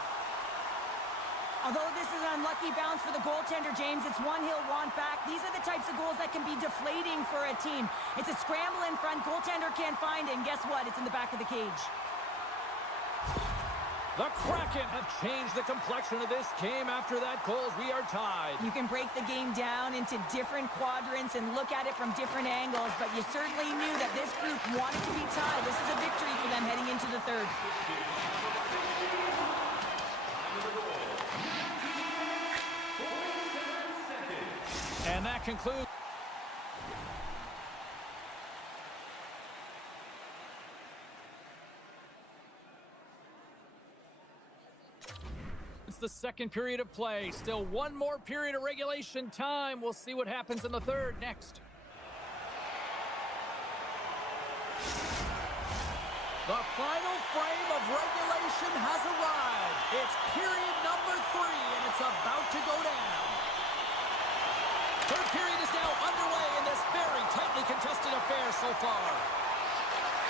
Although this is an unlucky bounce for the goaltender, James, it's one he'll want back. These are the types of goals that can be deflating for a team. It's a scramble in front, goaltender can't find it, and guess what? It's in the back of the cage. The Kraken have changed the complexion of this game after that goal as we are tied. You can break the game down into different quadrants and look at it from different angles, but you certainly knew that this group wanted to be tied. This is a victory for them heading into the third. And that concludes. It's the second period of play. Still one more period of regulation time. We'll see what happens in the third next. The final frame of regulation has arrived. It's period number 3, and it's about to go down. Third period is now underway in this very tightly contested affair so far.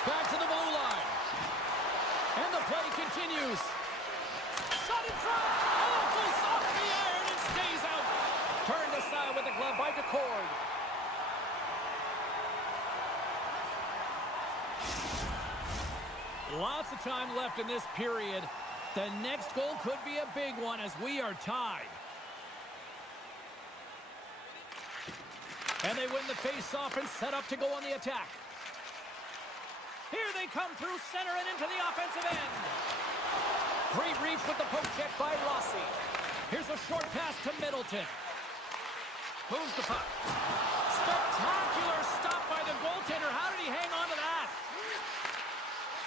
Back to the blue line. And the play continues. Shot in front. Oh, it goes off the iron and stays out. Turned aside with the glove by DeCord. Lots of time left in this period. The next goal could be a big one as we are tied. And they win the face-off and set up to go on the attack. Here they come through center and into the offensive end. Great reach with the poke check by Rossi. Here's a short pass to Middleton. Moves the puck. Spectacular stop by the goaltender. How did he hang on to that?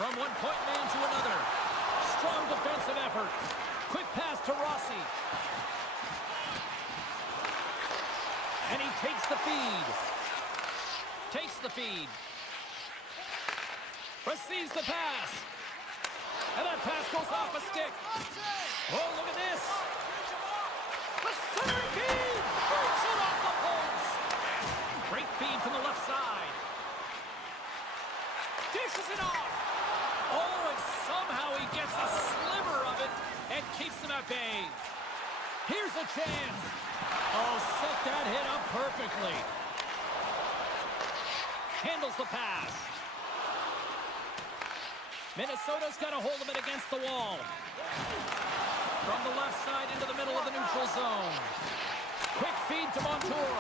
From one point man to another. Strong defensive effort. Quick pass to Rossi. And he takes the feed. Takes the feed. Receives the pass. And that pass goes off a stick. Oh, look at this. The center feed. Breaks it off the post. Great feed from the left side. Dishes it off. Oh, and somehow he gets a sliver of it and keeps them at bay. Here's a chance. Oh, set that hit up perfectly. Handles the pass. Minnesota's got a hold of it against the wall. From the left side into the middle of the neutral zone. Quick feed to Montour.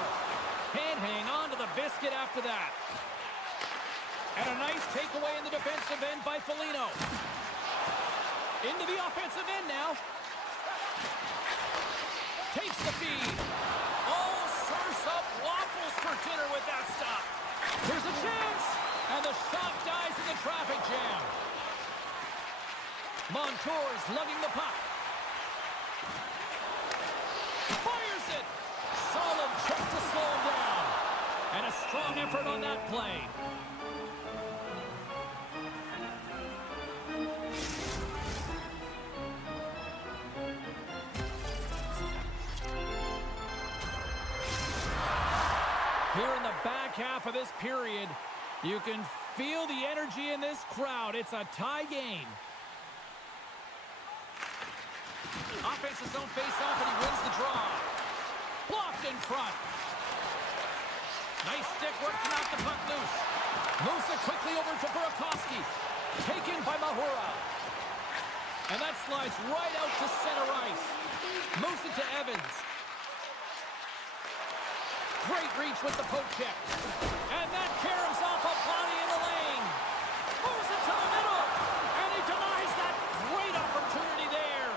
Can't hang on to the biscuit after that. And a nice takeaway in the defensive end by Foligno. Into the offensive end now. Takes the feed. Oh, serves up waffles for dinner with that stop. Here's a chance. And the shot dies in the traffic jam. Montour's lugging the puck. Fires it. Solid check to slow him down. And a strong effort on that play. Here in the back half of this period, you can feel the energy in this crowd. It's a tie game. Offensive zone face-off, and he wins the draw. Blocked in front. Nice stick work to knock the puck loose. Moves it quickly over to Burakovsky. Taken by Mahura. And that slides right out to center ice. Moves it to Evans. Great reach with the poke check. And that caroms off a body in the lane. Moves it to the middle. And he denies that great opportunity there.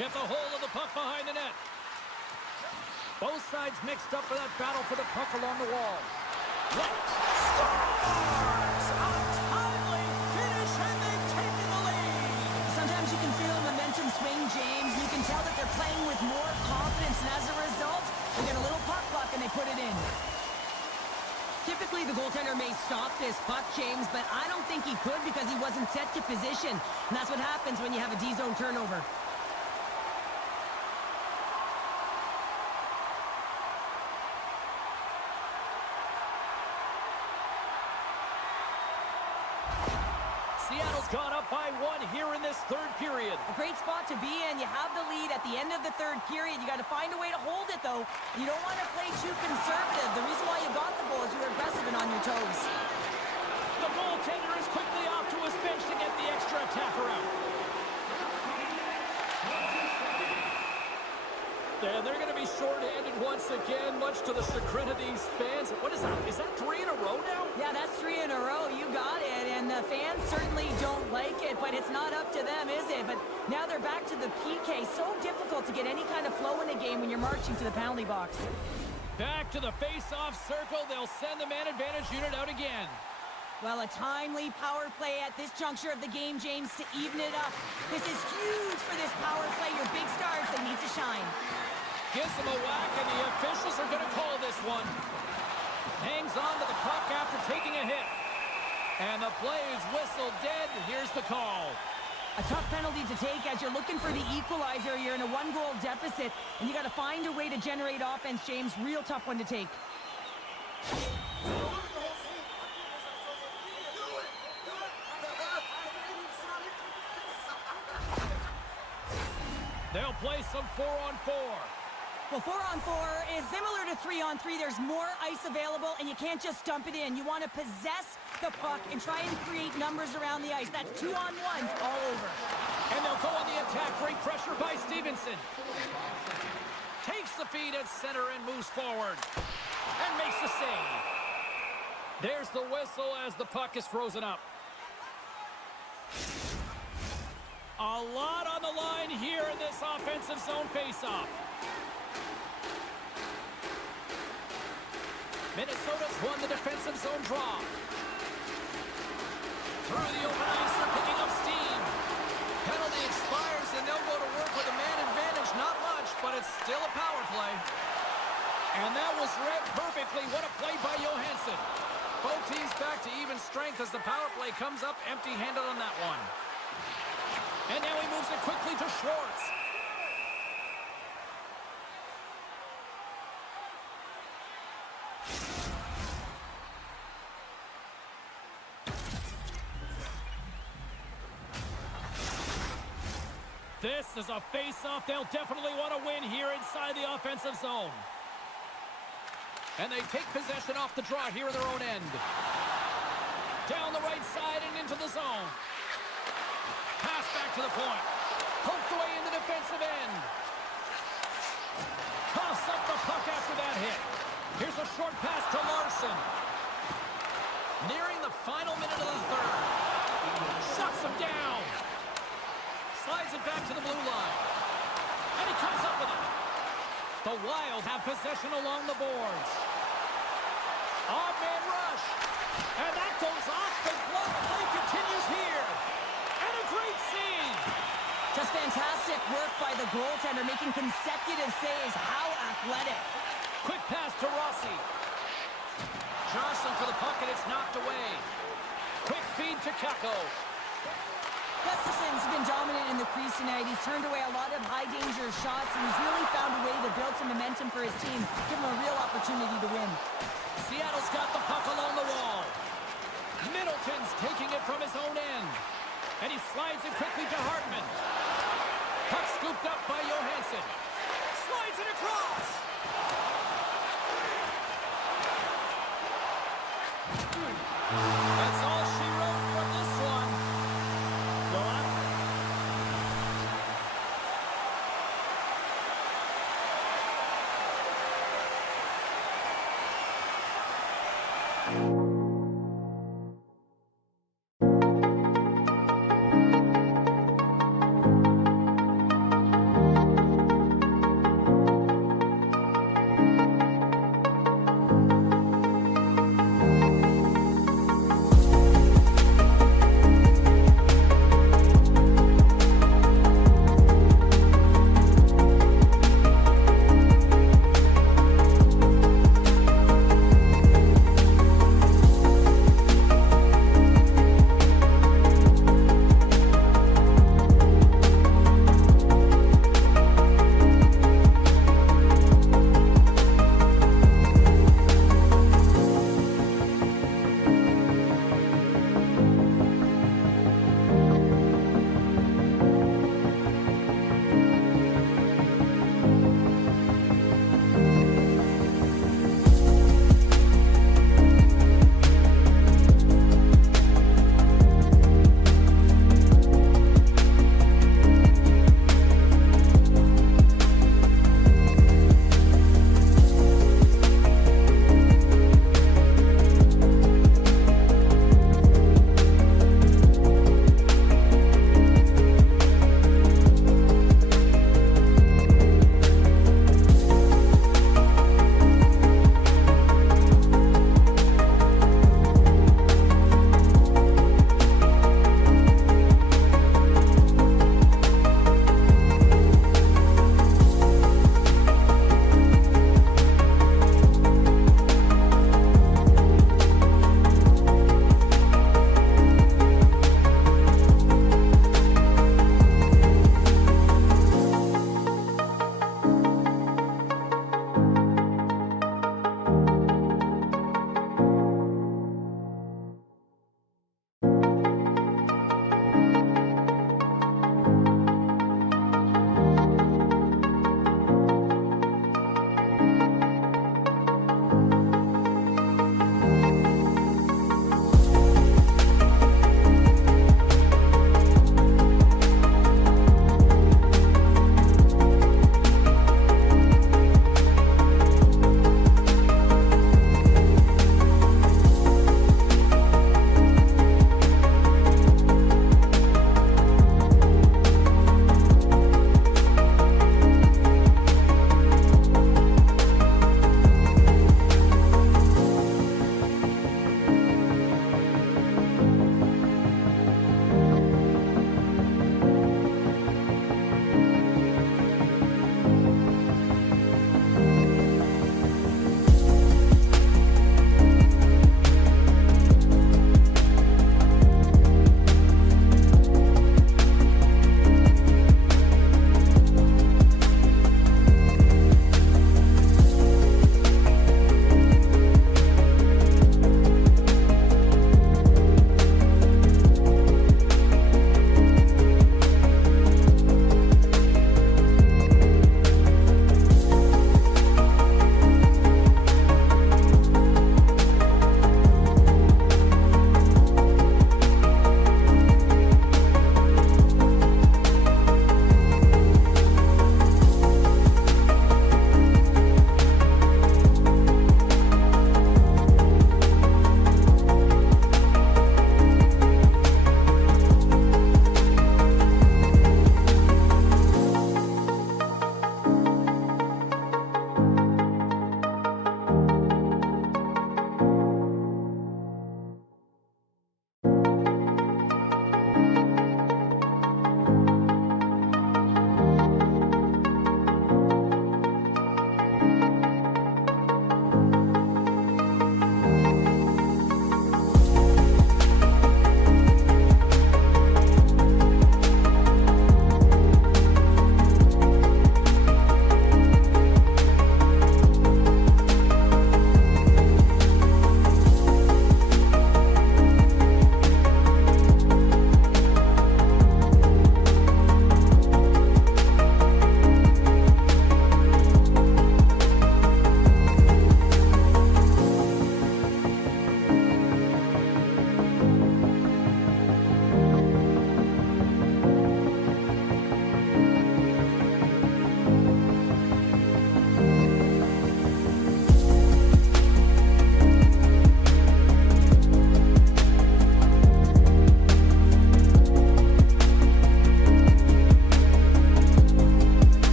Gets a hold of the puck behind the net. Both sides mixed up for that battle for the puck along the wall. Scores! A timely finish, and they've taken the lead. Sometimes you can feel a momentum swing, James. You can tell that they're playing with more confidence, and as a result, they get a little puck luck and they put it in. Typically, the goaltender may stop this puck, James, but I don't think he could because he wasn't set to position. And that's what happens when you have a D-zone turnover. Seattle's gone up by 1 here in this third period. A great spot to be in. You have the lead at the end of the third period. You got to find a way to hold it, though. You don't want to play too conservative. The reason why you got the goal is you were aggressive and on your toes. The goaltender is quickly off to his bench to get the extra attacker out. And they're going to be short-handed once again, much to the chagrin of these fans. What is that? Is that 3 in a row now? Yeah, that's 3 in a row. You got it. And the fans certainly don't like it, but it's not up to them, is it? But now they're back to the PK. So difficult to get any kind of flow in a game when you're marching to the penalty box. Back to the face-off circle. They'll send the man advantage unit out again. Well, a timely power play at this juncture of the game, James, to even it up. This is huge for this power play. Your big stars, they need to shine. Gives him a whack, and the officials are going to call this one. Hangs on to the puck after taking a hit. And the play is whistled dead. Here's the call. A tough penalty to take as you're looking for the equalizer. You're in a 1-goal deficit, and you got to find a way to generate offense, James. Real tough one to take. They'll play some 4-on-4. Well, 4-on-4 is similar to 3-on-3. There's more ice available, and you can't just dump it in. You want to possess the puck and try and create numbers around the ice. That's 2-on-1s all over. And they'll go on the attack. Great pressure by Stevenson. Takes the feed at center and moves forward. And makes the save. There's the whistle as the puck is frozen up. A lot on the line here in this offensive zone faceoff. Minnesota's won the defensive zone draw. Through the open ice, they're picking up steam. Penalty expires, and they'll go to work with a man advantage. Not much, but it's still a power play. And that was read perfectly. What a play by Johansson. Both teams back to even strength as the power play comes up empty-handed on that one. And now he moves it quickly to Schwartz. This is a face-off they'll definitely want to win here inside the offensive zone. And they take possession off the draw here in their own end. Down the right side and into the zone. Pass back to the point. Poked away in the defensive end. Coughs up the puck after that hit. Here's a short pass to Larson. Nearing the final minute of the third. Shuts him down. Slides it back to the blue line. And he comes up with it. The Wild have possession along the boards. Odd man rush. And that goes off the glove. Play continues here. And a great save. Just fantastic work by the goaltender, making consecutive saves. How athletic. Quick pass to Rossi. Johnson for the puck, and it's knocked away. Quick feed to Kako. Gustafson's been dominant in the crease tonight. He's turned away a lot of high-danger shots, and he's really found a way to build some momentum for his team, give him a real opportunity to win. Seattle's got the puck along the wall. Middleton's taking it from his own end. And he slides it quickly to Hartman. Puck scooped up by Johansson. Slides it across. That's all she wrote from this one. Go on.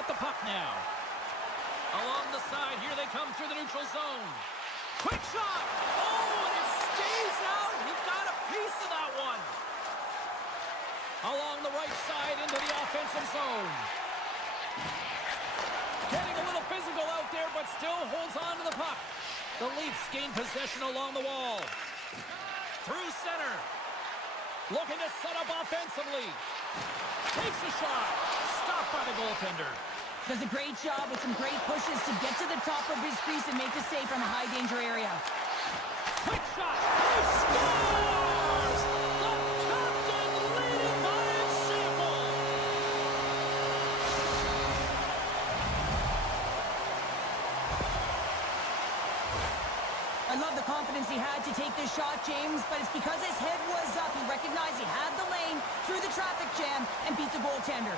got the puck now. Along the side, here they come through the neutral zone. Quick shot! Oh, and it stays out. He got a piece of that one. Along the right side into the offensive zone. Getting a little physical out there, but still holds on to the puck. The Leafs gain possession along the wall. Through center. Looking to set up offensively. Takes a shot. Stopped by the goaltender. Does a great job with some great pushes to get to the top of his crease and make the save from a high-danger area. Quick shot. He scores! The captain leading by example. I love the confidence he had to take this shot, James, but it's because his head was up. He recognized he had the lane through the traffic jam and beat the goaltender.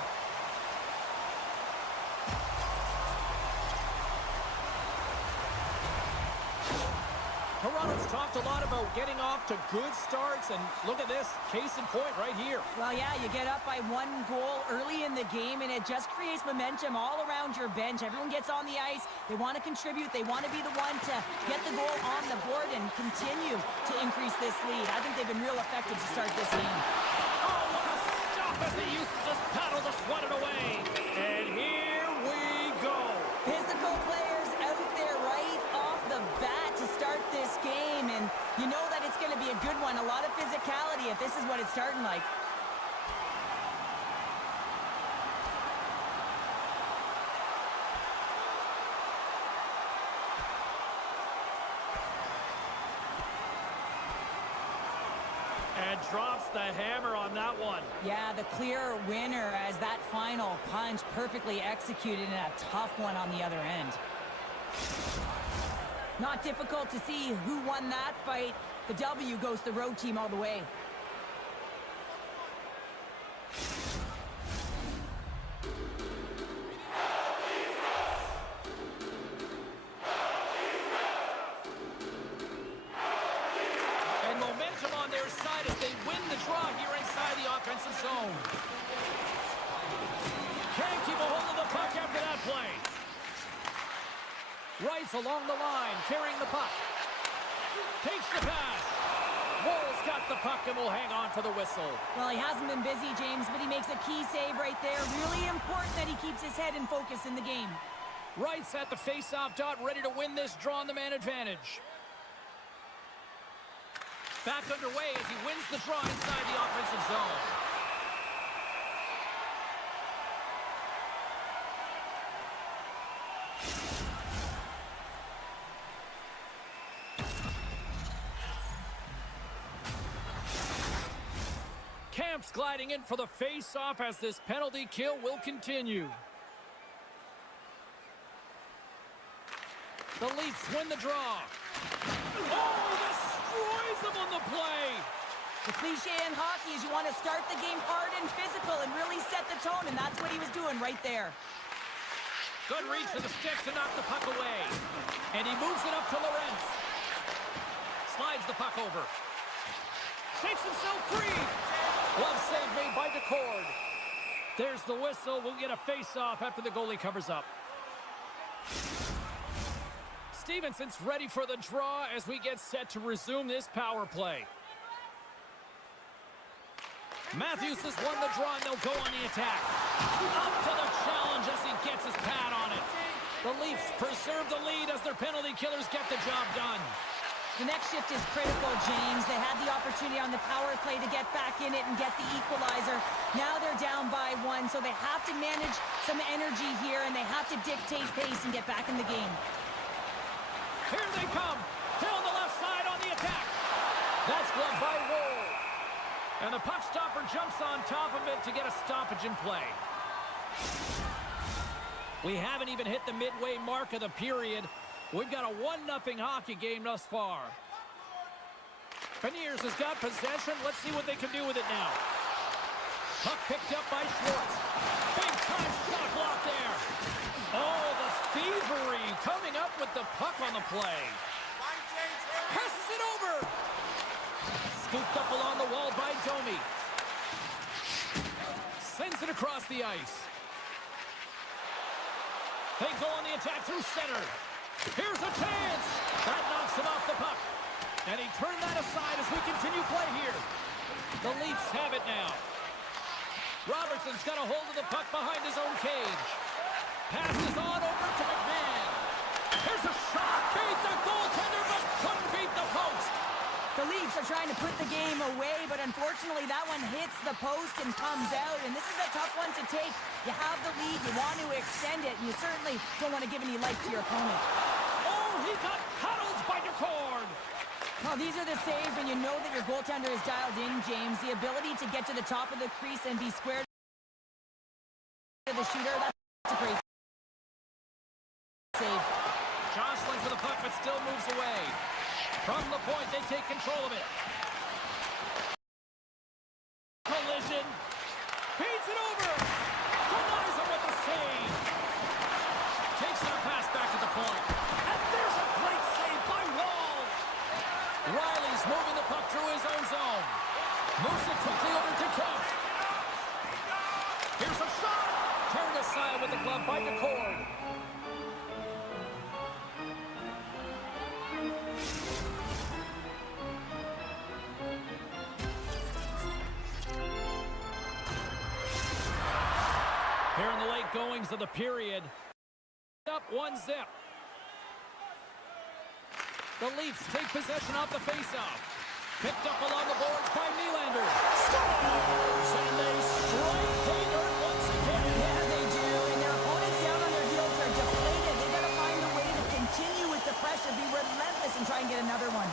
Toronto's talked a lot about getting off to good starts, and look at this, case in point right here. Well, yeah, you get up by 1 goal early in the game, and it just creates momentum all around your bench. Everyone gets on the ice. They want to contribute. They want to be the one to get the goal on the board and continue to increase this lead. I think they've been real effective to start this game. Oh, what a stop as he used to just paddle to swat it away. And here we go. Physical players out there right off the bat to start this game, and you know that it's going to be a good one. A lot of physicality if this is what it's starting like. And drops the hammer on that one. Yeah, the clear winner as that final punch perfectly executed and a tough one on the other end. Not difficult to see who won that fight. The W goes to the road team all the way. And momentum on their side as they win the draw here inside the offensive zone. Can't keep a hold of the puck after that play. Wright's along the line, carrying the puck. Takes the pass. Wall's got the puck and will hang on for the whistle. Well, he hasn't been busy, James, but he makes a key save right there. Really important that he keeps his head in focus in the game. Wright's at the face-off dot, ready to win this draw on the man advantage. Back underway as he wins the draw inside the offensive zone. Camp's gliding in for the face-off as this penalty kill will continue. The Leafs win the draw. Oh, destroys them on the play. The cliche in hockey is you want to start the game hard and physical and really set the tone, and that's what he was doing right there. Good reach for the stick to knock the puck away. And he moves it up to Lorentz. Slides the puck over. Shakes himself free. Glove save made by DeCord. There's the whistle. We'll get a face-off after the goalie covers up. Stevenson's ready for the draw as we get set to resume this power play. Matthews has won the draw, and they'll go on the attack. Up to the challenge as he gets his pad on it. The Leafs preserve the lead as their penalty killers get the job done. The next shift is critical, James. They had the opportunity on the power play to get back in it and get the equalizer. Now they're down by 1, so they have to manage some energy here, and they have to dictate pace and get back in the game. Here they come. Hill on the left side on the attack. That's gloved by Woll. And the puck stopper jumps on top of it to get a stoppage in play. We haven't even hit the midway mark of the period. We've got a 1-0 hockey game thus far. Beniers has got possession. Let's see what they can do with it now. Puck picked up by Schwartz. Big time shot block there. Oh, the thievery coming up with the puck on the play. Passes it over. Scooped up along the wall by Domi. Sends it across the ice. They go on the attack through center. Here's a chance. That knocks him off the puck. And he turned that aside as we continue play here. The Leafs have it now. Robertson's got a hold of the puck behind his own cage. Passes on over to McMahon. Here's a shot. Beat the goaltender, but couldn't beat the post. The Leafs are trying to put the game away, but unfortunately that one hits the post and comes out, and this is a tough one to take. You have the lead, you want to extend it, and you certainly don't want to give any life to your opponent. Oh, he got paddled by Decord. Well, these are the saves when you know that your goaltender is dialed in, James. The ability to get to the top of the crease and be squared to the shooter, that's a great save. Jostling for the puck, but still moves away. From the point, they take control of it. Collision. Feeds it over. Denies him with the save. Takes that pass back at the point. And there's a great save by Wall. Riley's moving the puck through his own zone. Moves it quickly over to Kev. Here's a shot. Turned aside with the glove by Decord. Here in the late goings of the period. Up 1-0. The Leafs take possession off the faceoff. Picked up along the boards by Nylander. Scores! And they strike pay dirt once again. Yeah, they do. And their opponents down on their heels are deflated. They got to find a way to continue with the pressure, be relentless, and try and get another one.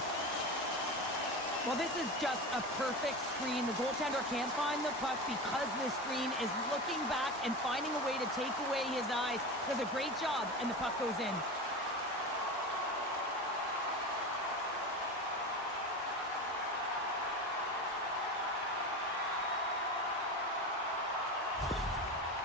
Well, this is just a perfect screen. The goaltender can't find the puck because the screen is looking back and finding a way to take away his eyes. Does a great job, and the puck goes in.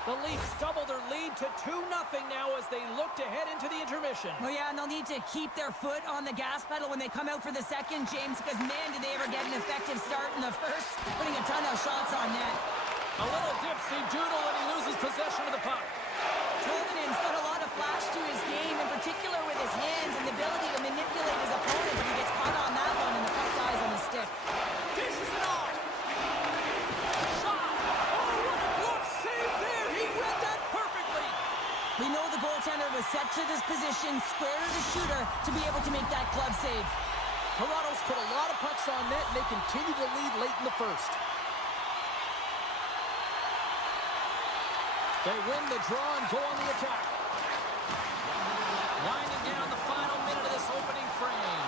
The Leafs double their lead to 2-0 now as they look to head into the intermission. Oh, yeah, and they'll need to keep their foot on the gas pedal when they come out for the second, James, because, man, did they ever get an effective start in the first, putting a ton of shots on net. A little dipsy doodle and he loses possession of the puck. Tolvanen's got a lot of flash to his game, in particular with his hands and the ability to manipulate his opponent, but he gets caught on that one and the puck dies on the stick. Dishes it off. Shot. Oh, what a glove save there. He read that perfectly. We know the goaltender was set to this position, square to the shooter, to be able to make that glove save. Toronto's put a lot of pucks on net, and they continue to lead late in the first. They win the draw and go on the attack. Winding down the final minute of this opening frame.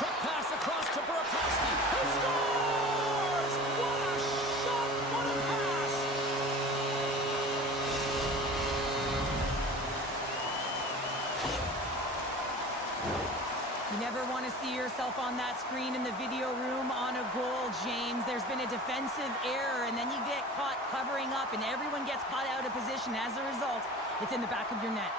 Quick pass across to Burakovsky. He scores! What a shot! What a pass! You never want to see yourself on that screen in the video room on a goal, James. There's been a defensive error, and then you get caught covering up, and everyone gets caught out of position. As a result, it's in the back of your net.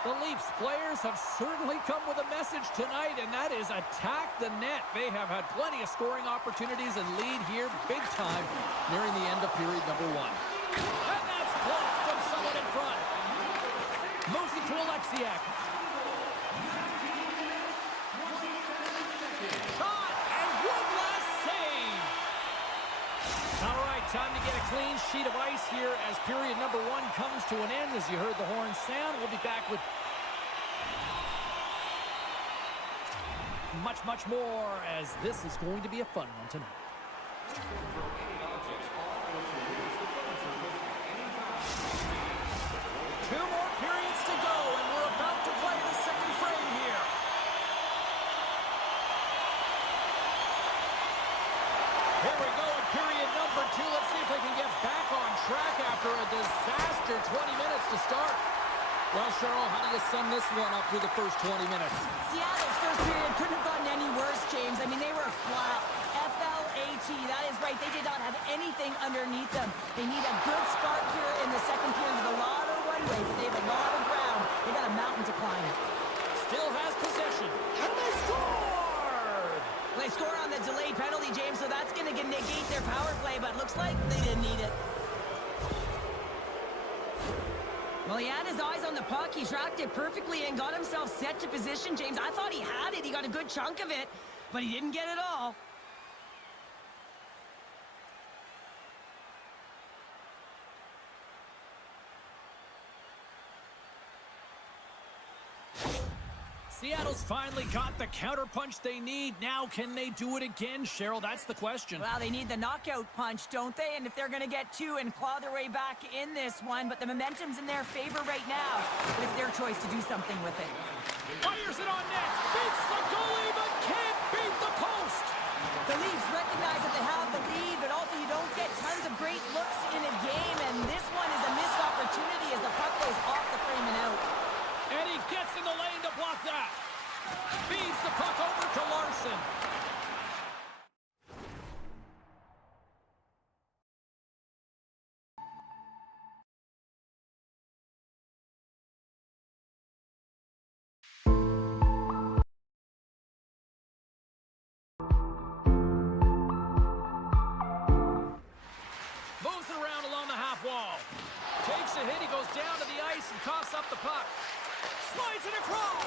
The Leafs players have certainly come with a message tonight, and that is attack the net. They have had plenty of scoring opportunities and lead here big time nearing the end of period number 1. And that's blocked from someone in front. Moves it to Alexiak. Shot, and one last save. All right, time to get a clean sheet of ice here as period number 1 comes to an end. As you heard the horn sound, we'll be back with much more, as this is going to be a fun one tonight. 2 more periods to go, and we're about to play the second frame here. Here we go in period number 2. Let's see if they can get back on track after a disaster 20 minutes to start. Well, Cheryl, how do you sum this one up through the first 20 minutes? Seattle's first period couldn't have gotten any worse, James. I mean, they were flat. F-L-A-T. That is right. They did not have anything underneath them. They need a good spark here in the second period with a lot of runway, but they have a lot of ground. They got a mountain to climb. Still has possession. And they scored! Well, they score on the delayed penalty, James, so that's going to negate their power play, but looks like they didn't need it. Well, he had his eyes on the puck. He tracked it perfectly and got himself set to position, James. I thought he had it. He got a good chunk of it, but he didn't get it all. Seattle's finally got the counterpunch they need. Now, can they do it again, Cheryl? That's the question. Well, they need the knockout punch, don't they? And if they're going to get two and claw their way back in this one, but the momentum's in their favor right now. But it's their choice to do something with it. Fires it on net. Beats the goalie, but can't beat the post. The Leafs recognize that they have the lead, but also you don't get tons of great looks in a game, and this one is a missed opportunity as the puck goes off the frame and out. And he gets in the lane to block that. Feeds the puck over to Larson. Moves it around along the half wall. Takes a hit, he goes down to the ice and coughs up the puck. Slides it across.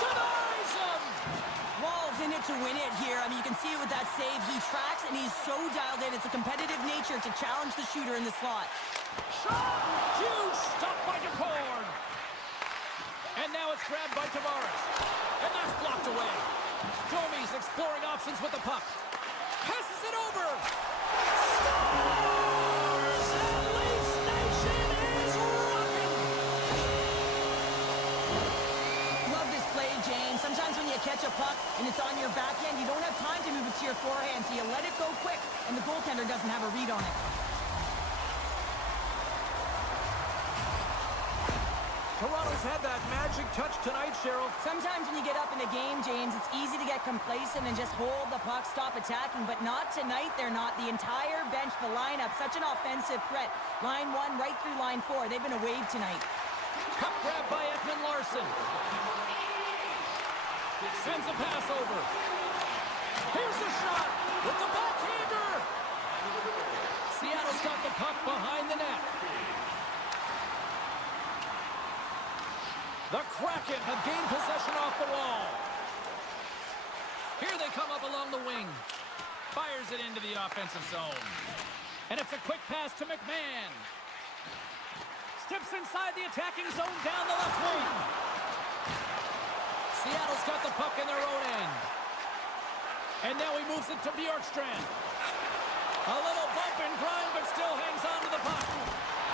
Denies him. Wall's in it to win it here. I mean, you can see it with that save. He tracks, and he's so dialed in. It's a competitive nature to challenge the shooter in the slot. Shot! Huge stop by DeCord. And now it's grabbed by Tavares. And that's blocked away. Domi's exploring options with the puck. Passes it over. Scores! And Leafs Nation is rocking. Love this play, James. Sometimes when you catch a puck and it's on your backhand, you don't have time to move it to your forehand, so you let it go quick, and the goaltender doesn't have a read on it. Toronto's had that magic touch tonight, Cheryl. Sometimes when you get up in a game, James, it's easy to get complacent and just hold the puck, stop attacking, but not tonight. They're not. The entire bench, the lineup, such an offensive threat. Line 1 right through line 4. They've been a wave tonight. Puck grab by Ekman Larson. Sends a pass over. Here's the shot with the backhander. Seattle's got the puck behind the net. The Kraken have gained possession off the wall. Here they come up along the wing. Fires it into the offensive zone. And it's a quick pass to McMahon. Steps inside the attacking zone down the left wing. Seattle's got the puck in their own end. And now he moves it to Bjorkstrand. A little bump and grind, but still hangs on to the puck.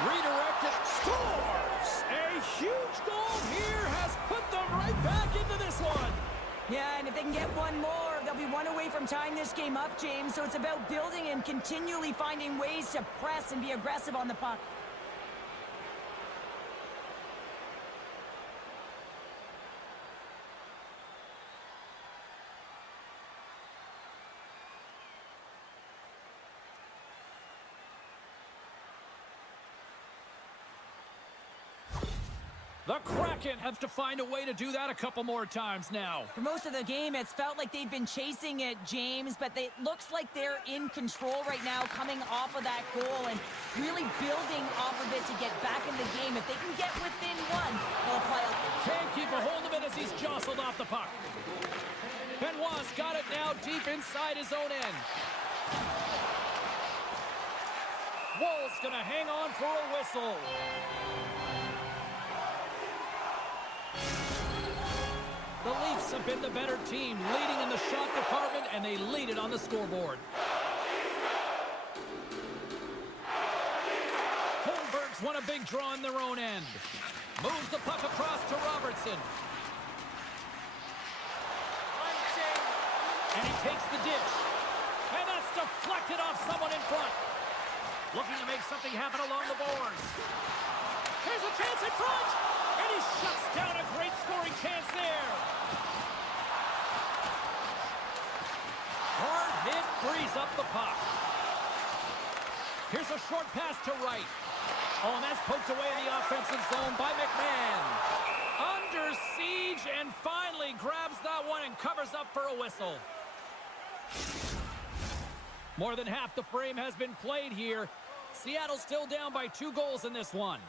Redirected, scores! A huge goal here has put them right back into this one. Yeah, and if they can get one more, they'll be one away from tying this game up, James. So it's about building and continually finding ways to press and be aggressive on the puck. The Kraken have to find a way to do that a couple more times now. For most of the game, it's felt like they've been chasing it, James, but it looks like they're in control right now, coming off of that goal and really building off of it to get back in the game. If they can get within one, they'll apply a... Can't keep a hold of it as he's jostled off the puck. Benoit's got it now deep inside his own end. Woll's gonna hang on for a whistle. The Leafs have been the better team, leading in the shot department, and they lead it on the scoreboard. Holmberg's won a big draw in their own end. Moves the puck across to Robertson. And he takes the dish. And that's deflected off someone in front. Looking to make something happen along the boards. Here's a chance in front! And he shuts down a great scoring chance there. Hard hit frees up the puck. Here's a short pass to right. Oh, and that's poked away in the offensive zone by McMahon. Under siege and finally grabs that one and covers up for a whistle. More than half the frame has been played here. Seattle's still down by 2 goals in this one.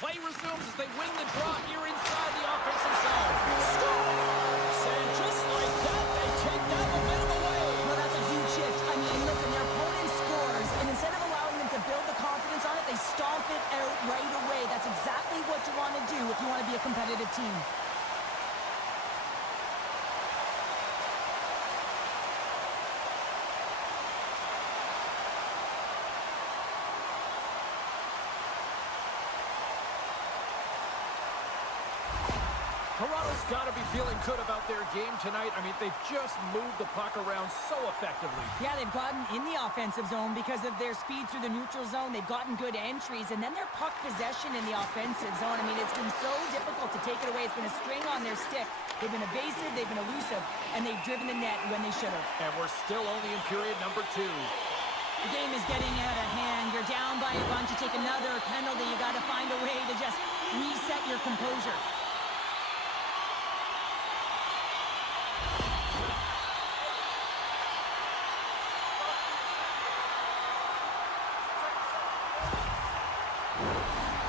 Play resumes as they win the draw here inside the offensive zone. Scores! And just like that, they take that momentum away. Well, that's a huge shift. I mean, listen, their opponent scores, and instead of allowing them to build the confidence on it, they stomp it out right away. That's exactly what you want to do if you want to be a competitive team. Toronto's got to be feeling good about their game tonight. I mean, they've just moved the puck around so effectively. Yeah, they've gotten in the offensive zone because of their speed through the neutral zone. They've gotten good entries, and then their puck possession in the offensive zone. I mean, it's been so difficult to take it away. It's been a string on their stick. They've been evasive, they've been elusive, and they've driven the net when they should have. And we're still only in period number 2. The game is getting out of hand. You're down by a bunch. You take another penalty. You got to find a way to just reset your composure.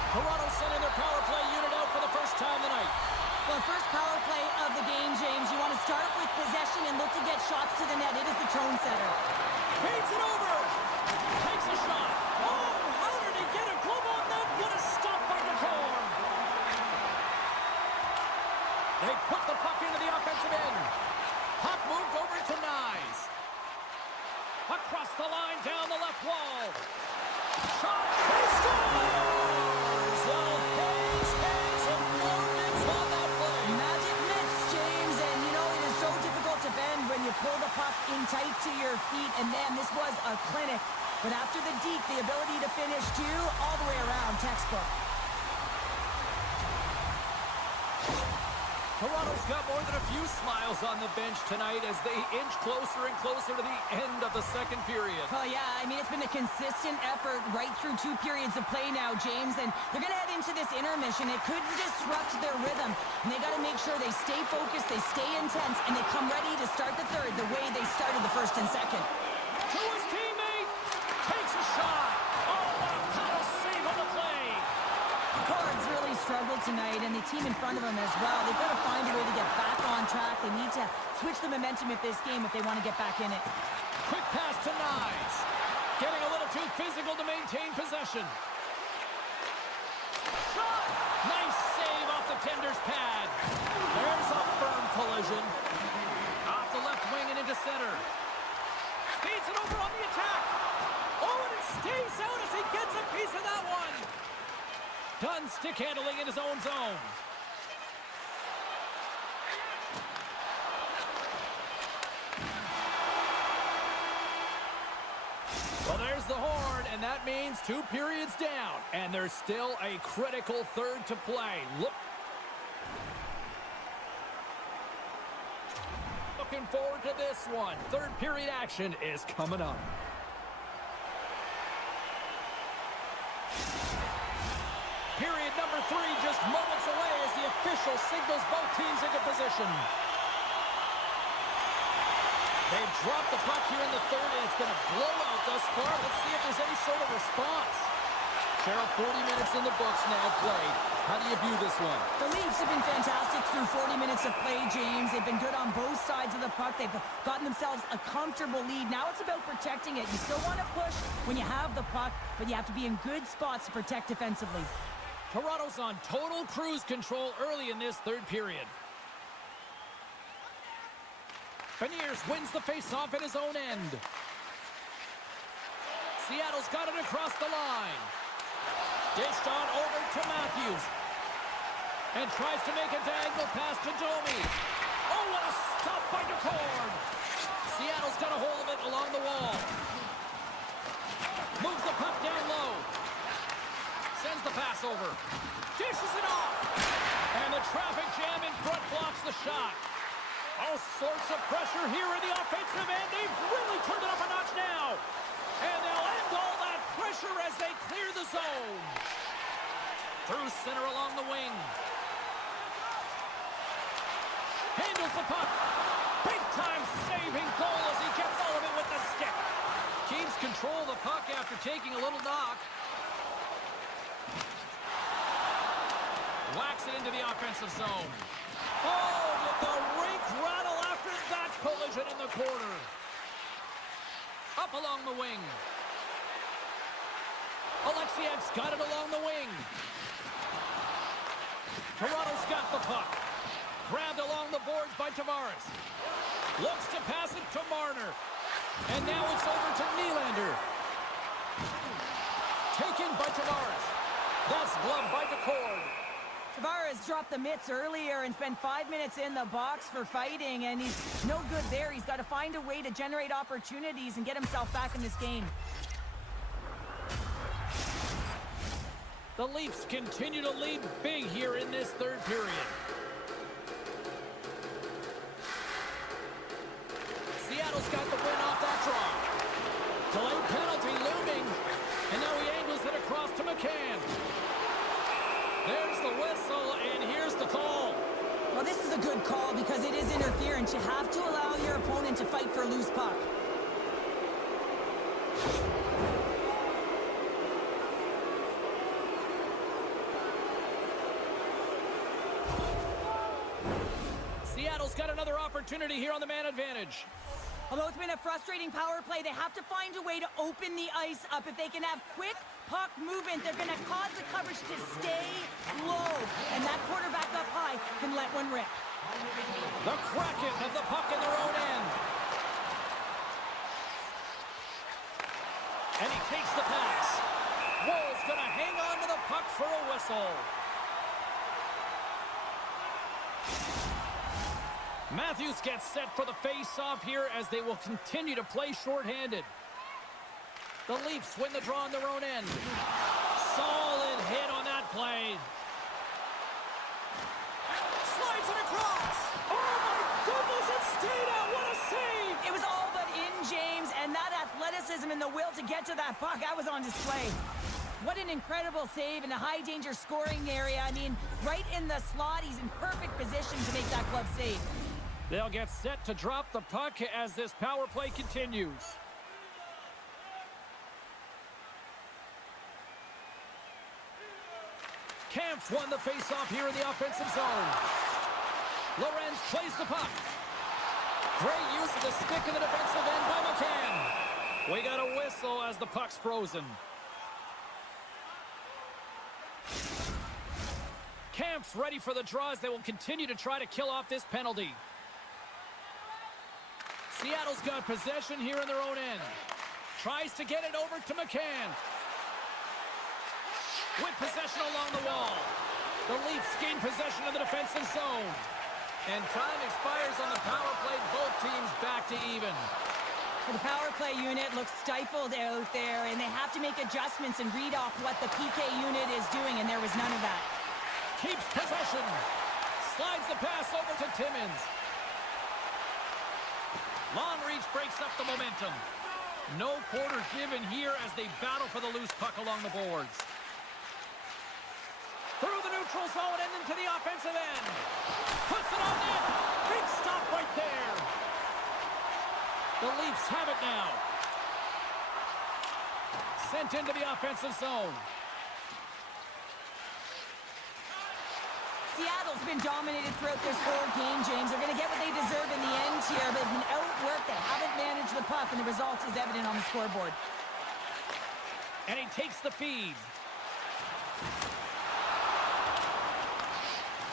Toronto sending their power play unit out for the first time tonight. Well, first power play of the game, James. You want to start with possession and look to get shots to the net. It is the tone setter. Feeds it over. Takes a shot. Oh, how did he get a glove on that? What a stop by Nicole. They put the puck into the offensive end. Puck moved over to Nyes. Across the line, down the left wall. Shot. He scores! Well, Hayes, and more mitts on that play. Magic mitts, James. And, you know, it is so difficult to bend when you pull the puck in tight to your feet. And, man, this was a clinic. But after the deke, the ability to finish, too, all the way around, textbook. Toronto's got more than a few smiles on the bench tonight as they inch closer and closer to the end of the second period. Oh, yeah, I mean, it's been a consistent effort right through 2 periods of play now, James, and they're going to head into this intermission. It could disrupt their rhythm, and they got to make sure they stay focused, they stay intense, and they come ready to start the third the way they started the first and second. To his teammate, takes a shot. Oh, what a power save on the play. Cards really struggled tonight, and the team in front of them as well. They've got to find a way to get back on track. They need to switch the momentum of this game if they want to get back in it. Quick pass to Nyes. Getting a little too physical to maintain possession. Shot! Nice save off the Contenders pad. There's a firm collision. Off the left wing and into center. Feeds it over on the attack. Oh, and it stays out as he gets a piece of that one. Done stick handling in his own zone. Well, there's the horn, and that means 2 periods down. And there's still a critical third to play. Looking forward to this one. Third period action is coming up. Period number 3 just moments away as the official signals both teams into position. They've dropped the puck here in the third, and it's been a blowout thus far. Let's see if there's any sort of response. Cheryl, 40 minutes in the books now played. How do you view this one? The Leafs have been fantastic through 40 minutes of play, James. They've been good on both sides of the puck. They've gotten themselves a comfortable lead. Now it's about protecting it. You still want to push when you have the puck, but you have to be in good spots to protect defensively. Toronto's on total cruise control early in this third period. Beniers wins the faceoff at his own end. Seattle's got it across the line. Dished on over to Matthews. And tries to make a diagonal pass to Domi. Oh, what a stop by Decord. Seattle's got a hold of it along the wall. Moves the puck down low. Sends the pass over. Dishes it off. And the traffic jam in front blocks the shot. All sorts of pressure here in the offensive end. They've really turned it up a notch now. And they'll end all that pressure as they clear the zone. Through center along the wing. Handles loses the puck. Big-time saving goal as he gets all of it with the stick. Keeps control of the puck after taking a little knock. Whacks it into the offensive zone. Oh, did the rink rattle after that collision in the corner. Up along the wing. Alexiev's got it along the wing. Toronto's got the puck. Grabbed along the boards by Tavares. Looks to pass it to Marner. And now it's over to Nylander. Taken by Tavares. That's gloved by DeCord. Tavares dropped the mitts earlier and spent 5 minutes in the box for fighting, and he's no good there. He's got to find a way to generate opportunities and get himself back in this game. The Leafs continue to lead big here in this third period. Seattle's got the win off that draw. Delayed penalty looming, and now he angles it across to McCann. There's the whistle, and here's the call. Well, this is a good call because it is interference. You have to allow your opponent to fight for a loose puck. Seattle's got another opportunity here on the man advantage. Although it's been a frustrating power play, they have to find a way to open the ice up. If they can have quick puck movement, they're going to cause the coverage to stay low. And that quarterback up high can let one rip. The Kraken have the puck in their own end. And he takes the pass. Woll's going to hang on to the puck for a whistle. Matthews gets set for the face-off here as they will continue to play shorthanded. The Leafs win the draw on their own end. Solid hit on that play. Slides it across. Oh my goodness, it stayed out. What a save. It was all but in, James, and that athleticism and the will to get to that puck, that was on display. What an incredible save in a high-danger scoring area. I mean, right in the slot, he's in perfect position to make that glove save. They'll get set to drop the puck as this power play continues. Kampf won the face-off here in the offensive zone. Lorenz plays the puck. Great use of the stick in the defensive end by McCann. We got a whistle as the puck's frozen. Kampf's ready for the draw as they will continue to try to kill off this penalty. Seattle's got possession here in their own end. Tries to get it over to McCann. With possession along the wall. The Leafs gain possession of the defensive zone. And time expires on the power play. Both teams back to even. So the power play unit looks stifled out there, and they have to make adjustments and read off what the PK unit is doing, and there was none of that. Keeps possession. Slides the pass over to Timmins. Long reach breaks up the momentum. No quarter given here as they battle for the loose puck along the boards. Through the neutral zone and into the offensive end. Puts it on net. Big stop right there. The Leafs have it now. Sent into the offensive zone. Seattle's been dominated throughout this whole game, James. They're going to get what they deserve in the end here. They've been outworked. They haven't managed the puck, and the result is evident on the scoreboard. And he takes the feed.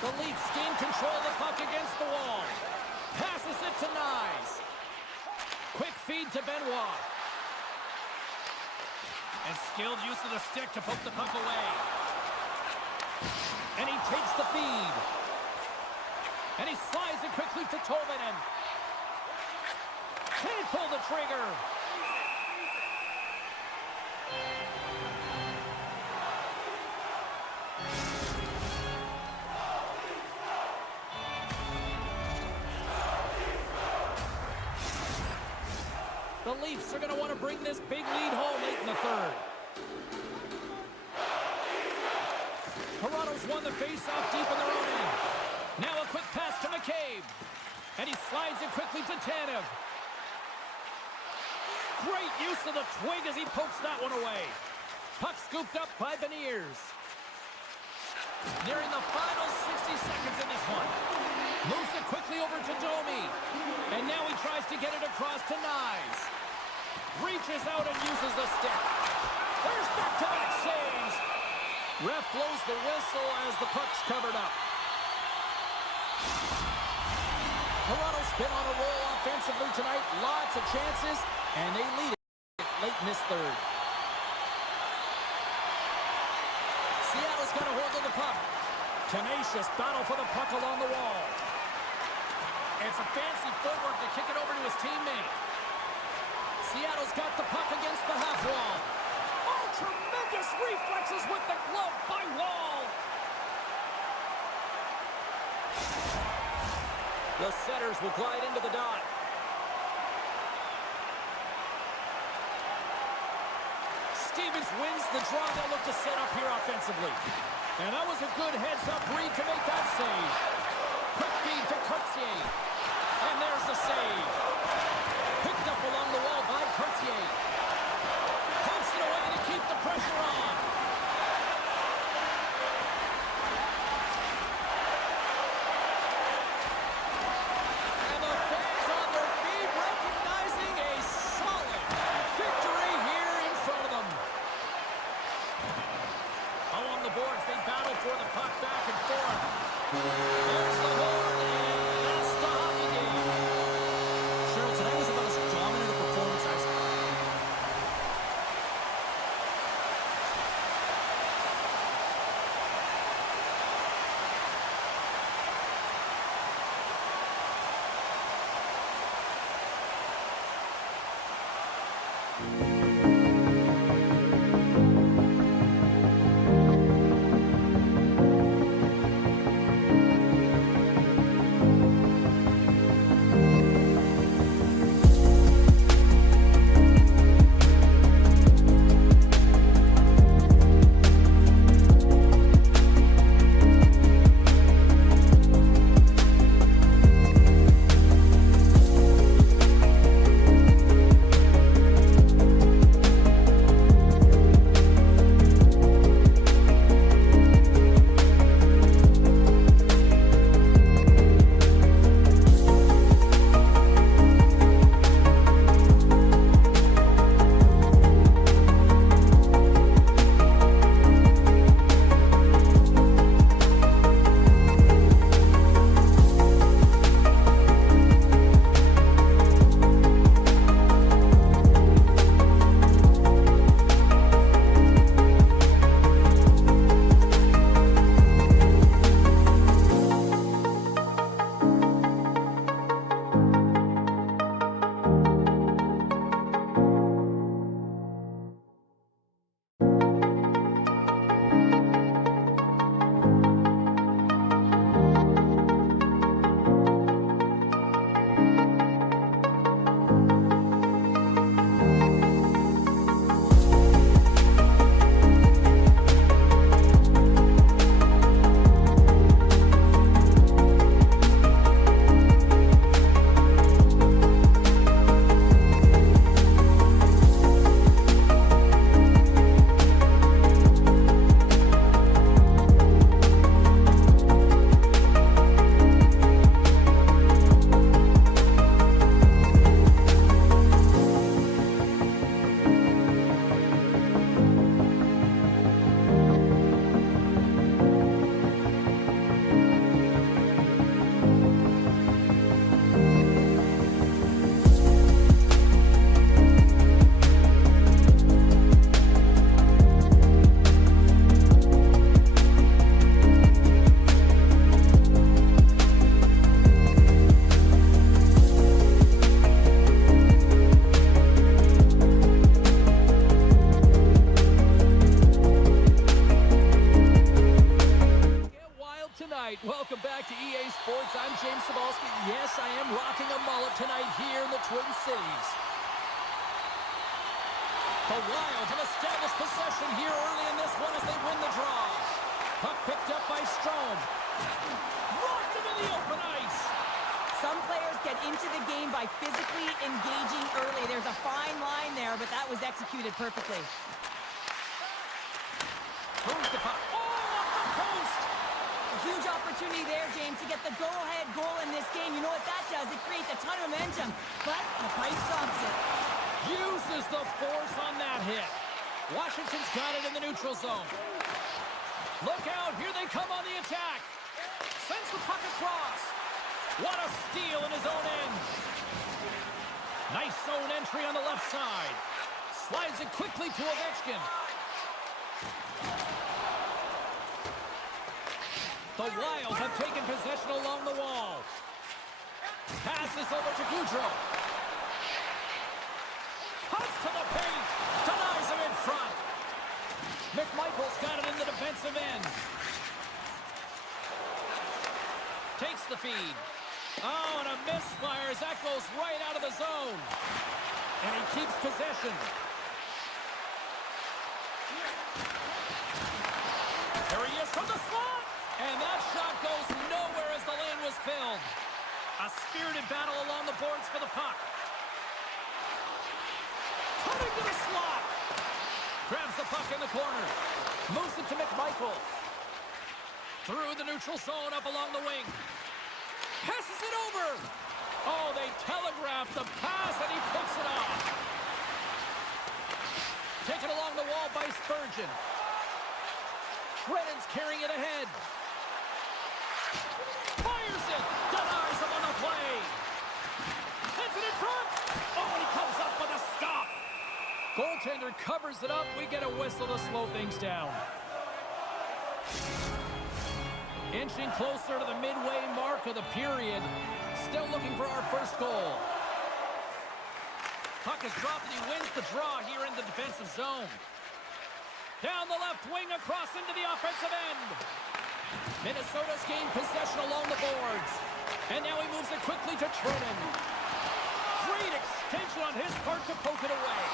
The Leafs gain control of the puck against the wall. Passes it to Nyes. Quick feed to Benoit. And skilled use of the stick to poke the puck away. And he takes the feed. And he slides it quickly to Tolvanen. Can't pull the trigger. The Leafs are going to want to bring this big lead home late in the third. Toronto's won the face-off deep in their own end. Now a quick pass to McCabe. And he slides it quickly to Tanev. Great use of the twig as he pokes that one away. Puck scooped up by Beniers. Nearing the final 60 seconds in this one. Moves it quickly over to Domi. And now he tries to get it across to Nyes. Reaches out and uses the stick. There's back-to-back saves. Ref blows the whistle as the puck's covered up. Toronto's been on a roll offensively tonight. Lots of chances, and they lead it late in this third. Seattle's got a hold of the puck. Tenacious battle for the puck along the wall. It's a fancy footwork to kick it over to his teammate. Seattle's got the puck against the half wall. Oh, tremendous reflexes with the glove by Wall. The setters will glide into the dot. Stevens wins the draw. They'll look to set up here offensively. And that was a good heads-up read to make that save. Quick feed to Courtier. And there's the save. Picked up along the wall by Courtier. Pumps it away to keep the pressure on. And the fans on their feet recognizing a solid victory here in front of them. Along the boards, they battle for the puck back and forth. There's the horn, and that's the hockey game. Cheryl, tonight was about as dominant a performance I've seen. Welcome back to EA Sports. I'm James Cybulski. Yes, I am rocking a mullet tonight here in the Twin Cities. The Wild have established possession here early in this one as they win the draw. Puck picked up by Strome. Rocked into the open ice. Some players get into the game by physically engaging early. There's a fine line there, but that was executed perfectly. Moves the puck. Oh, off the post! A huge opportunity there, James, to get the go-ahead goal in this game. You know what that does? It creates a ton of momentum, but the pipe stops it. Uses the force on that hit. Washington's got it in the neutral zone. Look out, here they come on the attack. Sends the puck across. What a steal in his own end. Nice zone entry on the left side. Slides it quickly to Ovechkin. The Wild have taken possession along the wall. Passes over to Gaudreau. Cuts to the paint. Denies him in front. McMichael's got it in the defensive end. Takes the feed. Oh, and a misfire as that goes right out of the zone. And he keeps possession. There he is from the slot. And that shot goes nowhere as the lane was filled. A spirited battle along the boards for the puck. Coming to the slot. Grabs the puck in the corner. Moves it to McMichael. Through the neutral zone up along the wing. Passes it over. Oh, they telegraphed the pass and he picks it off. Taken along the wall by Spurgeon. Shredden's carrying it ahead. Fires it. Denies him on the play. Sends it in front. Oh, and he comes up with a stop. Goaltender covers it up. We get a whistle to slow things down. Inching closer to the midway mark of the period. Still looking for our first goal. Puck is dropped and he wins the draw here in the defensive zone. Down the left wing across into the offensive end. Minnesota's gained possession along the boards. And now he moves it quickly to Trennan. Great extension on his part to poke it away.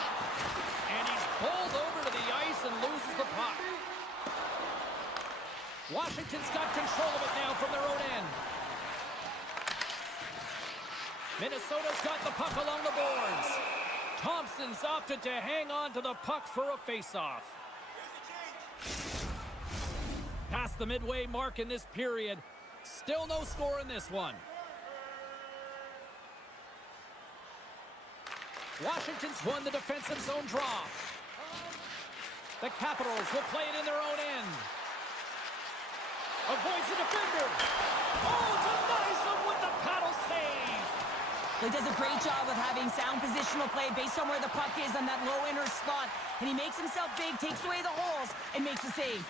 And he's pulled over to the ice and loses the puck. Washington's got control of it now from their own end. Minnesota's got the puck along the boards. Thompson's opted to hang on to the puck for a face-off. Past the midway mark in this period. Still no score in this one. Washington's won the defensive zone draw. The Capitals will play it in their own end. Avoids the defender. Oh, denies him with the paddle save. He does a great job of having sound positional play based on where the puck is on that low inner slot. And he makes himself big, takes away the holes, and makes a save.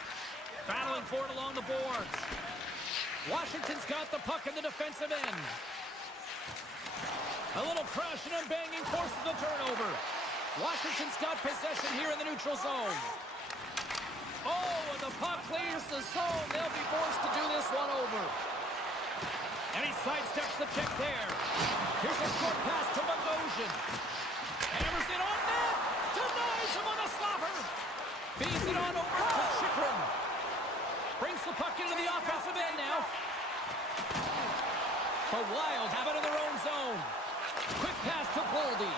Battling for it along the boards. Washington's got the puck in the defensive end. A little crashing and banging forces the turnover. Washington's got possession here in the neutral zone. Oh, and the puck clears the zone. They'll be forced to do this one over. And he sidesteps the check there. Here's a short pass to Bogosian. Hammers it on net. Denies him on the slapper. Feeds it on over to Chychrun. Brings the puck into the offensive end now. The Wild have it in their own zone. Quick pass to Boldy.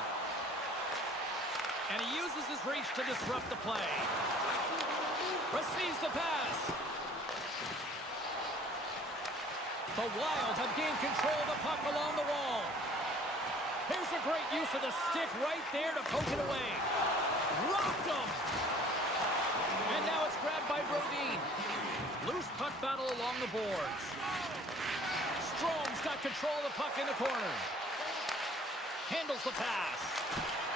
And he uses his reach to disrupt the play. Receives the pass. The Wild have gained control of the puck along the wall. Here's a great use of the stick right there to poke it away. Rocked him. And now it's grabbed by Brodin. Loose puck battle along the boards. Strome's got control of the puck in the corner. Handles the pass.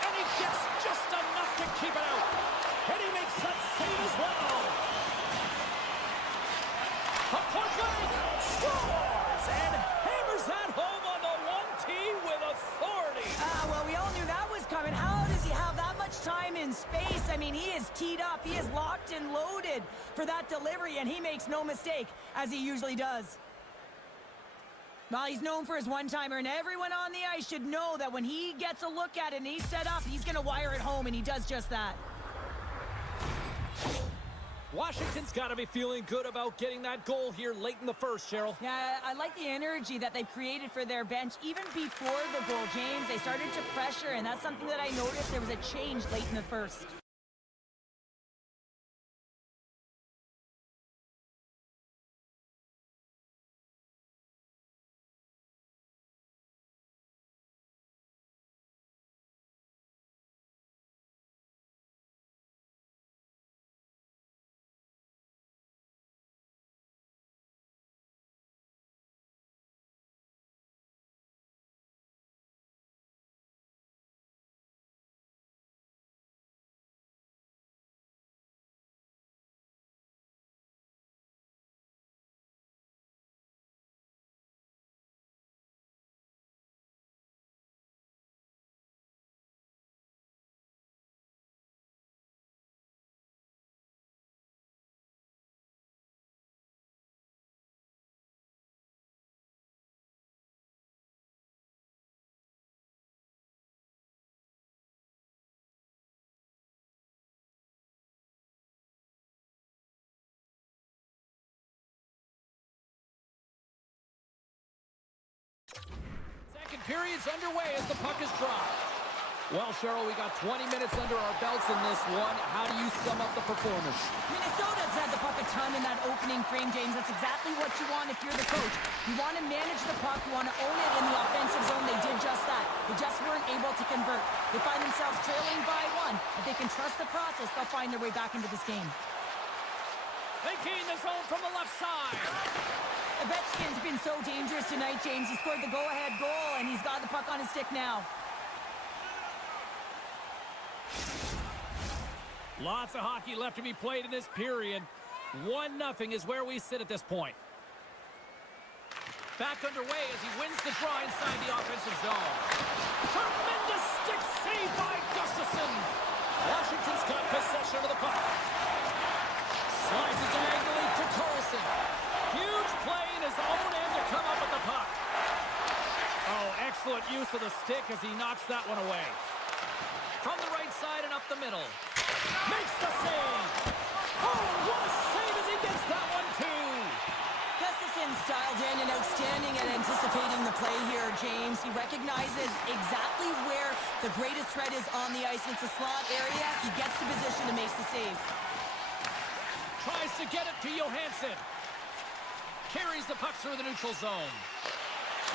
And he gets just enough to keep it out. And he makes that save as well. From point blank, scores and hammers that home on the 1T with authority. Well, we all knew that was coming. How does he have that much time in space? I mean, he is teed up. He is locked and loaded for that delivery, and he makes no mistake, as he usually does. Well, he's known for his one-timer, and everyone on the ice should know that when he gets a look at it and he's set up, he's going to wire it home, and he does just that. Washington's got to be feeling good about getting that goal here late in the first, Cheryl. Yeah, I like the energy that they created for their bench even before the goal, James. They started to pressure, and that's something that I noticed. There was a change late in the first. Second period's underway as the puck is dropped. Well, Cheryl, we got 20 minutes under our belts in this one. How do you sum up the performance? Minnesota's had the puck a ton in that opening frame, James. That's exactly what you want if you're the coach. You want to manage the puck. You want to own it in the offensive zone. They did just that. They just weren't able to convert. They find themselves trailing by one. If they can trust the process, they'll find their way back into this game. They gain the zone from the left side. Ovechkin's been so dangerous tonight, James. He scored the go-ahead goal, and he's got the puck on his stick now. Lots of hockey left to be played in this period. 1-0 is where we sit at this point. Back underway as he wins the draw inside the offensive zone. Tremendous stick save by Gustafsson. Washington's got possession of the puck. Slides it diagonally to Carlson. Huge play in his own end to come up with the puck. Oh, excellent use of the stick as he knocks that one away. From the right side and up the middle. Makes the save. Oh, what a save as he gets that one too. Gustafsson's dialed in and outstanding at anticipating the play here, James. He recognizes exactly where the greatest threat is on the ice. It's a slot area. He gets the position to make the save. Tries to get it to Johansson. Carries the puck through the neutral zone.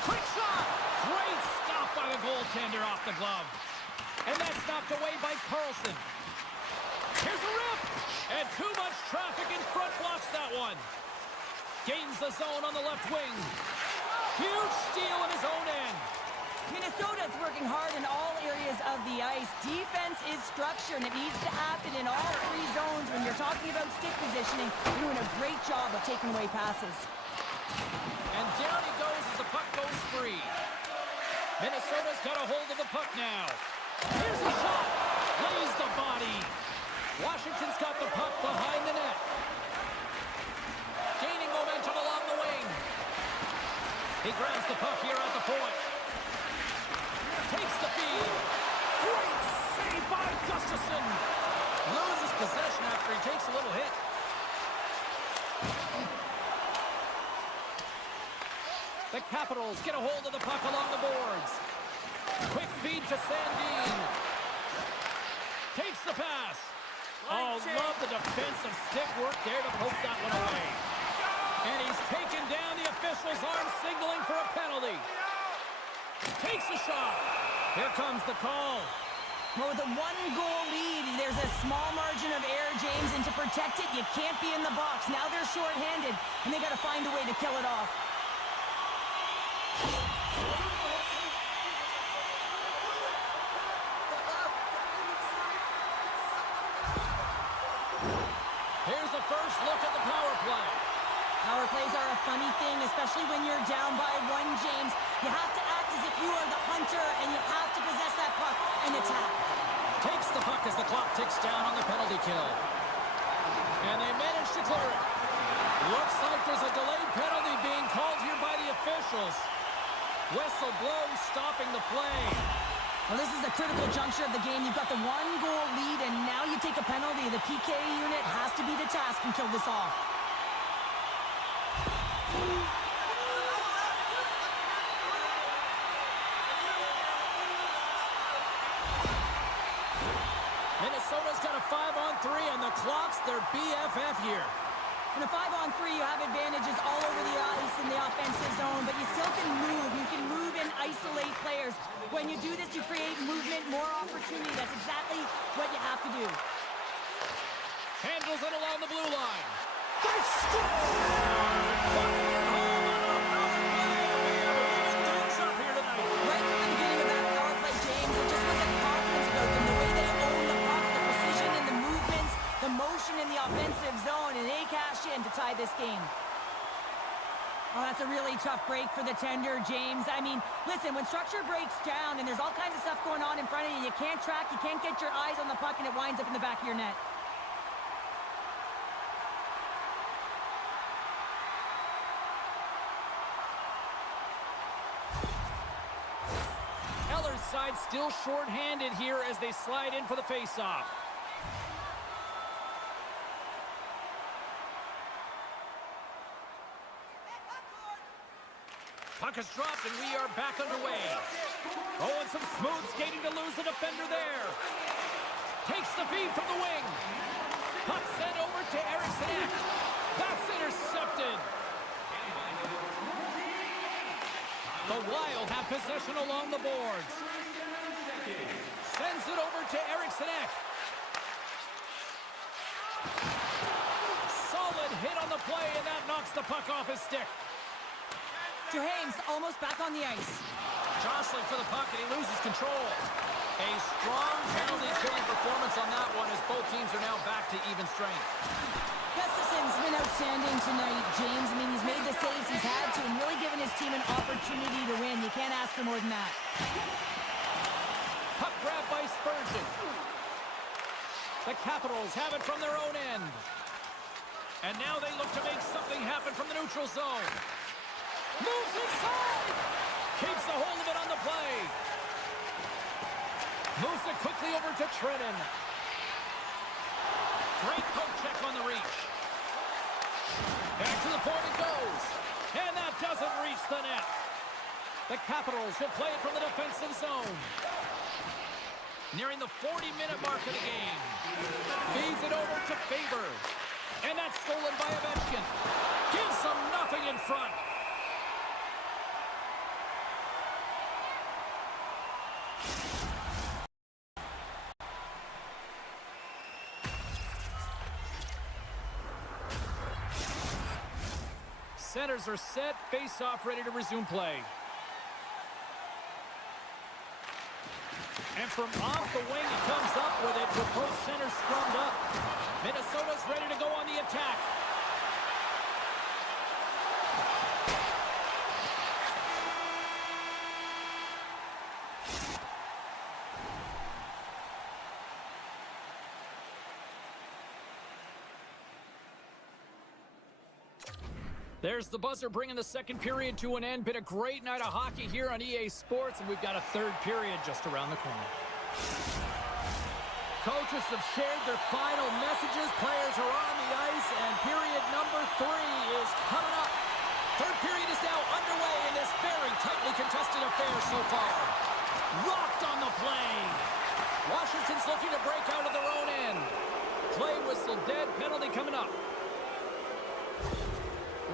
Quick shot. Great stop by the goaltender off the glove. And that's knocked away by Carlson. Here's a rip. And too much traffic in front blocks that one. Gains the zone on the left wing. Huge steal in his own end. Minnesota's working hard in all areas of the ice. Defense is structure, and it needs to happen in all three zones. When you're talking about stick positioning, you're doing a great job of taking away passes. And down he goes as the puck goes free. Minnesota's got a hold of the puck now. Here's a shot. Lays the body. Washington's got the puck behind the net. Gaining momentum along the wing. He grabs the puck here at the point. Takes the feed. Great save by Gustafsson. Loses possession after he takes a little hit. The Capitals get a hold of the puck along the boards. Quick feed to Sandin. Takes the pass. Oh, love the defensive stick work there to poke that one away. And he's taken down. The official's arm signaling for a penalty. Takes a shot. Here comes the call. Well, with a one-goal lead, there's a small margin of error, James, and to protect it, you can't be in the box. Now they're shorthanded, and they got to find a way to kill it off. Here's the first look at the power play. Power plays are a funny thing, especially when you're down by one, James. You have to act as if you are the hunter, and you have to possess that puck and attack. Takes the puck as the clock ticks down on the penalty kill. And they manage to clear it. Looks like there's a delayed penalty being called here by the officials. Whistle blown, stopping the play. Well, this is a critical juncture of the game. You've got the one-goal lead, and now you take a penalty. The PK unit has to be the task and kill this off. Minnesota's got a 5-on-3, and the clock's their BFF here. In a 5-on-3, you have advantages all over the ice in the offensive zone, but you still can move. You can move and isolate players. When you do this, you create movement, more opportunity. That's exactly what you have to do. Handles it along the blue line. They score! Home on a power play. We have even things up here tonight. Right from the beginning of that power play, James, it just was a confidence about them. The way they own the puck, the precision in the movements, the motion in the offensive zone, and they cash in to tie this game. Oh, that's a really tough break for the tender, James. I mean, listen, when structure breaks down and there's all kinds of stuff going on in front of you, you can't track, you can't get your eyes on the puck, and it winds up in the back of your net. Eller's side still short-handed here as they slide in for the face-off. Puck is dropped, and we are back underway. Oh, and some smooth skating to lose the defender there. Takes the feed from the wing. Puck sent over to Eriksson. That's intercepted. The Wild have possession along the boards. Sends it over to Eriksson. Solid hit on the play, and that knocks the puck off his stick. James almost back on the ice. Jostling for the puck, and he loses control. A strong penalty-killing performance on that one as both teams are now back to even strength. Gustafson's been outstanding tonight, James. I mean, he's made the saves he's had to and really given his team an opportunity to win. You can't ask for more than that. Puck grab by Spurgeon. The Capitals have it from their own end. And now they look to make something happen from the neutral zone. Moves inside! Keeps a hold of it on the play. Moves it quickly over to Trenton. Great poke check on the reach. Back to the point it goes. And that doesn't reach the net. The Capitals will play it from the defensive zone. Nearing the 40-minute mark of the game. Feeds it over to Faber. And that's stolen by Ovechkin. Gives them nothing in front. Centers are set, face-off ready to resume play. And from off the wing, he comes up with it with both centers scrummed up. Minnesota's ready to go on the attack. There's the buzzer bringing the second period to an end. Been a great night of hockey here on EA Sports, and we've got a third period just around the corner. Coaches have shared their final messages. Players are on the ice, and period number 3 is coming up. Third period is now underway in this very tightly contested affair so far. Rocked on the play. Washington's looking to break out of their own end. Play whistle dead, penalty coming up.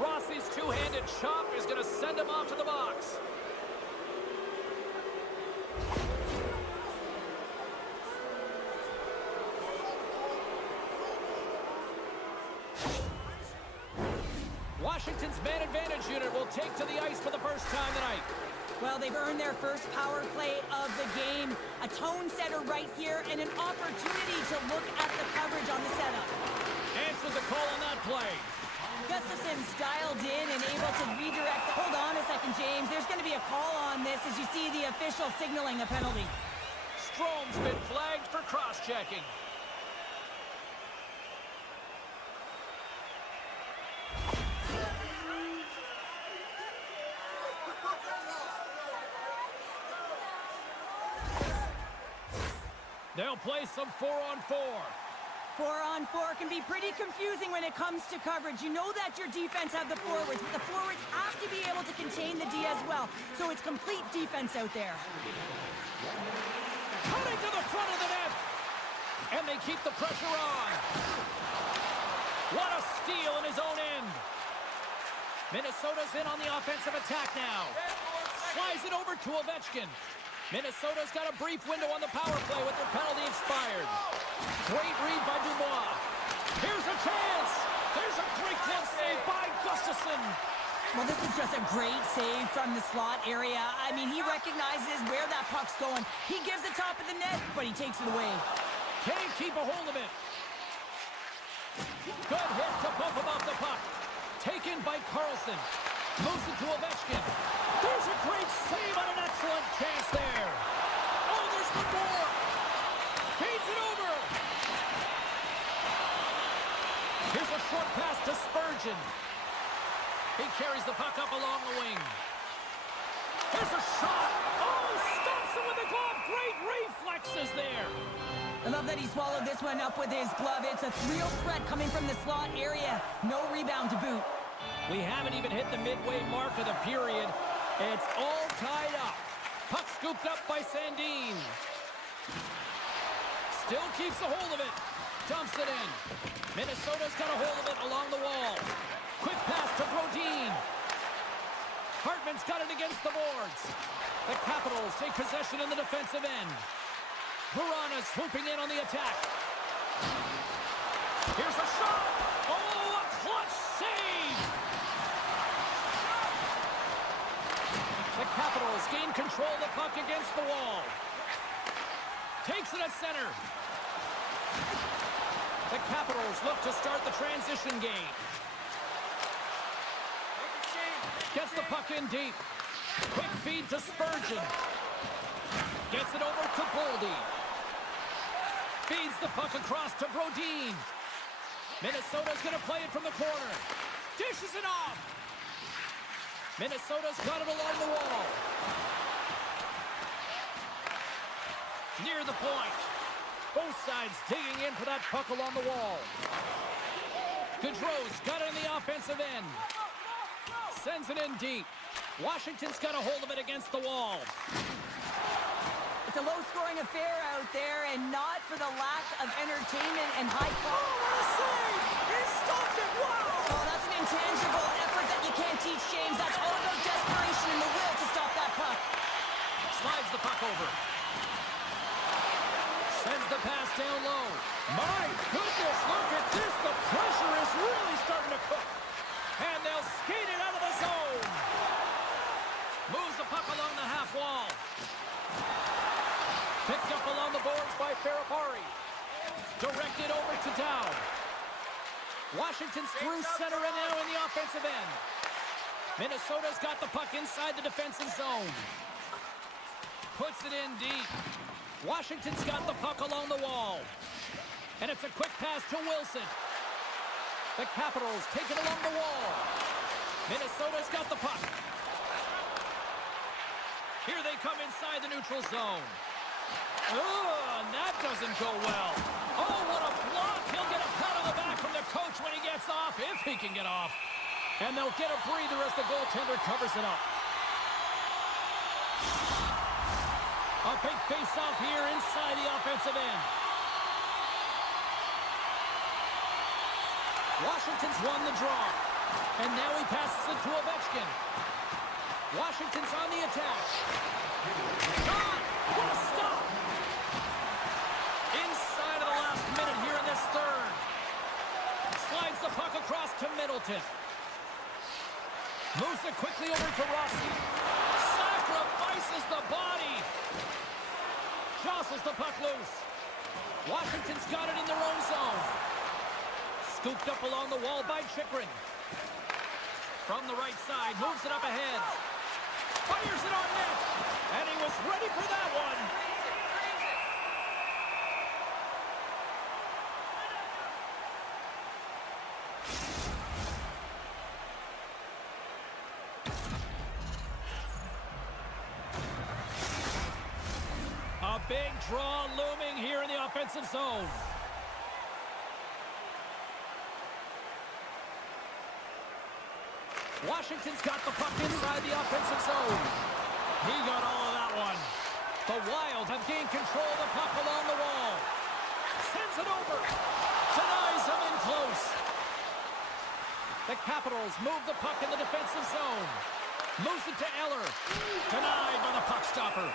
Rossi's two-handed chop is going to send him off to the box. Washington's man advantage unit will take to the ice for the first time tonight. Well, they've earned their first power play of the game. A tone setter right here and an opportunity to look at the coverage on the setup. Answers the call on that play. Gustafson's dialed in and able to redirect. Hold on a second, James. There's going to be a call on this as you see the official signaling a penalty. Strome's been flagged for cross-checking. They'll play some 4-on-4. 4-on-4 can be pretty confusing when it comes to coverage. You know that your defense have the forwards, but the forwards have to be able to contain the D as well. So it's complete defense out there. Cutting to the front of the net. And they keep the pressure on. What a steal in his own end. Minnesota's in on the offensive attack now. Slides it over to Ovechkin. Minnesota's got a brief window on the power play with their penalty expired. Great read by Dubois. Here's a chance. There's a great glove save by Gustafsson. Well, this is just a great save from the slot area. I mean, he recognizes where that puck's going. He gives the top of the net, but he takes it away. Can't keep a hold of it. Good hit to bump him off the puck. Taken by Carlson. Moves it to Ovechkin. There's a great save on an excellent chance there. Oh, there's one more. Feeds it over. Here's a short pass to Spurgeon. He carries the puck up along the wing. Here's a shot. Oh, stops it with the glove. Great reflexes there. I love that he swallowed this one up with his glove. It's a real threat coming from the slot area. No rebound to boot. We haven't even hit the midway mark of the period. It's all tied up. Puck scooped up by Sandin. Still keeps a hold of it. Dumps it in. Minnesota's got a hold of it along the wall. Quick pass to Brodin. Hartman's got it against the boards. The Capitals take possession in the defensive end. Verana's swooping in on the attack. Here's a shot. Oh, a clutch save. The Capitals gain control of the puck against the wall. Takes it at center. The Capitals look to start the transition game. Gets the puck in deep. Quick feed to Spurgeon. Gets it over to Boldy. Feeds the puck across to Brodin. Minnesota's going to play it from the corner. Dishes it off. Minnesota's got it along the wall. Near the point. Both sides digging in for that puck along the wall. Gaudreau's got it in the offensive end. Sends it in deep. Washington's got a hold of it against the wall. It's a low-scoring affair out there, and not for the lack of entertainment and high quality. Oh, what a save! He stopped it! Wow! Oh, that's an intangible effort that you can't teach, James. That's all about desperation and the will to stop that puck. Slides the puck over. Sends the pass down low. My goodness, look at this. The pressure is really starting to cook. And they'll skate it out of the zone. Moves the puck along the half wall. Picked up along the boards by Ferrapari. Directed over to Dow. Washington's through center and now in the offensive end. Minnesota's got the puck inside the defensive zone. Puts it in deep. Washington's got the puck along the wall. And it's a quick pass to Wilson. The Capitals take it along the wall. Minnesota's got the puck. Here they come inside the neutral zone. Oh, and that doesn't go well. Oh, what a block. He'll get a pat on the back from the coach when he gets off, if he can get off. And they'll get a breather as the goaltender covers it up. A big face-off here inside the offensive end. Washington's won the draw. And now he passes it to Ovechkin. Washington's on the attack. Shot! What a stop! Inside of the last minute here in this third. Slides the puck across to Middleton. Moves it quickly over to Rossi. Sacrifices the body. Jostles the puck loose. Washington's got it in their own zone. Scooped up along the wall by Chychrun. From the right side, moves it up ahead. Fires it on net. And he was ready for that one. A Big draw looming here in the offensive zone. Washington's got the puck inside the offensive zone. He got all of that one. The Wild have gained control of the puck along the wall. Sends it over. Denies him in close. The Capitals move the puck in the defensive zone. Moves it to Eller. Denied by the puck stopper.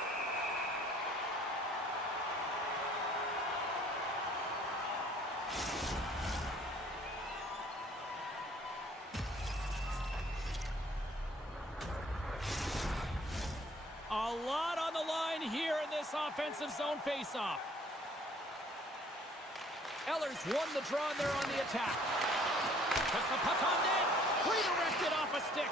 A lot on the line here in this offensive zone faceoff. Eller's won the draw and they're on the attack. Puts the puck on net. Redirected off a stick.